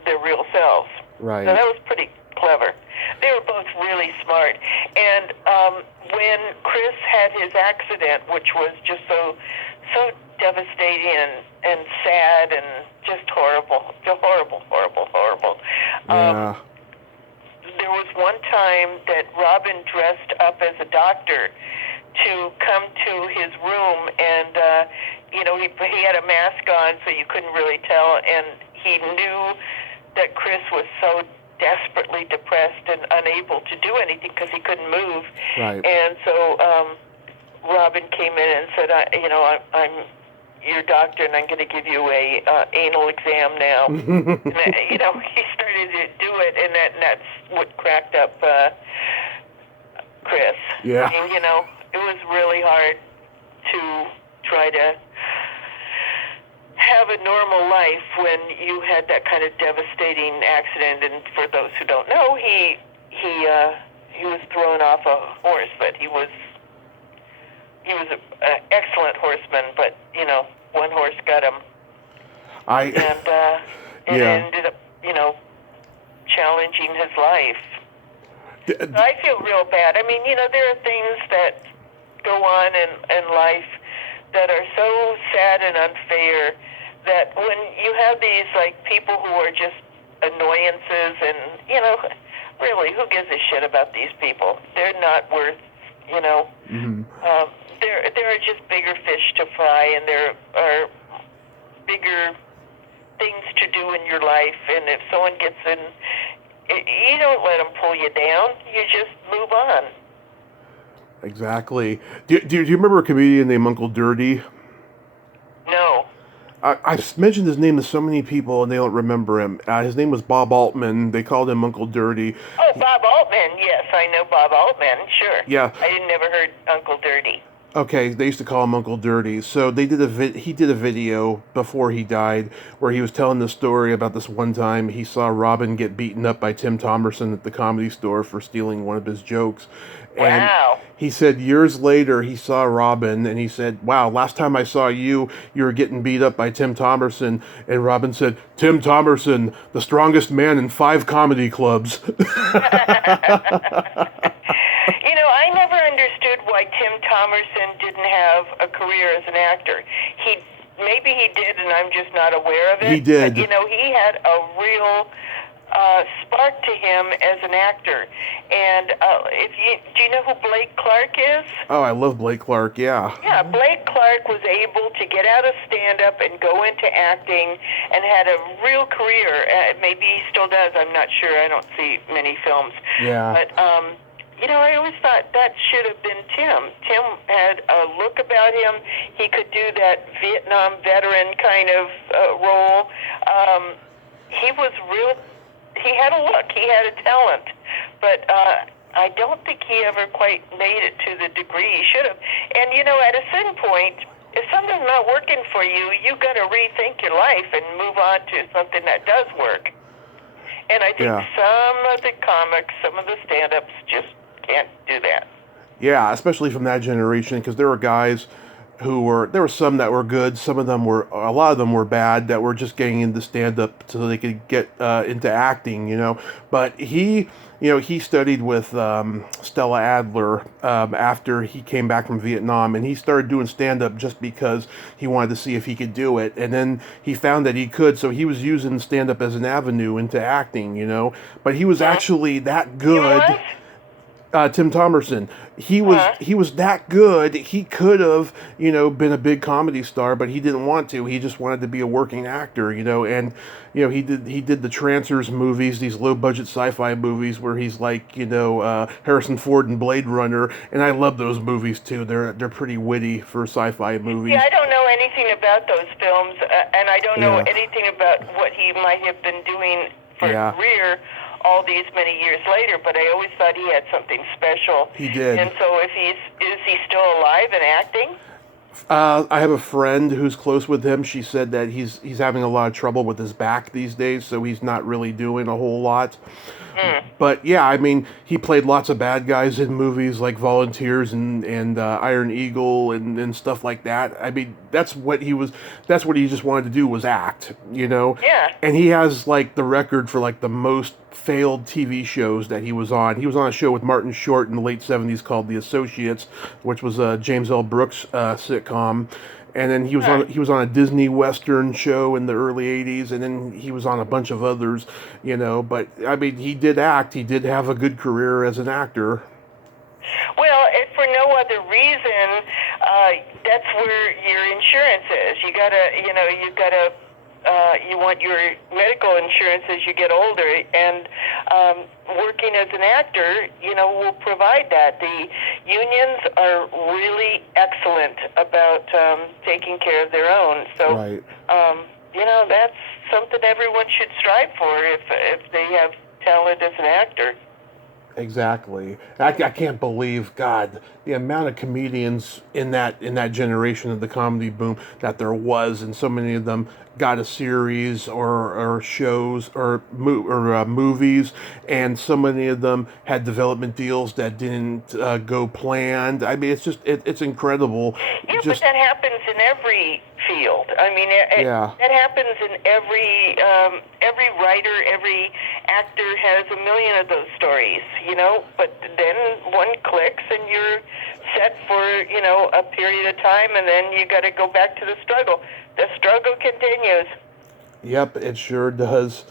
their real selves. Right. So that was pretty clever. They were both really smart. And when Chris had his accident, which was just so devastating and sad and just horrible. Yeah. There was one time that Robin dressed up as a doctor to come to his room, and he had a mask on, so you couldn't really tell, and he knew that Chris was so desperately depressed and unable to do anything because he couldn't move. Right. And so Robin came in and said, I'm your doctor, and I'm going to give you a anal exam now. And, he started to do it, and that's what cracked up Chris. Yeah. I mean, it was really hard to try to have a normal life when you had that kind of devastating accident. And for those who don't know, he was thrown off a horse, but he was an excellent horseman, but one horse got him, and it ended up challenging his life. So I feel real bad. I mean, there are things that go on in life that are so sad and unfair that when you have these people who are just annoyances, and really, who gives a shit about these people? They're not worth, Mm-hmm. There are just bigger fish to fry, and there are bigger things to do in your life. And if someone gets in, you don't let them pull you down. You just move on. Exactly. Do you remember a comedian named Uncle Dirty? No. I've mentioned his name to so many people and they don't remember him. His name was Bob Altman. They called him Uncle Dirty. Oh, Bob Altman. Yes, I know Bob Altman. Sure. Yeah. I never heard Uncle Dirty. Okay, they used to call him Uncle Dirty. So they did he did a video before he died where he was telling the story about this one time he saw Robin get beaten up by Tim Thomerson at the Comedy Store for stealing one of his jokes. And wow. He said years later he saw Robin and he said, "Wow, last time I saw you, you were getting beat up by Tim Thomerson." And Robin said, "Tim Thomerson, the strongest man in 5 comedy clubs." You know, I never understood why Tim Thomerson didn't have a career as an actor. Maybe he did, and I'm just not aware of it. He did. But, you know, he had a real spark to him as an actor. And do you know who Blake Clark is? Oh, I love Blake Clark, yeah. Yeah, Blake Clark was able to get out of stand-up and go into acting and had a real career. Maybe he still does, I'm not sure. I don't see many films. Yeah. But, you know, I always thought that should have been Tim. Tim had a look about him. He could do that Vietnam veteran kind of role. He was real. He had a look. He had a talent. But I don't think he ever quite made it to the degree he should have. And, you know, at a certain point, if something's not working for you, you got to rethink your life and move on to something that does work. And I think some of the comics, some of the stand-ups just can't do that. Yeah, especially from that generation, because there were guys there were some that were good, a lot of them were bad, that were just getting into stand-up so they could get into acting, you know. But he studied with Stella Adler after he came back from Vietnam, and he started doing stand-up just because he wanted to see if he could do it. And then he found that he could, so he was using stand-up as an avenue into acting, you know. But he was actually that good. Tim Thomerson. He was that good. He could have, you know, been a big comedy star, but he didn't want to. He just wanted to be a working actor, you know. And you know, he did the Trancers movies, these low budget sci-fi movies where he's like, you know, Harrison Ford in Blade Runner, and I love those movies too. They're pretty witty for sci-fi movies. Yeah, I don't know anything about those films, and I don't know anything about what he might have been doing for a career all these many years later, but I always thought he had something special. He did. And so is he still alive and acting? I have a friend who's close with him. She said that he's having a lot of trouble with his back these days, so he's not really doing a whole lot. But yeah, I mean, he played lots of bad guys in movies like Volunteers and Iron Eagle and stuff like that. I mean, that's what he just wanted to do, was act, you know? Yeah. And he has like the record for like the most failed TV shows that he was on. He was on a show with Martin Short in the late 70s called The Associates, which was a James L. Brooks sitcom. And then he was on a Disney Western show in the early 80s, and then he was on a bunch of others, you know. But, I mean, he did act. He did have a good career as an actor. Well, if for no other reason, that's where your insurance is. You want your medical insurance as you get older, and working as an actor, you know, will provide that. The unions are really excellent about taking care of their own. So, you know, that's something everyone should strive for if they have talent as an actor. Exactly. I can't believe, God, the amount of comedians in that generation of the comedy boom that there was, and so many of them got a series or shows or movies, and so many of them had development deals that didn't go planned. I mean, it's just it's incredible. Yeah, but that happens in every field. I mean, that happens in every writer, every actor has a million of those stories, you know. But then one clicks and you're set for, you know, a period of time, and then you got to go back to the struggle. The struggle continues. Yep, it sure does.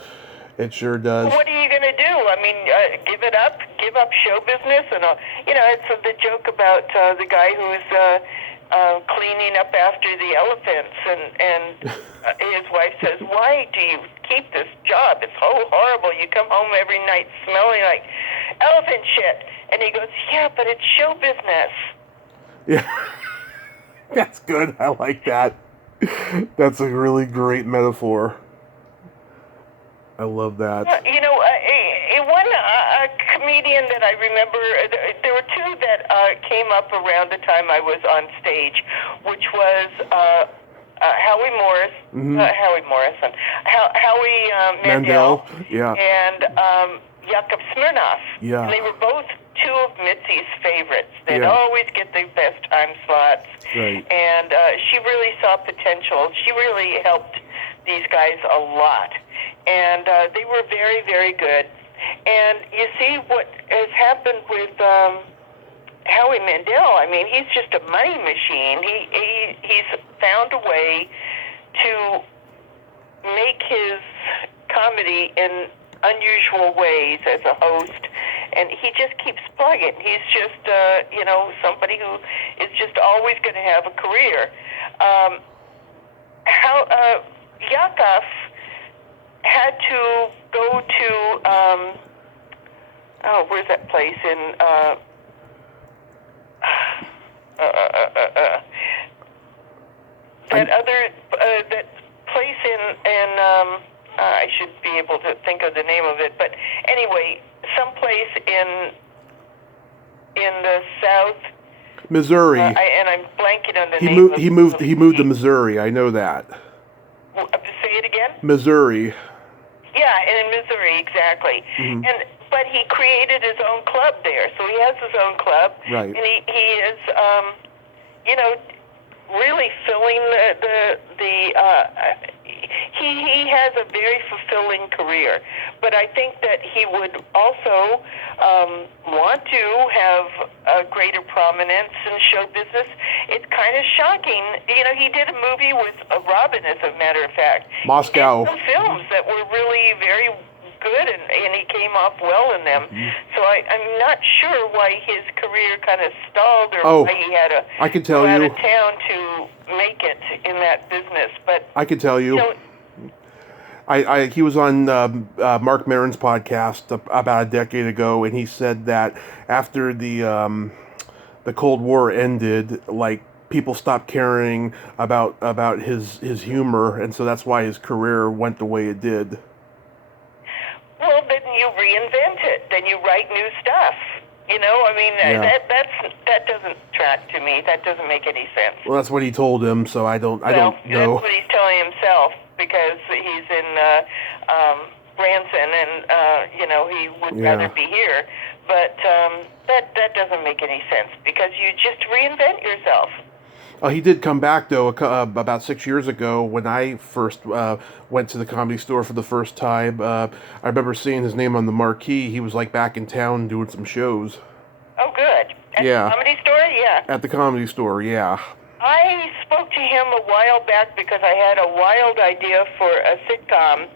It sure does. What are you going to do? I mean, give it up? Give up show business? And you know, it's the joke about the guy who's cleaning up after the elephants, and his wife says, "Why do you keep this job. It's so horrible. You come home every night smelling like elephant shit. And he goes, yeah, but it's show business. Yeah. That's good. I like that. That's a really great metaphor. I love that. You know, one comedian that I remember, there were two that came up around the time I was on stage, which was Howie Morrison, Howie Mandel, yeah, and Yakov Smirnoff. Yeah. And they were both two of Mitzi's favorites. They'd Yeah. always get the best time slots. Right. And she really saw potential. She really helped these guys a lot. And they were very, very good. And you see what has happened with Howie Mandel. I mean, he's just a money machine. He's found a way to make his comedy in unusual ways as a host, and he just keeps plugging. He's just, somebody who is just always going to have a career. Yakov had to go to, where's that place in, that place in I should be able to think of the name of it, but anyway, someplace in the South, Missouri. And I'm blanking on the name. He moved to Missouri. I know that. Say it again. Missouri. Yeah, in Missouri, exactly. Mm-hmm. But he created his own club there, so he has his own club, right? And he is, really filling he has a very fulfilling career. But I think that he would also want to have a greater prominence in show business. It's kind of shocking. You know, he did a movie with Robin, as a matter of fact. Moscow. And some films that were really very good, and he came off well in them. Mm-hmm. So I'm not sure why his career kind of stalled, or why he had to go out of town to make it in that business. But I can tell you. He was on Mark Maron's podcast about a decade ago, and he said that after the Cold War ended, like, people stopped caring about his humor, and so that's why his career went the way it did. Well, then you reinvent it. Then you write new stuff. You know, I mean, that doesn't track to me. That doesn't make any sense. Well, that's what he told him, so I don't know. That's what he's telling himself, because he's in Branson, and he would rather be here. But that doesn't make any sense, because you just reinvent yourself. He did come back, though, about 6 years ago when I first went to the Comedy Store for the first time. I remember seeing his name on the marquee. He was, like, back in town doing some shows. Oh, good. At the Comedy Store? Yeah. At the Comedy Store, yeah. I spoke to him a while back because I had a wild idea for a sitcom,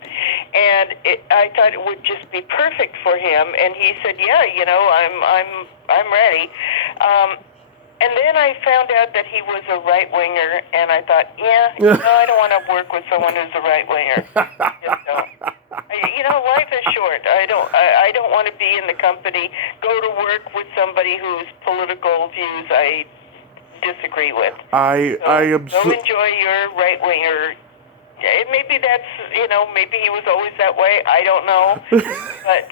and I thought it would just be perfect for him. And he said, "Yeah, I'm ready." And then I found out that he was a right-winger, and I thought, I don't want to work with someone who's a right-winger. Just don't. Life is short. I don't want to be in the company, go to work with somebody whose political views I disagree with. So enjoy your right-winger. Maybe that's, maybe he was always that way. I don't know. But,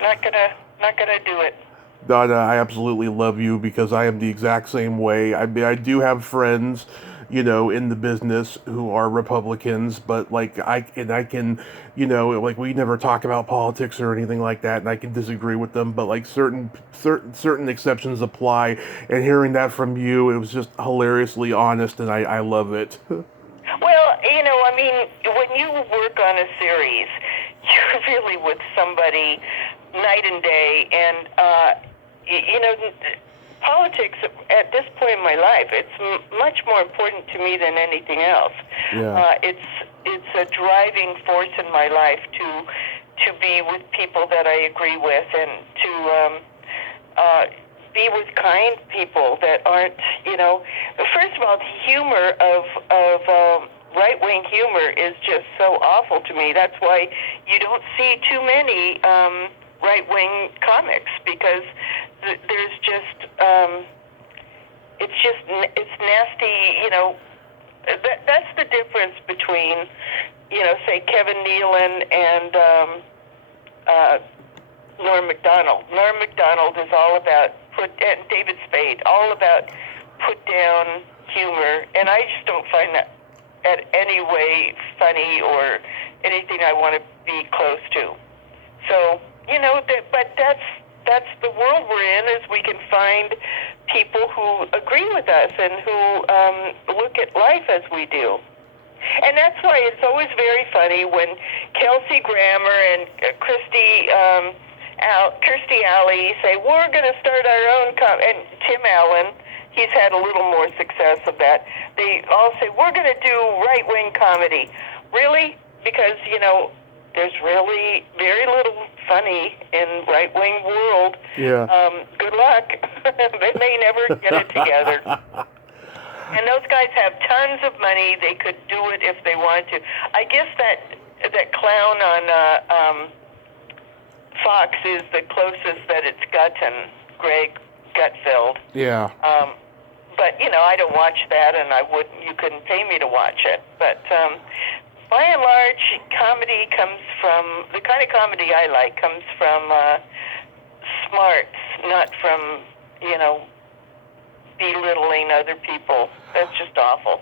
not gonna do it. Dawna, I absolutely love you, because I am the exact same way. I mean, I do have friends, in the business who are Republicans, but like I can, like, we never talk about politics or anything like that, and I can disagree with them, but like certain exceptions apply. And hearing that from you, it was just hilariously honest, and I love it. Well, I mean, when you work on a series, you're really with somebody night and day, and politics at this point in my life, it's much more important to me than anything else. Yeah. It's a driving force in my life to be with people that I agree with, and to be with kind people that aren't, first of all, the humor of right-wing humor is just so awful to me. That's why you don't see too many right-wing comics, because there's just it's nasty. That's the difference between, say Kevin Nealon and Norm Macdonald. Norm Macdonald is all about and David Spade, all about put down humor, and I just don't find that at any way funny or anything I want to be close to. So, but that's the world we're in, is we can find people who agree with us and who look at life as we do. And that's why it's always very funny when Kelsey Grammer and Kirstie Alley say, we're going to start our own and Tim Allen, he's had a little more success of that. They all say, we're going to do right-wing comedy. Really? Because, there's really very little funny in right-wing world. Yeah. Good luck. They may never get it together. And those guys have tons of money. They could do it if they wanted to. I guess that clown on Fox is the closest that it's gotten, Greg Gutfeld. Yeah. But, I don't watch that, and you couldn't pay me to watch it. But by and large, comedy comes from, the kind of comedy I like comes from smarts, not from, belittling other people. That's just awful.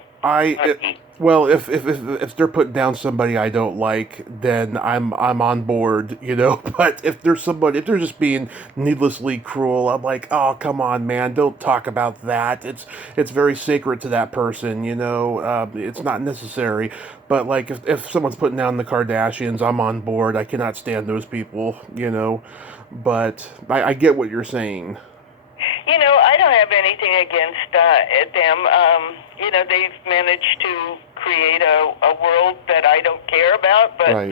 Well, if they're putting down somebody I don't like, then I'm on board, But if they're just being needlessly cruel, I'm like, oh, come on, man, don't talk about that. It's very sacred to that person, It's not necessary. But like if someone's putting down the Kardashians, I'm on board. I cannot stand those people, But I get what you're saying. I don't have anything against them. They've managed to create a world that I don't care about, but, right.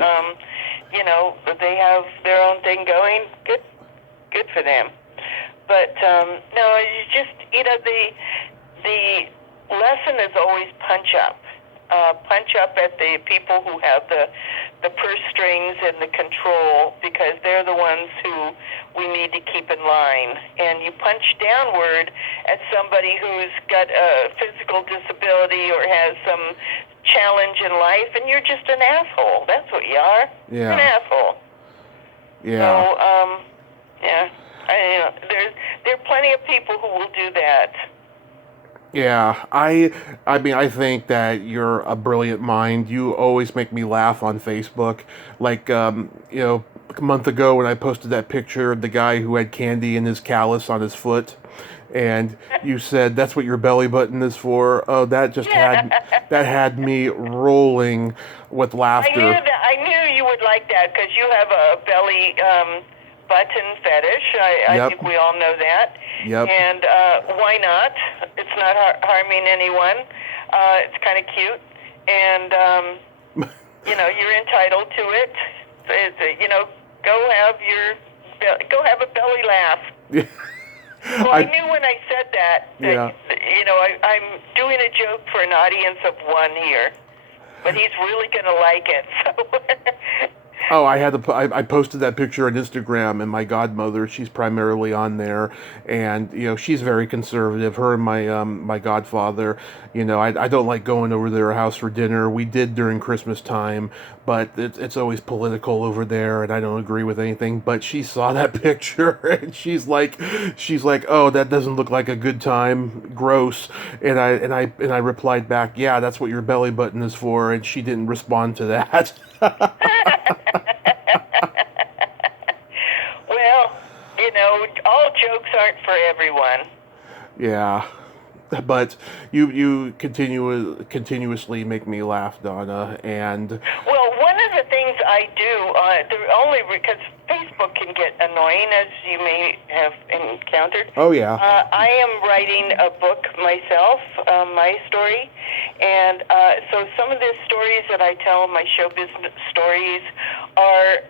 They have their own thing going. Good for them. But, no, it's just, the lesson is always punch up. Punch up at the people who have the purse strings and the control, because they're the ones who we need to keep in line. And you punch downward at somebody who's got a physical disability or has some challenge in life, and you're just an asshole. That's what you are. Yeah. You're an asshole. Yeah. So, there are plenty of people who will do that. Yeah, I mean, I think that you're a brilliant mind. You always make me laugh on Facebook. Like, a month ago when I posted that picture of the guy who had candy in his callus on his foot, and you said, that's what your belly button is for. Oh, that just had me rolling with laughter. I knew you would like that, because you have a belly button fetish. I Yep. think we all know that. Yep. And why not? It's not harming anyone. It's kind of cute, and you're entitled to it. Go have a belly laugh. Well, I knew when I said that yeah. I'm doing a joke for an audience of one here, but he's really going to like it. So. Oh, I posted that picture on Instagram, and my godmother, she's primarily on there, and she's very conservative. Her and my godfather, I don't like going over to their house for dinner. We did during Christmas time, but it's always political over there, and I don't agree with anything. But she saw that picture, and she's like, oh, that doesn't look like a good time, gross. And I replied back, yeah, that's what your belly button is for, and she didn't respond to that. Well, all jokes aren't for everyone. Yeah, but you continuously make me laugh, Dawna, and well, one of the things I do, only because Facebook can get annoying, as you may have encountered. Oh yeah. I am writing a book myself, my story, and so some of the stories that I tell, my show business stories, are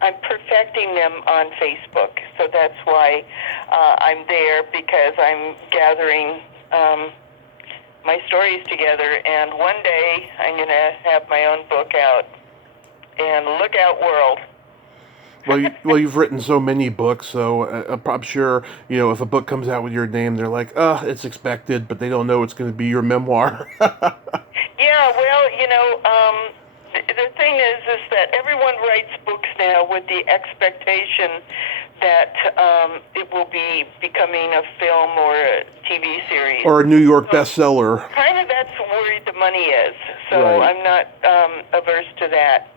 I'm perfecting them on Facebook. So that's why I'm there, because I'm gathering my stories together, and one day I'm going to have my own book out. And look out, world. You've written so many books, so I'm sure, if a book comes out with your name, they're like, it's expected, but they don't know it's going to be your memoir. Yeah, well, the thing is that everyone writes books now with the expectation that it will be becoming a film or a TV series. Or a New York bestseller. Kind of that's where the money is, so Right. I'm not averse to that.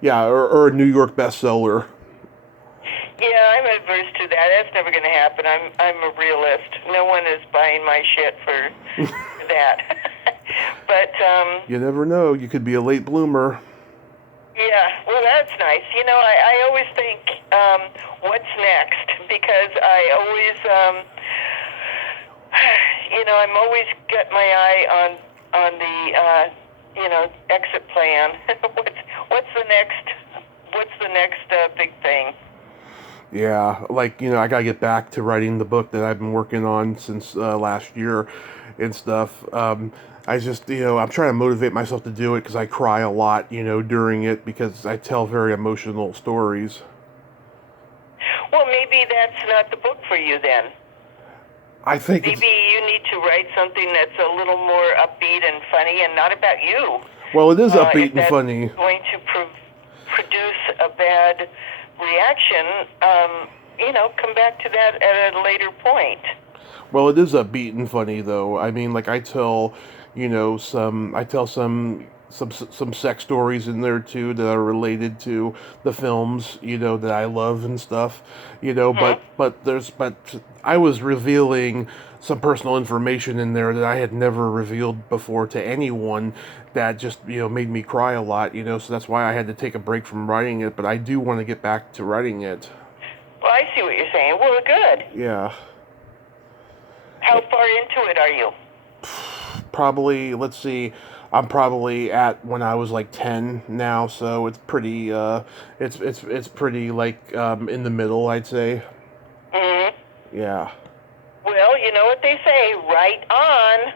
Yeah, or a New York bestseller. Yeah, I'm adverse to that. That's never going to happen. I'm a realist. No one is buying my shit for that. But you never know. You could be a late bloomer. yeah, well, that's nice. I always think, what's next? Because I always, I'm always got my eye on the, exit plan. What's the next big thing? Yeah, I gotta get back to writing the book that I've been working on since last year and stuff. I just, I'm trying to motivate myself to do it because I cry a lot, during it because I tell very emotional stories. Well, maybe that's not the book for you then. I think maybe you need to write something that's a little more upbeat and funny and not about you. Well, it is upbeat and funny. If that's going to produce a bad reaction, come back to that at a later point. Well, it is upbeat and funny, though. I mean, I tell, some sex stories in there too that are related to the films, that I love and stuff, but I was revealing some personal information in there that I had never revealed before to anyone that just, made me cry a lot, so that's why I had to take a break from writing it, but I do want to get back to writing it. Well, I see what you're saying. Well, good. Yeah. How far into it are you? Probably, let's see, I'm probably at when I was 10 now, so it's pretty, it's pretty in the middle, I'd say. Mm-hmm. Yeah. Well, you know what they say, right on.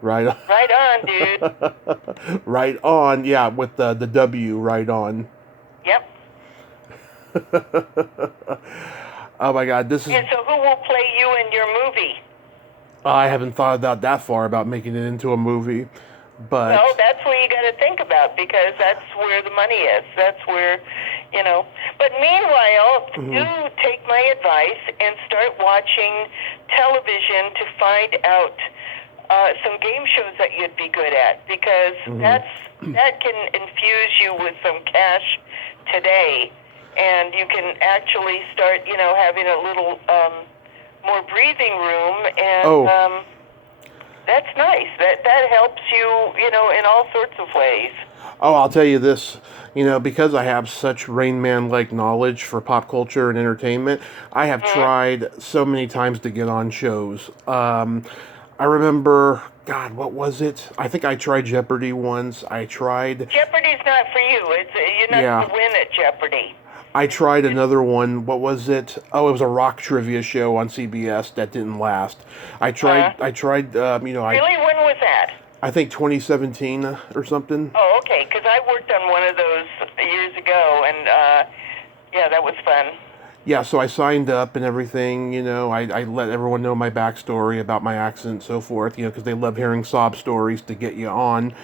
Right on. Right on, dude. Right on, yeah, with the W, right on. Yep. Oh my God, this is... And so who will play you in your movie? I haven't thought about that far about making it into a movie, but... Well, that's what you got to think about, because that's where the money is. That's where, But meanwhile, do take my advice and start watching television to find out some game shows that you'd be good at, because that can infuse you with some cash today, and you can actually start, having a little more breathing room, and that's nice. That helps you, in all sorts of ways. Oh, I'll tell you this, because I have such Rain Man-like knowledge for pop culture and entertainment, I have tried so many times to get on shows. I remember, God, what was it? I think I tried Jeopardy once. Jeopardy's not for you. You're not going to win at Jeopardy. I tried another one. What was it? Oh, it was a rock trivia show on CBS that didn't last. I tried. Really? When was that? I think 2017 or something. Oh, okay. Because I worked on one of those years ago, and that was fun. Yeah, so I signed up and everything. I let everyone know my backstory about my accent and so forth. Because they love hearing sob stories to get you on.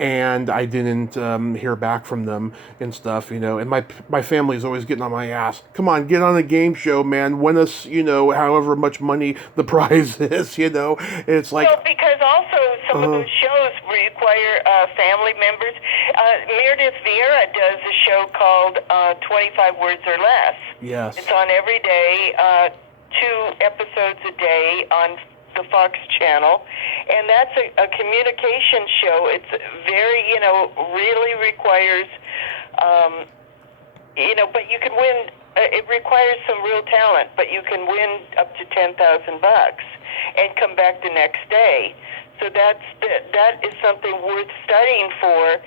And I didn't hear back from them and stuff, and my family's always getting on my ass. Come on, get on a game show, man. Win us, however much money the prize is, It's like... Well, because also some of those shows require family members. Meredith Vieira does a show called 25 Words or Less. Yes. It's on every day, 2 episodes a day on the Fox channel, and that's a communication show. It's very, really requires, but you can win. It requires some real talent, but you can win up to $10,000 and come back the next day. So that is something worth studying for,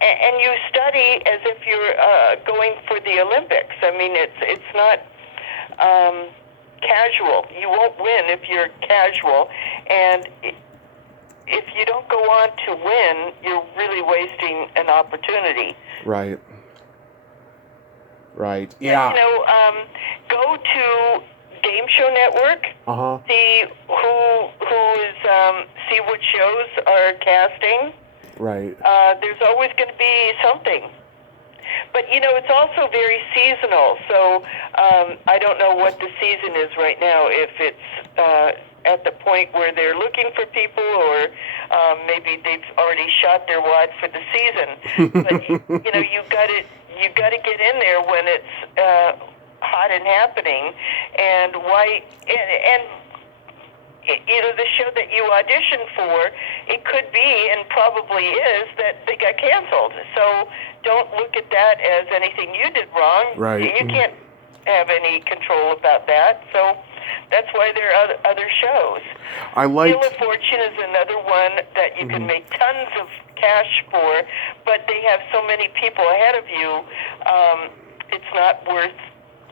and you study as if you're going for the Olympics. I mean, it's not. Casual. You won't win if you're casual, and if you don't go on to win, you're really wasting an opportunity. Right. Right. Yeah. You know, go to Game Show Network. See see what shows are casting. Right. There's always going to be something. But, you know, it's also very seasonal. So I don't know what the season is right now, if it's at the point where they're looking for people, or maybe they've already shot their wad for the season. But, you know, you got to get in there when it's hot and happening. And you know, the show that you auditioned for, it could be, and probably is, that they got canceled. So don't look at that as anything you did wrong. Right. You can't have any control about that. So that's why there are other shows. Wheel of Fortune is another one that you can make tons of cash for, but they have so many people ahead of you, it's not worth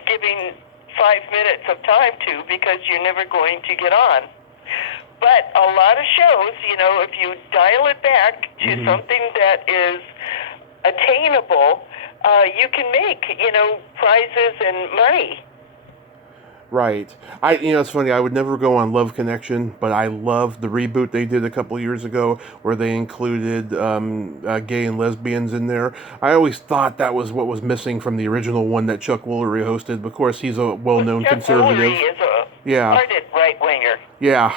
giving 5 minutes of time to, because you're never going to get on. But a lot of shows, you know, if you dial it back to something that is attainable, you can make, you know, prizes and money. Right. You know, it's funny, I would never go on Love Connection, but I loved the reboot they did a couple years ago where they included gay and lesbians in there. I always thought that was what was missing from the original one that Chuck Woolery hosted. Of course, he's a well-known conservative. Chuck Woolery is a ardent right-winger. Yeah.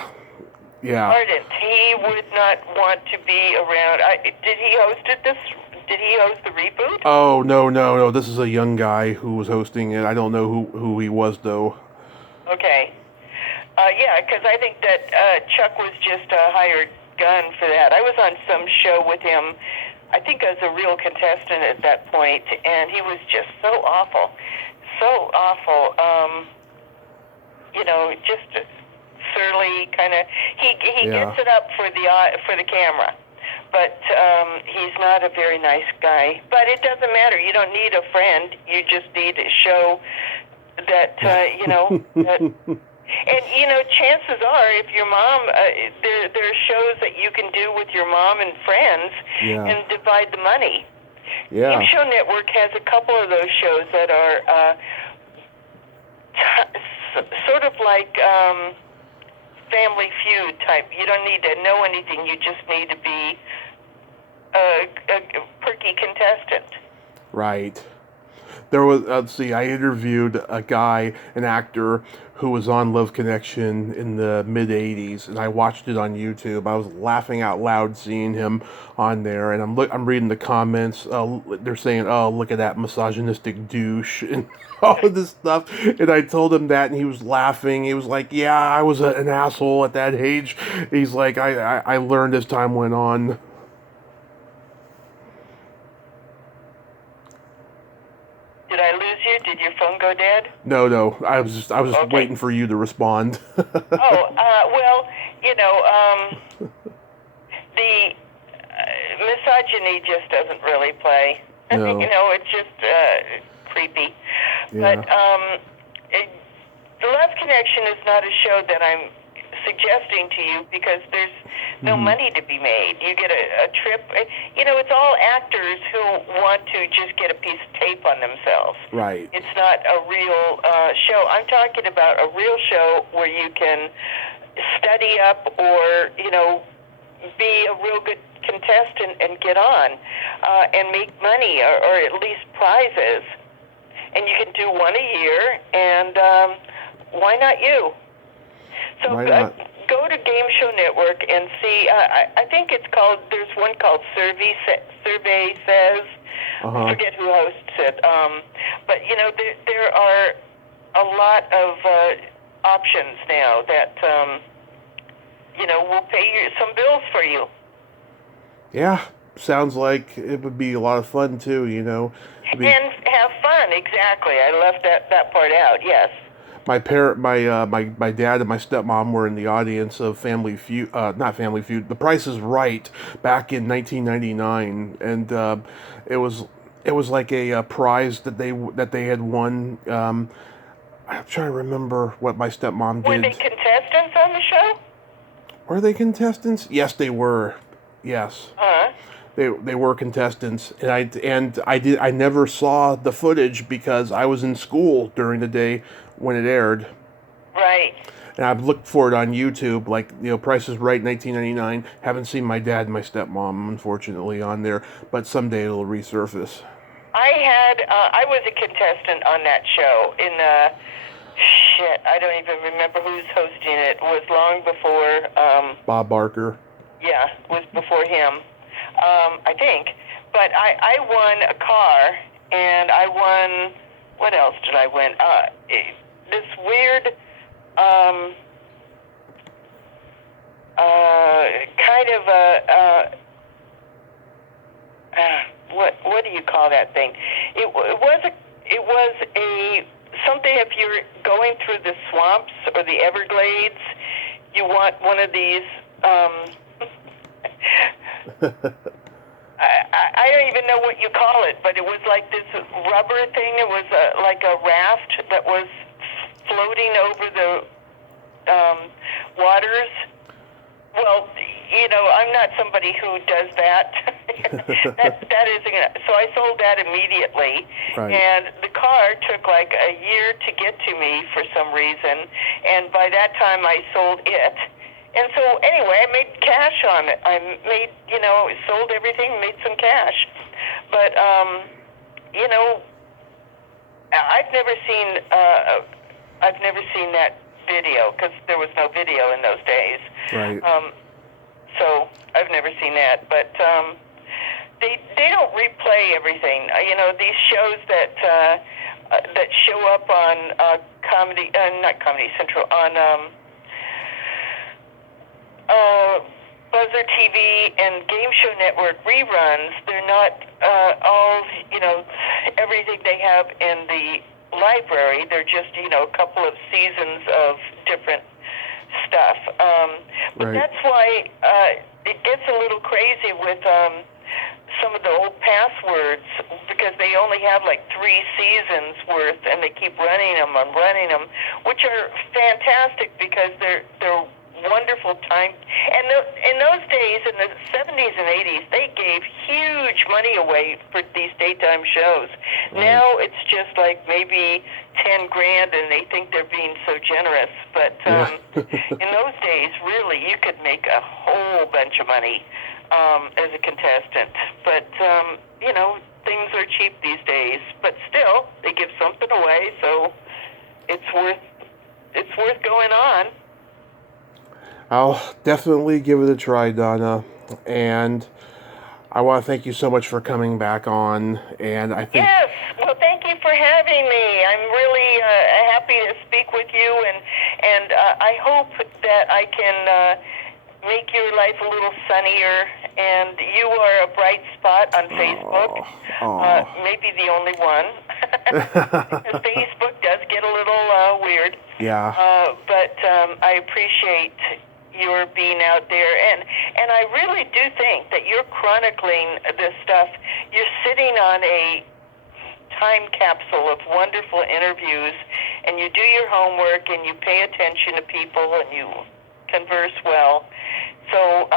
Yeah. Ardent. He would not want to be around. Did he host the reboot? Oh, no. This is a young guy who was hosting it. I don't know who he was, though. Okay. Yeah, because I think that Chuck was just a hired gun for that. I was on some show with him, I think as a real contestant at that point, and he was just so awful. So awful. You know, just surly kind of. He gets it up for the camera. But he's not a very nice guy. But it doesn't matter. You don't need a friend. You just need to show that, you know, that, and, you know, chances are, if your mom, there are shows that you can do with your mom and friends and divide the money. Yeah. Game Show Network has a couple of those shows that are sort of like Family Feud type. You don't need to know anything. You just need to be a perky contestant. Right. There was, let's see, I interviewed a guy, an actor, who was on Love Connection in the mid-'80s, and I watched it on YouTube. I was laughing out loud seeing him on there, and I'm reading the comments. They're saying, "Oh, look at that misogynistic douche," and all of this stuff. And I told him that, and he was laughing. He was like, "Yeah, I was an asshole at that age." He's like, I learned as time went on. Did I lose you? Did your phone go dead? No. I was just waiting for you to respond. Well, you know, the misogyny just doesn't really play. No. You know, it's just creepy. Yeah. But The Love Connection is not a show that I'm suggesting to you, because there's no money to be made. You get a trip. You know, it's all actors who want to just get a piece of tape on themselves. Right. It's not a real show. I'm talking about a real show where you can study up, or, you know, be a real good contestant and get on and make money, or at least prizes. And you can do one a year, and why not you? So go to Game Show Network and see. I think it's called. There's one called Survey Says. I forget who hosts it. But you know, there are a lot of options now that you know, will pay some bills for you. Yeah, sounds like it would be a lot of fun too. You know, and have fun. Exactly. I left that part out. Yes. My dad and my stepmom were in the audience of Family Feud, not Family Feud, The Price is Right, back in 1999, and it was like a prize that they had won. I'm trying to remember what my stepmom did. Were they contestants on the show? Were they contestants? Yes, they were. Yes. Huh? They were contestants, and I never saw the footage because I was in school during the day when it aired. Right. And I've looked for it on YouTube, like, Price is Right 1999. Haven't seen my dad and my stepmom, unfortunately, on there, but someday it'll resurface. I was a contestant on that show in, I don't even remember who's hosting it. It was long before, Bob Barker. Yeah, it was before him, I think. But I won a car, and I won, what else did I win? This weird, kind of what do you call that thing? It was a something. If you're going through the swamps or the Everglades, you want one of these. I don't even know what you call it, but it was like this rubber thing. It was like a raft that was floating over the waters. Well, I'm not somebody who does that. that isn't. So I sold that immediately, Right. And the car took like a year to get to me for some reason, and by that time I sold it. And so anyway, I made cash on it. I made, sold everything, made some cash. But I've never seen that video because there was no video in those days. Right. So I've never seen that, but they don't replay everything. These shows that show up on comedy, not Comedy Central, on Buzzer TV and Game Show Network reruns. They're not all everything they have in the library. They're just a couple of seasons of different stuff. But Right. that's why it gets a little crazy with some of the old passwords because they only have like 3 seasons worth, and they keep running them, which are fantastic because they're wonderful time. And in those days, in the 70s and 80s, they gave huge money away for these daytime shows. Right. Now it's just like maybe $10,000, and they think they're being so generous. But in those days, really, you could make a whole bunch of money as a contestant. But things are cheap these days. But still, they give something away, so it's worth going on. I'll definitely give it a try, Dawna. And I want to thank you so much for coming back on. And I think Yes. Well, thank you for having me. I'm really happy to speak with you, and I hope that I can make your life a little sunnier. And you are a bright spot on Facebook. Maybe the only one. Facebook does get a little weird. Yeah. But I appreciate your being out there, and I really do think that you're chronicling this stuff. You're sitting on a time capsule of wonderful interviews, and you do your homework, and you pay attention to people, and you converse well. So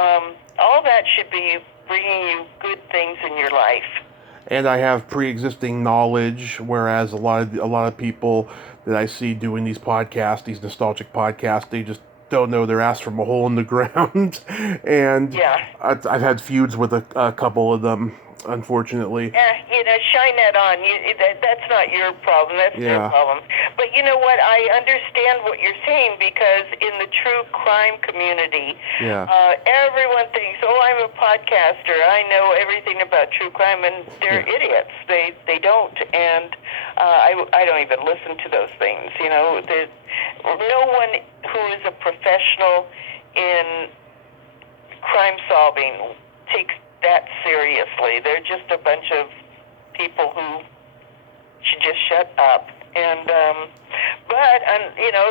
all that should be bringing you good things in your life. And I have pre-existing knowledge, whereas a lot of people that I see doing these podcasts, these nostalgic podcasts, they just don't know their ass from a hole in the ground. And Yeah. I've had feuds with a couple of them, unfortunately. Shine that on. That's not your problem. That's their problem. But you know what? I understand what you're saying because in the true crime community, everyone thinks, "Oh, I'm a podcaster. I know everything about true crime," and they're idiots. They don't, and I don't even listen to those things. No one who is a professional in crime solving takes that seriously. They're just a bunch of people who should just shut up. And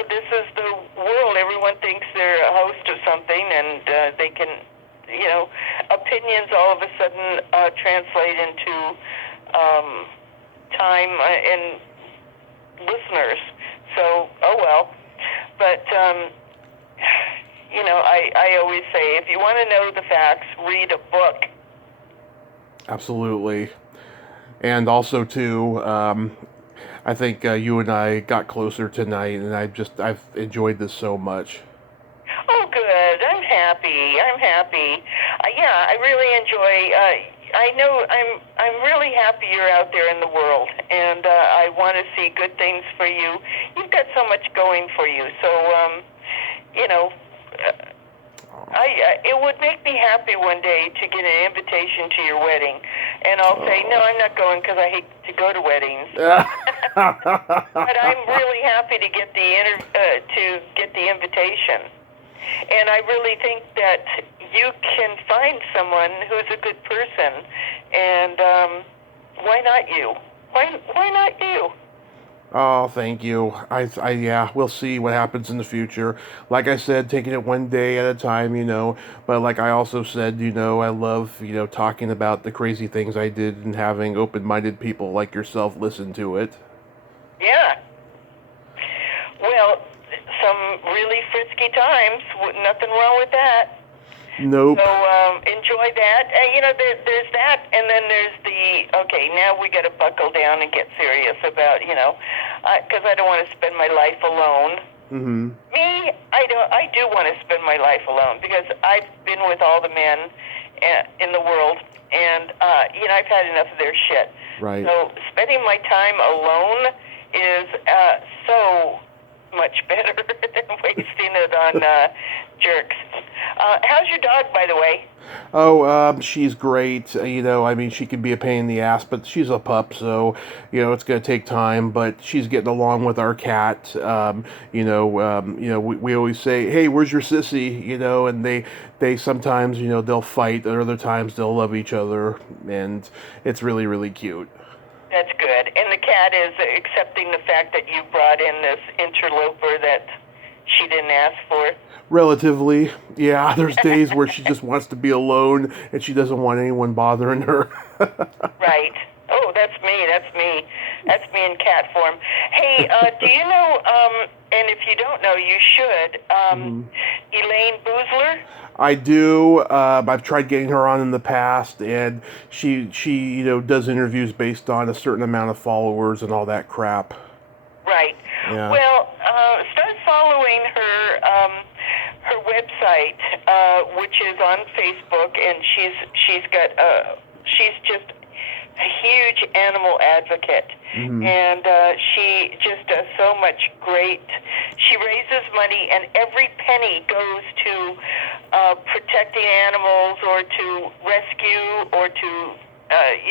this is the world. Everyone thinks they're a host of something, and they can, opinions all of a sudden translate into time and listeners. So, oh well. But I always want to know the facts, read a book. Absolutely. And also, too, I think you and I got closer tonight, and I've enjoyed this so much. Oh, good. I'm happy. Yeah, I really enjoy. I know I'm really happy you're out there in the world, and I want to see good things for you. You've got so much going for you, so you know. It would make me happy one day to get an invitation to your wedding, and I'll say, no, I'm not going because I hate to go to weddings. But I'm really happy to get the invitation, and I really think that you can find someone who's a good person, and why not you? Why not you? Oh, thank you. Yeah, we'll see what happens in the future. Like I said, taking it one day at a time, But like I also said, I love, talking about the crazy things I did and having open-minded people like yourself listen to it. Yeah. Well, some really frisky times. Nothing wrong with that. Nope. So enjoy that. There's that, and then there's okay, now we got to buckle down and get serious about, because I don't want to spend my life alone. Mm-hmm. Me, I do want to spend my life alone because I've been with all the men in the world, and, I've had enough of their shit. Right. So spending my time alone is so much better than wasting it on jerks. How's your dog, by the way? Oh, she's great. She can be a pain in the ass, but she's a pup, so, it's going to take time, but she's getting along with our cat. We always say, hey, where's your sissy? And they sometimes, they'll fight, and other times they'll love each other, and it's really, really cute. That's good. And the cat is accepting the fact that you brought in this interloper that she didn't ask for? Relatively, yeah. There's days where she just wants to be alone and she doesn't want anyone bothering her. Right. Oh, that's me. That's me in cat form. Hey, do you know, and if you don't know, you should, Elaine Boozler? I do. I've tried getting her on in the past, and she does interviews based on a certain amount of followers and all that crap. Right. Yeah. Well, start following her website, which is on Facebook, and she's just a huge animal advocate, and she just does so much great. She raises money, and every penny goes to protecting animals, or to rescue, or to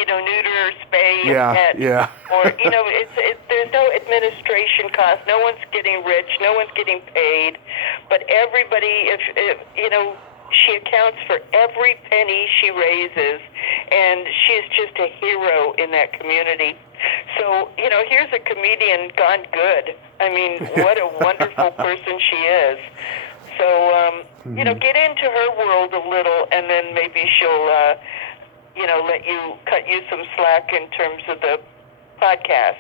neuter, spay, pet. Yeah. Or there's no administration cost. No one's getting rich. No one's getting paid. But everybody, if she accounts for every penny she raises, and she's just a hero in that community. So, here's a comedian gone good. I mean, what a wonderful person she is. So, get into her world a little, and then maybe she'll, cut you some slack in terms of the podcasts.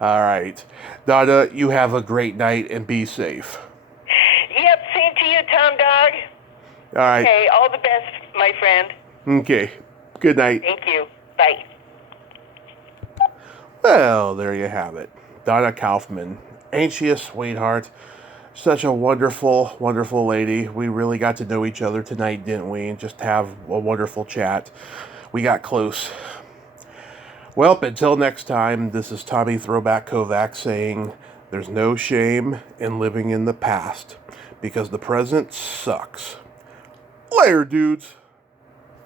All right. Dawna, you have a great night and be safe. Yep, same to you, Tom Dog. All right. Okay, all the best, my friend. Okay. Good night. Thank you. Bye. Well, there you have it. Dawna Kaufmann. Ain't she a sweetheart? Such a wonderful, wonderful lady. We really got to know each other tonight, didn't we? And just have a wonderful chat. We got close. Well, until next time, this is Tommy Throwback Kovac saying there's no shame in living in the past because the present sucks. Later, dudes.